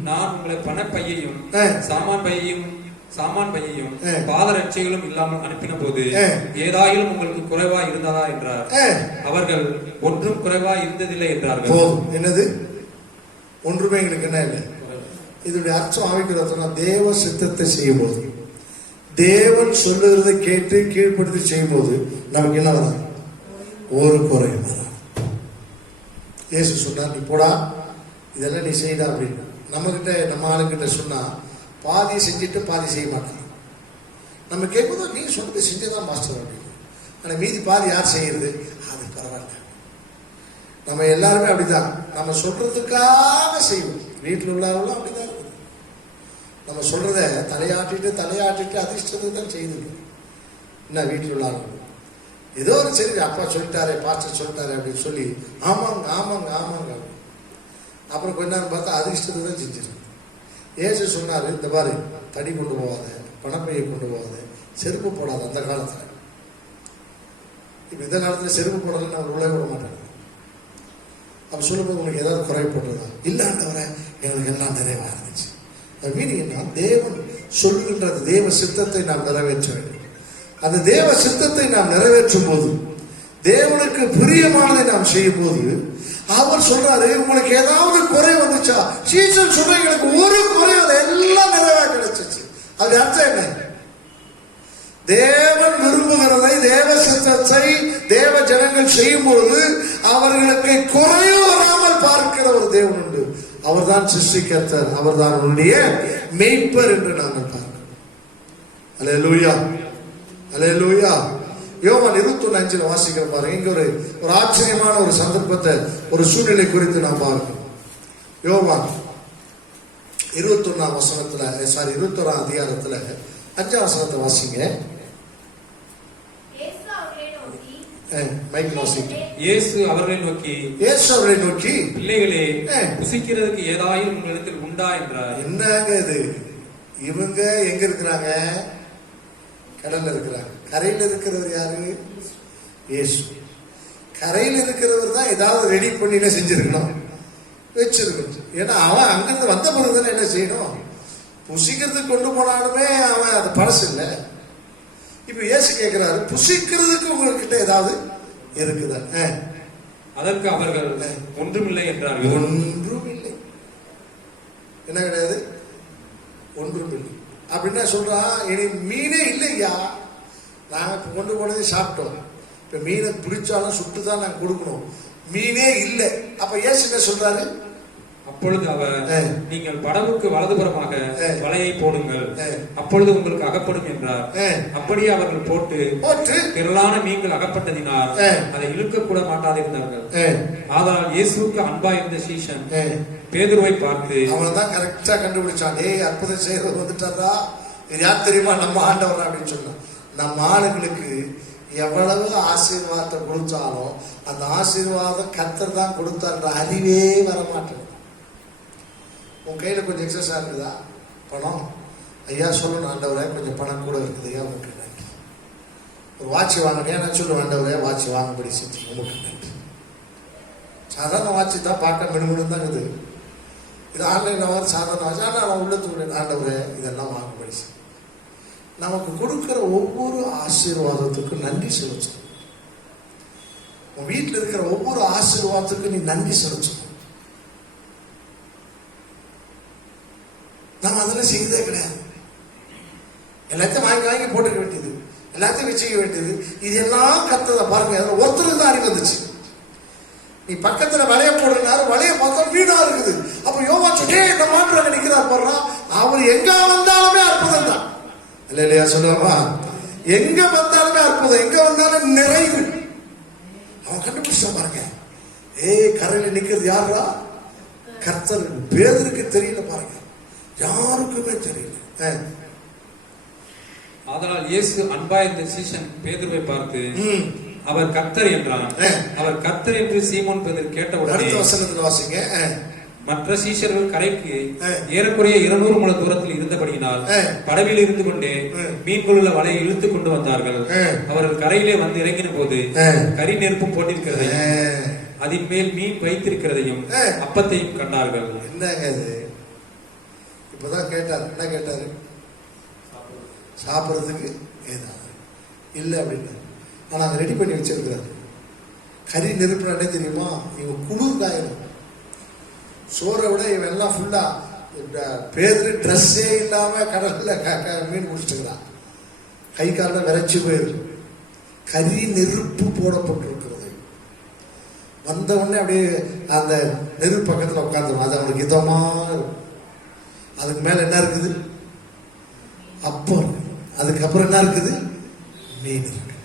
நான் உங்களை பணப்பையையும் சாமான் பையையும் பாதரட்சைகளும் இல்லாமல் அனுப்பின போது ஏதாயிலும் உங்களுக்கு குறைவா இருந்ததா என்றார். அவர்கள் ஒன்றும் குறைவா இருந்ததில்லை என்றார்கள். என்னது? ஒன்றுமே எங்களுக்கு என்ன இல்லை. இதனுடைய அர்த்தம் ஆவிக்கிறதுனா தேவ சித்தத்தை செய்யும் போது, தேவன் சொல்லுறதை கேட்டு கீழ்ப்படுத்தி செய்யும் போது நமக்கு என்ன வராது? ஒரு குறையும் வராது. இயேசு சொன்னார், நீ போடா, இதெல்லாம் நீ செய்யடா அப்படின்னு. நம்ம ஆளுங்கிட்ட சொன்னா பாதி செஞ்சுட்டு பாதி செய்ய மாட்டாங்க. நம்ம கேட்போம், நீ சொன்னது செஞ்சதான் மாஸ்டர் அப்படின்னு. ஆனா மீதி பாதி யார் செய்யறது? அது பரவாயில்ல. நம்ம எல்லாருமே அப்படிதான். நம்ம சொல்றதுக்காக செய்வோம். வீட்டில் உள்ளவங்களும் அப்படிதான் இருக்குது. நம்ம சொல்றத தலையாட்டிட்டு அதிர்ஷ்டத்தை தான் செய்யுது. என்ன வீட்டில் உள்ளவங்க ஏதோ ஒரு சரி, அப்பா சொல்லிட்டாரே, பாஸ்டர் சொல்லிட்டாரே அப்படின்னு சொல்லி ஆமாங்க. அப்புறம் கொஞ்ச நேரம் பார்த்தா அதிர்ஷ்டத்தை தான் செஞ்சிருக்கு. ஏசு சொன்னாரு, இந்த பாரு, தடி கொண்டு போவாத, பணப்பையை கொண்டு போவாத, செருப்பு போடாத. அந்த காலத்துல, இப்ப இந்த காலத்துல செருப்பு போடலன்னு அவர் உள்ளே விட மாட்டாங்க. அப்ப சொல்லும்போது உங்களுக்கு ஏதாவது குறை போடுறதா? இல்லாண்டவரை எங்களுக்கு எல்லாம் நிறைவா இருந்துச்சு. அது மீனிங் என்ன? தேவன் சொல்லுகின்றது தேவ சித்தத்தை நாம் நிறைவேற்ற வேண்டும். அந்த தேவ சித்தத்தை நாம் நிறைவேற்றும் போது, தேவனுக்கு பிரியமானதை நாம் செய்யும் போது, அவர் சொல்றாரு, உங்களுக்கு ஏதாவது குறை வந்துச்சா? சீசன் சொல்ற, எங்களுக்கு ஒரு குறை, அது எல்லாம் நிறைவா கிடைச்சிச்சு. அது அர்த்தம் என்ன? தேவன் விரும்புகிறதை, தேவ சித்தத்தை தேவ ஜனங்கள் செய்யும் பொழுது அவர்களுக்கு குறையும் வராமல் பார்க்கிற ஒரு தேவன் உண்டு. அவர்தான் சிருஷ்டிகர்த்தர், அவர்தான் அவருடைய மேய்ப்பர் என்று நாங்கள் பார்க்கிறோம். அல்லேலூயா, அல்லேலூயா. யோவான் 21:5 வாசிக்கிற பாருங்க. இங்க ஒரு ஆச்சரியமான ஒரு சந்தர்ப்பத்தை, ஒரு சூழ்நிலை குறித்து நாம் பார்க்கிறோம். யோவான் 21 அதிகாரத்துல 5 வசனத்தை வாசிங்க. இயேசு அவர்களை நோக்கி, பிள்ளைகளே, புசிக்கிறதுக்கு ஏதாயும் உங்களிடத்தில் உண்டா என்றார். என்னங்க இது? இவங்க எங்க இருக்கிறாங்க? கடல்ல இருக்கிறாங்க. கரையில் இருக்கிறவர் யாரு? இயேசு. கரையில் இருக்கிறவர் தான் ஏதாவது ரெடி பண்ணி செஞ்சிருக்கணும், வச்சிருக்கணும். ஏன்னா அவன் அங்கிருந்து வந்த பிறகு என்ன செய்யணும்? புசிக்கிறதுக்கு கொண்டு போனாலுமே அவன் அது பழசு இல்லை. இப்ப இயேசு கேட்கிறாரு, புசிக்கிறதுக்கு உங்ககிட்ட ஏதாவது இருக்குதா? அதற்கு அவர்கள் ஒன்றுமில்லை என்றார்கள். ஒன்றுமில்லை. என்ன கிடையாது? ஒன்றுமில்லை. அப்படின்னா சொல்றான், இனி மீனே இல்லையா, நாங்க இப்ப கொண்டு போனதே சாப்பிட்டோம், இப்ப மீனை பிடிச்சாலும் சுட்டுதான் நாங்க கொடுக்கணும், மீனே இல்லை. அப்ப இயேசு என்ன சொல்றாரு? அப்பொழுது அவர், நீங்கள் படவுக்கு வலதுபுறமாக வலையை போடுங்கள், அப்பொழுது உங்களுக்கு அகப்படும் என்றார். அப்படியே அவர்கள் போட்டு திரளான மீன்கள் அகப்பட்டதினால் அதை இழுக்க கூட மாட்டாதிருந்தார்கள். ஆதலால் இயேசுவுக்கு அன்பா இருந்த சீஷன் பேதுருவை பார்த்து, அவனை தான் கரெக்டா கண்டுபிடிச்சான். அற்புதம் செய்யறது வந்துட்டாரா, இது யார் தெரியுமா? நம்ம ஆண்டவர் அப்படின்னு சொன்னான். நம்ம ஆளுங்களுக்கு எவ்வளவு ஆசீர்வாதத்தை கொடுத்தாலும் அந்த ஆசீர்வாதம் கர்த்தர் தான் கொடுத்தான்ற அறிவே வரமாட்டேன். உன் கையில கொஞ்சம் எக்ஸஸா இருக்குதா பணம்? ஐயா சொல்லணும், ஆண்டவரே கொஞ்சம் பணம் கூட இருக்குது ஐயா, உங்களுக்கு நன்றி. ஒரு வாட்ச் வாங்கினேன், நான் சொல்லுவேன், ஆண்டவரே வாட்ச் வாங்கும்படி செஞ்சு உங்களுக்கு நன்றி. சாதாரண வாட்ச் தான் பார்க்க மெனுமெனு தான் இருக்குது. இது ஆன்லைன்ல வந்து சாதாரண வாட்ச், ஆனால் நான் உள்ளத்து ஆண்டவரே இதெல்லாம் வாங்கும்படி செஞ்சு. நமக்கு கொடுக்கிற ஒவ்வொரு ஆசீர்வாதத்துக்கும் நன்றி செலுத்தணும். உன் வீட்டில் இருக்கிற ஒவ்வொரு ஆசீர்வாதத்துக்கும் நீ நன்றி செலுத்தணும். நம்ம அதெல்லாம் செய்யறதே கிடையாது. எல்லாத்தையும் வாங்கி போட்டுக்க வேண்டியது, எல்லாத்தையும் வச்சுக்க வேண்டியது. இதெல்லாம் கத்தத பாருங்க. ஒருத்தருக்கு தான் அறிவு வந்துச்சு. நீ பக்கத்துல வளைய போடுனாரு, வளைய பார்த்தா வீடா இருக்குது. அப்ப யோவா சொல்லி இந்த மாற்றம் நிக்கிறா போடுறா, அவர் எங்க வந்தாலுமே அற்புதம் தான். இல்லையா சொல்லுவாங்க, எங்க வந்தாலுமே அற்புதம், எங்க வந்தாலும் நிறைவு. அவன் கண்டுபிடிச்சா பாருங்க. கரையில நிக்கிறது யாரா? கர்த்தர். பேதருக்கு தெரியல பாருங்க, யாருக்குமே தெரியல. அதனால் இயேசு அன்பா இருந்த சீஷன் பேதுருவை பார்த்து, அவர் கர்த்தர் என்றான். அவர் கர்த்தர் என்று சீமோன் பேதுரு கேட்டவுடனே அடுத்த வசனத்துல வாசிங்க. மற்ற சீஷர்கள் கரைக்கு ஏறக்குறைய 200 முழ தூரத்தில் இருந்தபடியினால் படவில் இருந்து கொண்டே மீன்களுள்ள வலையை இழுத்து கொண்டு வந்தார்கள். அவர்கள் கரையிலே வந்து இறங்கின போது கரி நெருப்பும் போட்டிருக்கிறதையும் அதன் மேல் மீன் வைத்திருக்கிறதையும் அப்பத்தையும் கண்டார்கள். என்னங்க இது? இப்பதான் கேட்டாரு. என்ன கேட்டாரு? சாப்பிட்றதுக்கு ஏதாவது இல்லை அப்படின்னு. ஆனா அதை ரெடி பண்ணி வச்சிருக்கிறாரு. கறி நெருப்புனாலே தெரியுமா, இவன் குளிர் காயிடும். சோறை விட இவன் எல்லாம் ஃபுல்லா பேரு ட்ரெஸ்ஸே இல்லாம கடல்ல மீன் குடிச்சிட்டுக்கிறான். கை காலில் விரைச்சி போயிருக்கு. கறி நெருப்பு போடப்பட்டிருக்கிறது. வந்த உடனே அப்படியே அந்த நெருப்பு பக்கத்துல உட்காந்துரும். அது அவனுக்கு இதமா இருக்கும். அதுக்கு மேல என்ன இருக்குது? அப்போ அதுக்கப்புறம் என்ன இருக்குது? மீன் இருக்கு.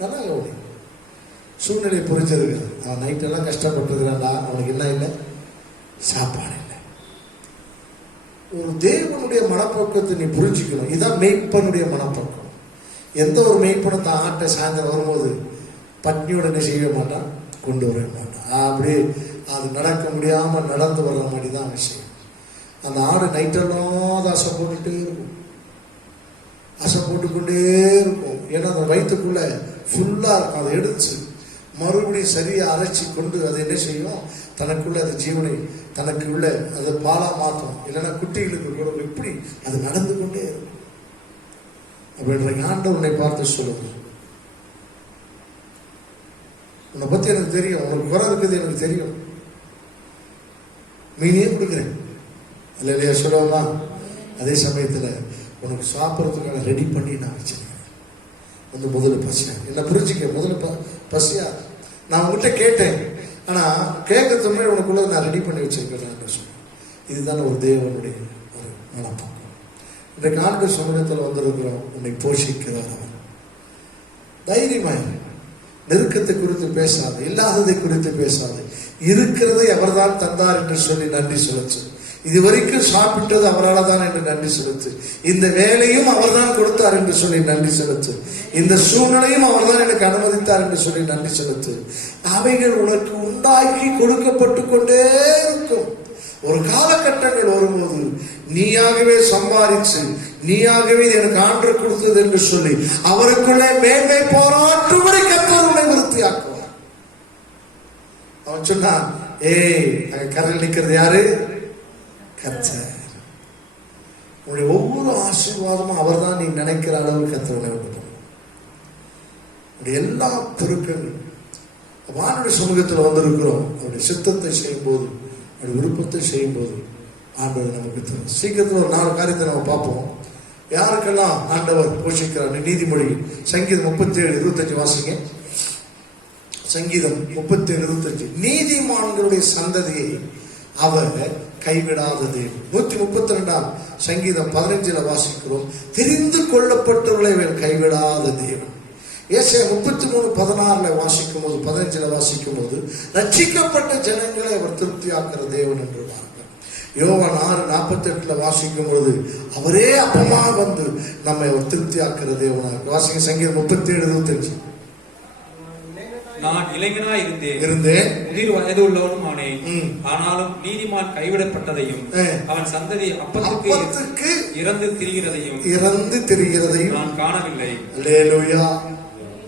நல்லா கவனி. சூழ்நிலை புரிஞ்சிருக்கு. அவன் நைட்டெல்லாம் கஷ்டப்பட்டுருக்கிறான்டா, அவனுக்கு என்ன இல்லை? சாப்பாடு இல்லை. ஒரு தேவனுடைய மனப்போக்கத்தை நீ புரிஞ்சுக்கணும். இதுதான் மெய்ப்பனுடைய மனப்போக்கம். எந்த ஒரு மெய்ப்பனும் தான் ஆட்டை சாயந்தரம் வரும்போது பட்னியோட செய்ய மாட்டான், கொண்டு வர மாட்டான். அப்படியே அது நடக்க முடியாம நடந்து வர்ற மாதிரி தான் விஷயம். அந்த ஆடு நைட்டெல்லாம் அசை போட்டுட்டே இருக்கும். அசை போட்டுக்கொண்டே இருக்கும். ஏன்னா அந்த வயிற்றுக்குள்ள ஃபுல்லா இருக்கும். அதை எடுத்து மறுபடியும் சரியா அரைச்சி கொண்டு அதை என்ன செய்யும்? தனக்குள்ள அது ஜீவனை தனக்கு உள்ள அதை பாலா மாற்றும். இல்லைன்னா குட்டிகளுக்கு கூட எப்படி அது நடந்து கொண்டே இருக்கும். அப்படின்ற ஆண்டவர் உன்னை பார்த்து சொல்லுங்க, உன்னை பத்தி எனக்கு தெரியும், உனக்கு குறை இருக்குது எனக்கு தெரியும், மீனே கொடுக்குறேன் இல்லை இல்லையா சொல்லலாம். அதே சமயத்தில் உனக்கு சாப்பிட்றதுக்கான ரெடி பண்ணி நான் வச்சிருக்கேன். வந்து முதல்ல பசியா என்ன புரிஞ்சுக்க. முதல்ல பசியா நான் உங்ககிட்ட கேட்டேன், ஆனா கேட்கறது முன்னாடி உனக்குள்ள நான் ரெடி பண்ணி வச்சிருக்கேன். இதுதானே ஒரு தேவனுடைய ஒரு மனப்பாக்கம். இன்றைக்கு ஆண்டு சமூகத்தில் வந்திருக்கிறோம். உன்னை போஷிக்கிறார் அவர். தைரியமாய் நெருக்கத்தை குறித்து பேசாது, இல்லாததை குறித்து பேசாது. இருக்கிறதை அவர்தான் தந்தார் என்று சொல்லி நன்றி செலுத்து. இதுவரைக்கும் சாப்பிட்டது அவரால் தான் என்று நன்றி செலுத்து. இந்த வேலையும் அவர்தான் கொடுத்தார் என்று சொல்லி நன்றி செலுத்து. இந்த சூழ்நிலையும் அவர்தான் எனக்கு அனுமதித்தார் என்று சொல்லி நன்றி செலுத்து. அவைகள் உனக்கு உண்டாக்கி கொடுக்கப்பட்டு கொண்டே இருக்கும். ஒரு காலகட்டங்கள் வரும்போது நீயாகவே சம்பாதிச்சு நீயாகவே எனக்கு ஆண்டு கொடுத்தது என்று சொல்லி அவருக்குள்ளே மேன்மை போராட்டுவதை கர்த்தர் உன்னை விருத்தியாக்குவார். அவன் சொன்னான், கரையில் நிற்கிறது யாரு? கர்த்தர். உன்னுடைய ஒவ்வொரு ஆசீர்வாதமும் அவர் தான் நீ நினைக்கிற அளவு கர்த்தர் உன்னை விட்டு எல்லா பொருட்களும் அவனுடைய சமூகத்தில் வந்திருக்கிறோம். அவருடைய சித்தத்தை செய்யும் போது, அவருடைய விருப்பத்தை செய்யும் போது ஆண்டவர் நமக்கு தரும். சீக்கிரத்தில் ஒரு 4 காரியத்தை நம்ம பார்ப்போம். யாருக்கெல்லாம் ஆண்டவர் போஷிக்கிறார்? நீதிமொழி சங்கீதம் 37:25 வாசிங்க. சங்கீதம் 37:25. நீதிமான்களுடைய சந்ததியை அவர் கைவிடாதது. 132 சங்கீதம் 15 வாசிக்கிறோம். தெரிந்து கொள்ளப்பட்டவர்களை கைவிடாத தேவன். ஏசாயா 33:16 வாசிக்கும் போது 15 வாசிக்கும் போது ரட்சிக்கப்பட்ட ஜனங்களை அவர் திருப்தியாக்குற தேவன் என்று யோவான் 6:48 வாசிக்கும் பொழுது அவரே அப்பமா வந்து நம்மை அவர் திருப்தியாக்குற தேவனாக. வாசிக்க சங்கீதம் 37:25. நான் இளைஞனாய் இருந்தேன், முதிர் வயது உள்ளவனும் ஆனேன். ஆனாலும் நீதிமான் கைவிடப்பட்டதையும் அவன் சந்ததி அப்பத்துக்கு இறந்து திரிகிறதையும் நான் காணவில்லை. அல்லேலூயா.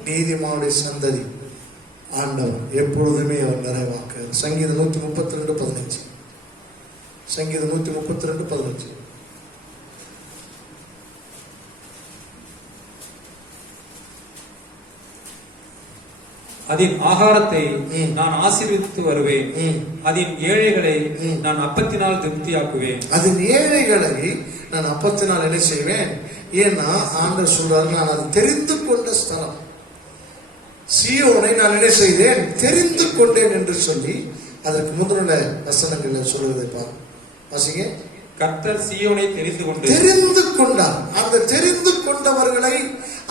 நீதிமானுடைய சந்ததி ஆண்டவர் எப்பொழுதுமே அவர் நிறைவாக்க. சங்கீதம் 132:15. சங்கீதம் 132:15. அதன் ஆகாரத்தை நான் ஆசீர்வதித்து வருவேன், அதன் ஏழைகளை நான் அப்பத்தினால் திருப்தியாக்குவேன். அதன் ஏழைகளை நான் அப்பத்தினால் என்ன செய்வேன்? ஏன்னா ஆண்டவர் சொல்றாரு, நான் அது தெரிந்து கொண்ட ஸ்தலம் சீயோனை நான் என்ன செய்தேன்? தெரிந்து கொண்டேன் என்று சொல்லி அதற்கு முந்தின வசனங்கள் சொல்வதை பாரு. வாசிங்க. கர்த்தர் சீயோனை தெரிந்து கொண்டார். அந்த தெரிந்து கொண்டவர்களை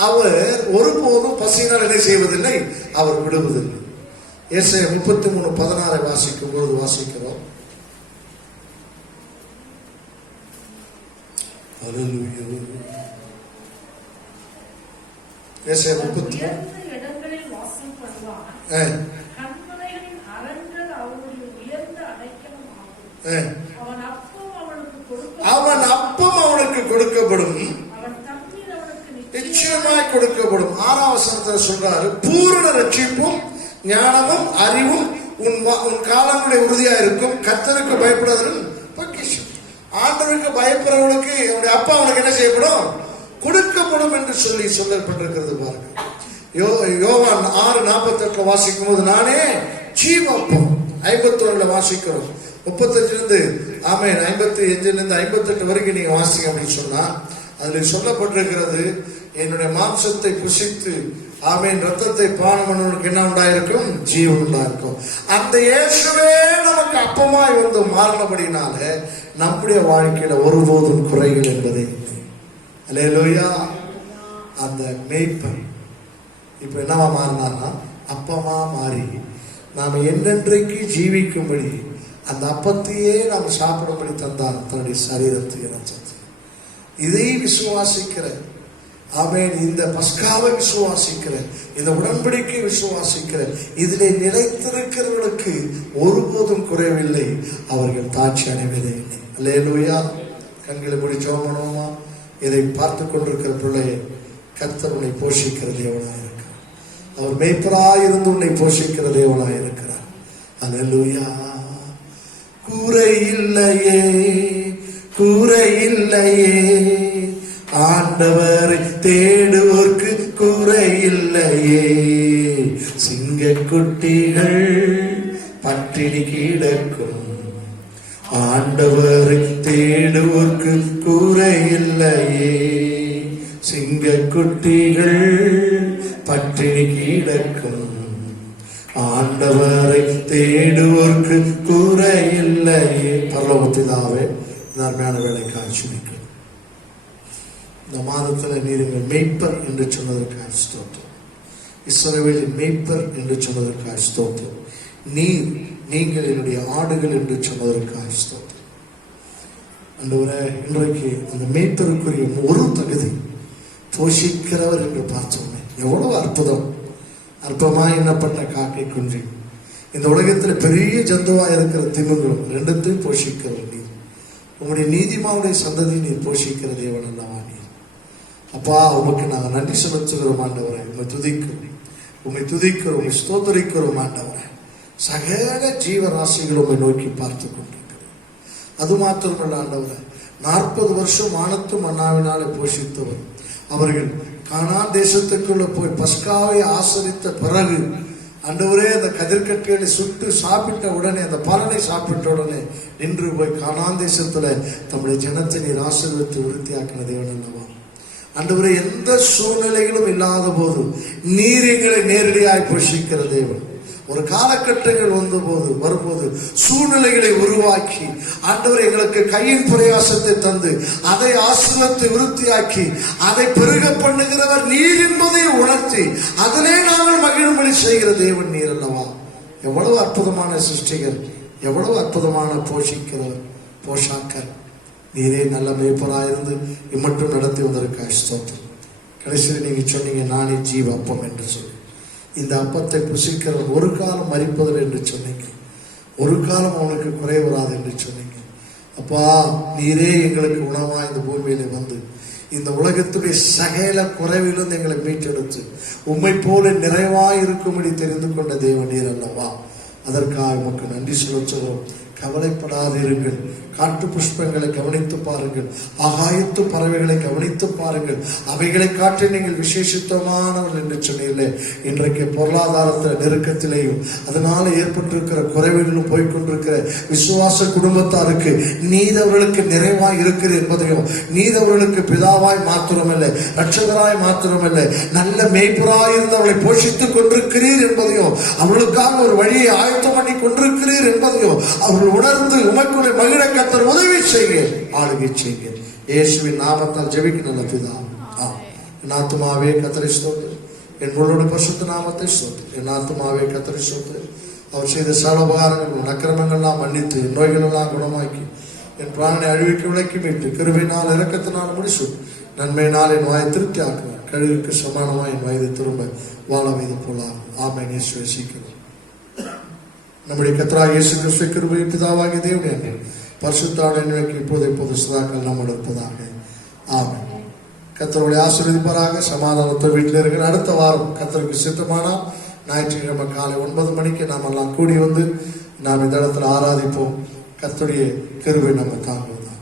அவர் ஒருபோதும் பசியினால் என்ன செய்வதில்லை, அவர் விடுவதில்லை. ஏசாயா 33:16 வாசிக்கும் பொழுது வாசிக்கிறோம். ஏசாயா 33. கண்மலைகளின் அரண்கள் அவனுடைய உயர்ந்த அடைக்கலம் ஆகும். அவன் அப்பம் அவனுக்கு கொடுக்கப்படும். அவன் தண்ணீர் அவனுக்கு நிச்சயமாய் கொடுக்கப்படும். 6ஆம் வசனத்துல சொல்றாரு, பூரண ரட்சிப்பும் ஞானமும் அறிவும் உன் காலங்களுடைய உறுதியா இருக்கும். கர்த்தருக்கு பயப்படுவதற்கு பொக்கிஷம். ஆண்டவருக்கு பயப்படுறவனுக்கு அவனுடைய அப்பா அவனுக்கு என்ன செய்யப்படும்? கொடுக்கப்படும் என்று சொல்லப்பட்டிருக்கிறது பாருங்க. யோவான் 6:48 வாசிக்கும் போது, நானே ஜீவப்பம். 51 வாசிக்கிறோம். 35 ஆமென் 55 58 வரைக்கும் நீங்க வாசிங்க அப்படின்னு சொன்னா அதுல சொல்லப்பட்டிருக்கிறது, என்னுடைய மாம்சத்தை புசித்து ஆமென் ரத்தத்தை பானம் பண்ணுவதற்கு என்ன உண்டாயிருக்கும்? ஜீவன் உண்டாயிருக்கும். அந்த இயேசுவே நமக்கு அப்பமாய் வந்து மாறினபடினால நம்முடைய வாழ்க்கையில ஒருபோதும் குறைகள் என்பதை அல்லேலூயா. அந்த மேய்ப்பன் இப்ப என்னவா மாறினார்னா அப்பமா மாறி நாம என்றென்றைக்கு ஜீவிக்கும்படி அந்த அப்பத்தையே நாம் சாப்பிடும்படி தந்தார் தன்னுடைய சரீரத்தை இணைச்சது. இதை விசுவாசிக்கிற ஆமென், இந்த பஸ்காவை விசுவாசிக்கிற, இந்த உடன்படிக்கை விசுவாசிக்கிற, இதிலே நிலைத்திருக்கிறவர்களுக்கு ஒருபோதும் குறைவில்லை. அவர்கள் தாட்சி அடைவதே இல்லை. அல்லேலூயா. கண்களை மூடி ஜெபம் பண்ணுவோமா? இதை பார்த்து கொண்டிருக்கிற பிள்ளையை கர்த்தர் உன்னை போஷிக்கிற தேவனாய் இருக்கிறார். அவர் மேய்ப்பராய் இருந்து உன்னை போஷிக்கிற தேவனாய் இருக்கிறார். அல்லேலூயா. குறையில்லையே குறையில்லையே, ஆண்டவரை தேடுவோர்க்கு குறையில்லையே. சிங்கக்குட்டிகள் பட்டினி கிடக்கும், ஆண்டவரை தேடுவோர்க்கு குறையில்லையே. சிங்கக்குட்டிகள் பட்டினி கிடக்கும், ஆண்டவரை தேடுவோர்க்கு குறையில்லையே. பரலோகத்திலாவே அருமையான வேலைக்காக சுமிக்கும். இந்த மாதத்தில் நீர் எங்கள் மேய்ப்பர் என்று சொன்னதற்காக ஸ்தோத்திரம். இஸ்ரவேலின் மேய்ப்பர் என்று சொன்னதற்காக ஸ்தோத்திரம். நீங்கள் என்னுடைய ஆடுகள் என்று சொன்னதற்காக ஸ்தோத்திரம். ஆண்டவரே, இன்றைக்கு அந்த மேய்ப்பருக்குரிய ஒரு தகுதி போஷிக்கிறவர் என்று பார்த்தோமே, எவ்வளவு அற்புதம். அற்பமாய் எண்ணப்பட்ட காக்கை குன்றி இந்த உலகத்தில் பெரிய ஜந்துவா இருக்கிற திமிங்களும் ரெண்டுத்தையும் போஷிக்கிறவர் நீர். உங்களுடைய நீதிமாவுடைய சந்ததியை நீர் போஷிக்கிற தேவன் அல்லவா நீர். அப்பா, உமக்கு நாங்கள் நன்றி செலுத்துகிறோம் ஆண்டவரை. உண்மை துதிக்கிறோம், உண்மை ஸ்தோத்தரிக்கிறோம் ஆண்டவரை. சகல ஜீவராசிகள் உண்மை நோக்கி பார்த்து கொண்டிருக்கிறோம். அது மாத்திரமல்ல ஆண்டவரை, 40 வருஷம் வானத்து மன்னாவினாலே போஷித்தவர். அவர்கள் கானான் தேசத்துக்குள்ள போய் பஸ்காவை ஆசரித்த பிறகு ஆண்டவரே, அந்த கதிர்கட்டைகளை சுட்டு சாப்பிட்ட உடனே, அந்த பலனை சாப்பிட்ட உடனே நின்று போய் கானான் தேசத்துல தம்முடைய ஜனத்தை நீர் ஆசீர்வதித்து விருத்தியாக்கின தேவன் அல்லவா ஆண்டவரே. எந்த சூழ்நிலைகளும் இல்லாத போது நீர் எங்களை நேரடியாய் போஷிக்கிற தேவன். ஒரு காலகட்டங்கள் வரும்போது சூழ்நிலைகளை உருவாக்கி ஆண்டவர் எங்களுக்கு கையின் பிரயாசத்தை தந்து அதை ஆசீர்வதித்து விருத்தியாக்கி அதை பெருக பண்ணுகிறவர் நீர் என்பதை உணர்த்தி அதிலே நாங்கள் மகிழும்படி செய்கிற தேவன் நீர் அல்லவா. எவ்வளவு அற்புதமான சிருஷ்டிகர், எவ்வளவு அற்புதமான போஷிக்கிறவர், போஷாக்கர் நீரே. நல்ல மேய்ப்பராயிருந்து இம்மட்டும் நடத்தி வந்திருக்க ஸ்தோத்திரம். கடைசியில் நீங்க சொன்னீங்க, நானே ஜீவ அப்பம் என்று சொல்லி. இந்த அப்பத்தை புசிக்கிறவன் ஒரு காலம் மரிப்பதில் என்று சொன்னீங்க, ஒரு காலம் அவனுக்கு குறை வராது என்று சொன்னீங்க. அப்பா, நீரே எங்களுக்கு உணவா இந்த பூமியில வந்து இந்த உலகத்துடைய சகல குறைவிலிருந்து எங்களை மீட்டெடுத்து உம்மை போல நிறைவாய் இருக்கும்படி தெரிந்து கொண்ட தேவன் நீர் அல்லவா. அதற்காக உமக்கு நன்றி செலுத்துகிறோம். கவலைப்படாதிருங்கள். காட்டு புஷ்பங்களை கவனித்து பாருங்கள், ஆகாயத்து பறவைகளை கவனித்து பாருங்கள், அவைகளை காட்டி நீங்கள் விசேஷித்தமானவர்கள் என்று சொன்னீர்களே. இன்றைக்கு பொருளாதாரத்தில் நெருக்கத்திலேயும் அதனால ஏற்பட்டிருக்கிற குறைவுகளும் போய்கொண்டிருக்கிற விசுவாச குடும்பத்தாருக்கு நீர் அவர்களுக்கு நிறைவாய் இருக்கிறது என்பதையும், நீர் அவர்களுக்கு பிதாவாய் மாத்திரமல்ல, இரட்சகராய் மாத்திரமல்ல, நல்ல மேய்ப்பராய் இருந்து அவளை போஷித்துக் கொண்டிருக்கிறீர் என்பதையும், அவர்களுக்காக ஒரு வழியை ஆயத்தம் பண்ணி கொண்டிருக்கிறீர் என்பதையும் அவர்கள் உணர்ந்து உமக்குள்ளே மகிழ கர்த்தர் உதவி செய்ய, ஆளுகை செய்ய. இயேசுவின் நாமத்தால் ஜெபிக்க நல்ல பிதா. என் ஆத்துமாவே கர்த்தரை ஸ்தோத்திரி, என் முழுவதுடைய பரிசுத்த நாமத்தை ஸ்தோத்திரி. என் ஆத்துமாவே கர்த்தரை ஸ்தோத்திரி. அவர் செய்த சகல உபகாரங்கள் அக்கிரமங்கள்லாம் மன்னித்து, நோய்கள் எல்லாம் குணமாக்கி, என் பிராணனை அழிவுக்கு விலக்கி மீட்டு, கிருபையினால் இரக்கத்தினால் முடிச்சு நன்மையினால் என் வாயை திருப்தி ஆக்குவார். கழுகுக்கு சமானமாக என் வயது திரும்ப வாழ வைத்து போலாம். ஆமென். இயேசுவை சீக்கிரம் நம்முடைய கர்த்தராகிய இயேசு கிறிஸ்து கிருபை பிதாவாகிய தேவனுடைய அன்பு பரிசுத்த ஆவியானவருக்கு இப்போது சதாக்கள் நம்மோடு இருப்பதாக. ஆமென். கர்த்தருடைய ஆசீர்வதிப்பாராக. சமாதானத்தை வீட்டில் இருக்கிற அடுத்த வாரம் கர்த்தருக்கு சித்தமானால் ஞாயிற்றுக்கிழமை காலை 9 மணிக்கு நாம் எல்லாம் கூடி வந்து நாம் இந்த இடத்துல ஆராதிப்போம். கர்த்தருடைய கிருபை நம்ம தாங்குவதாக.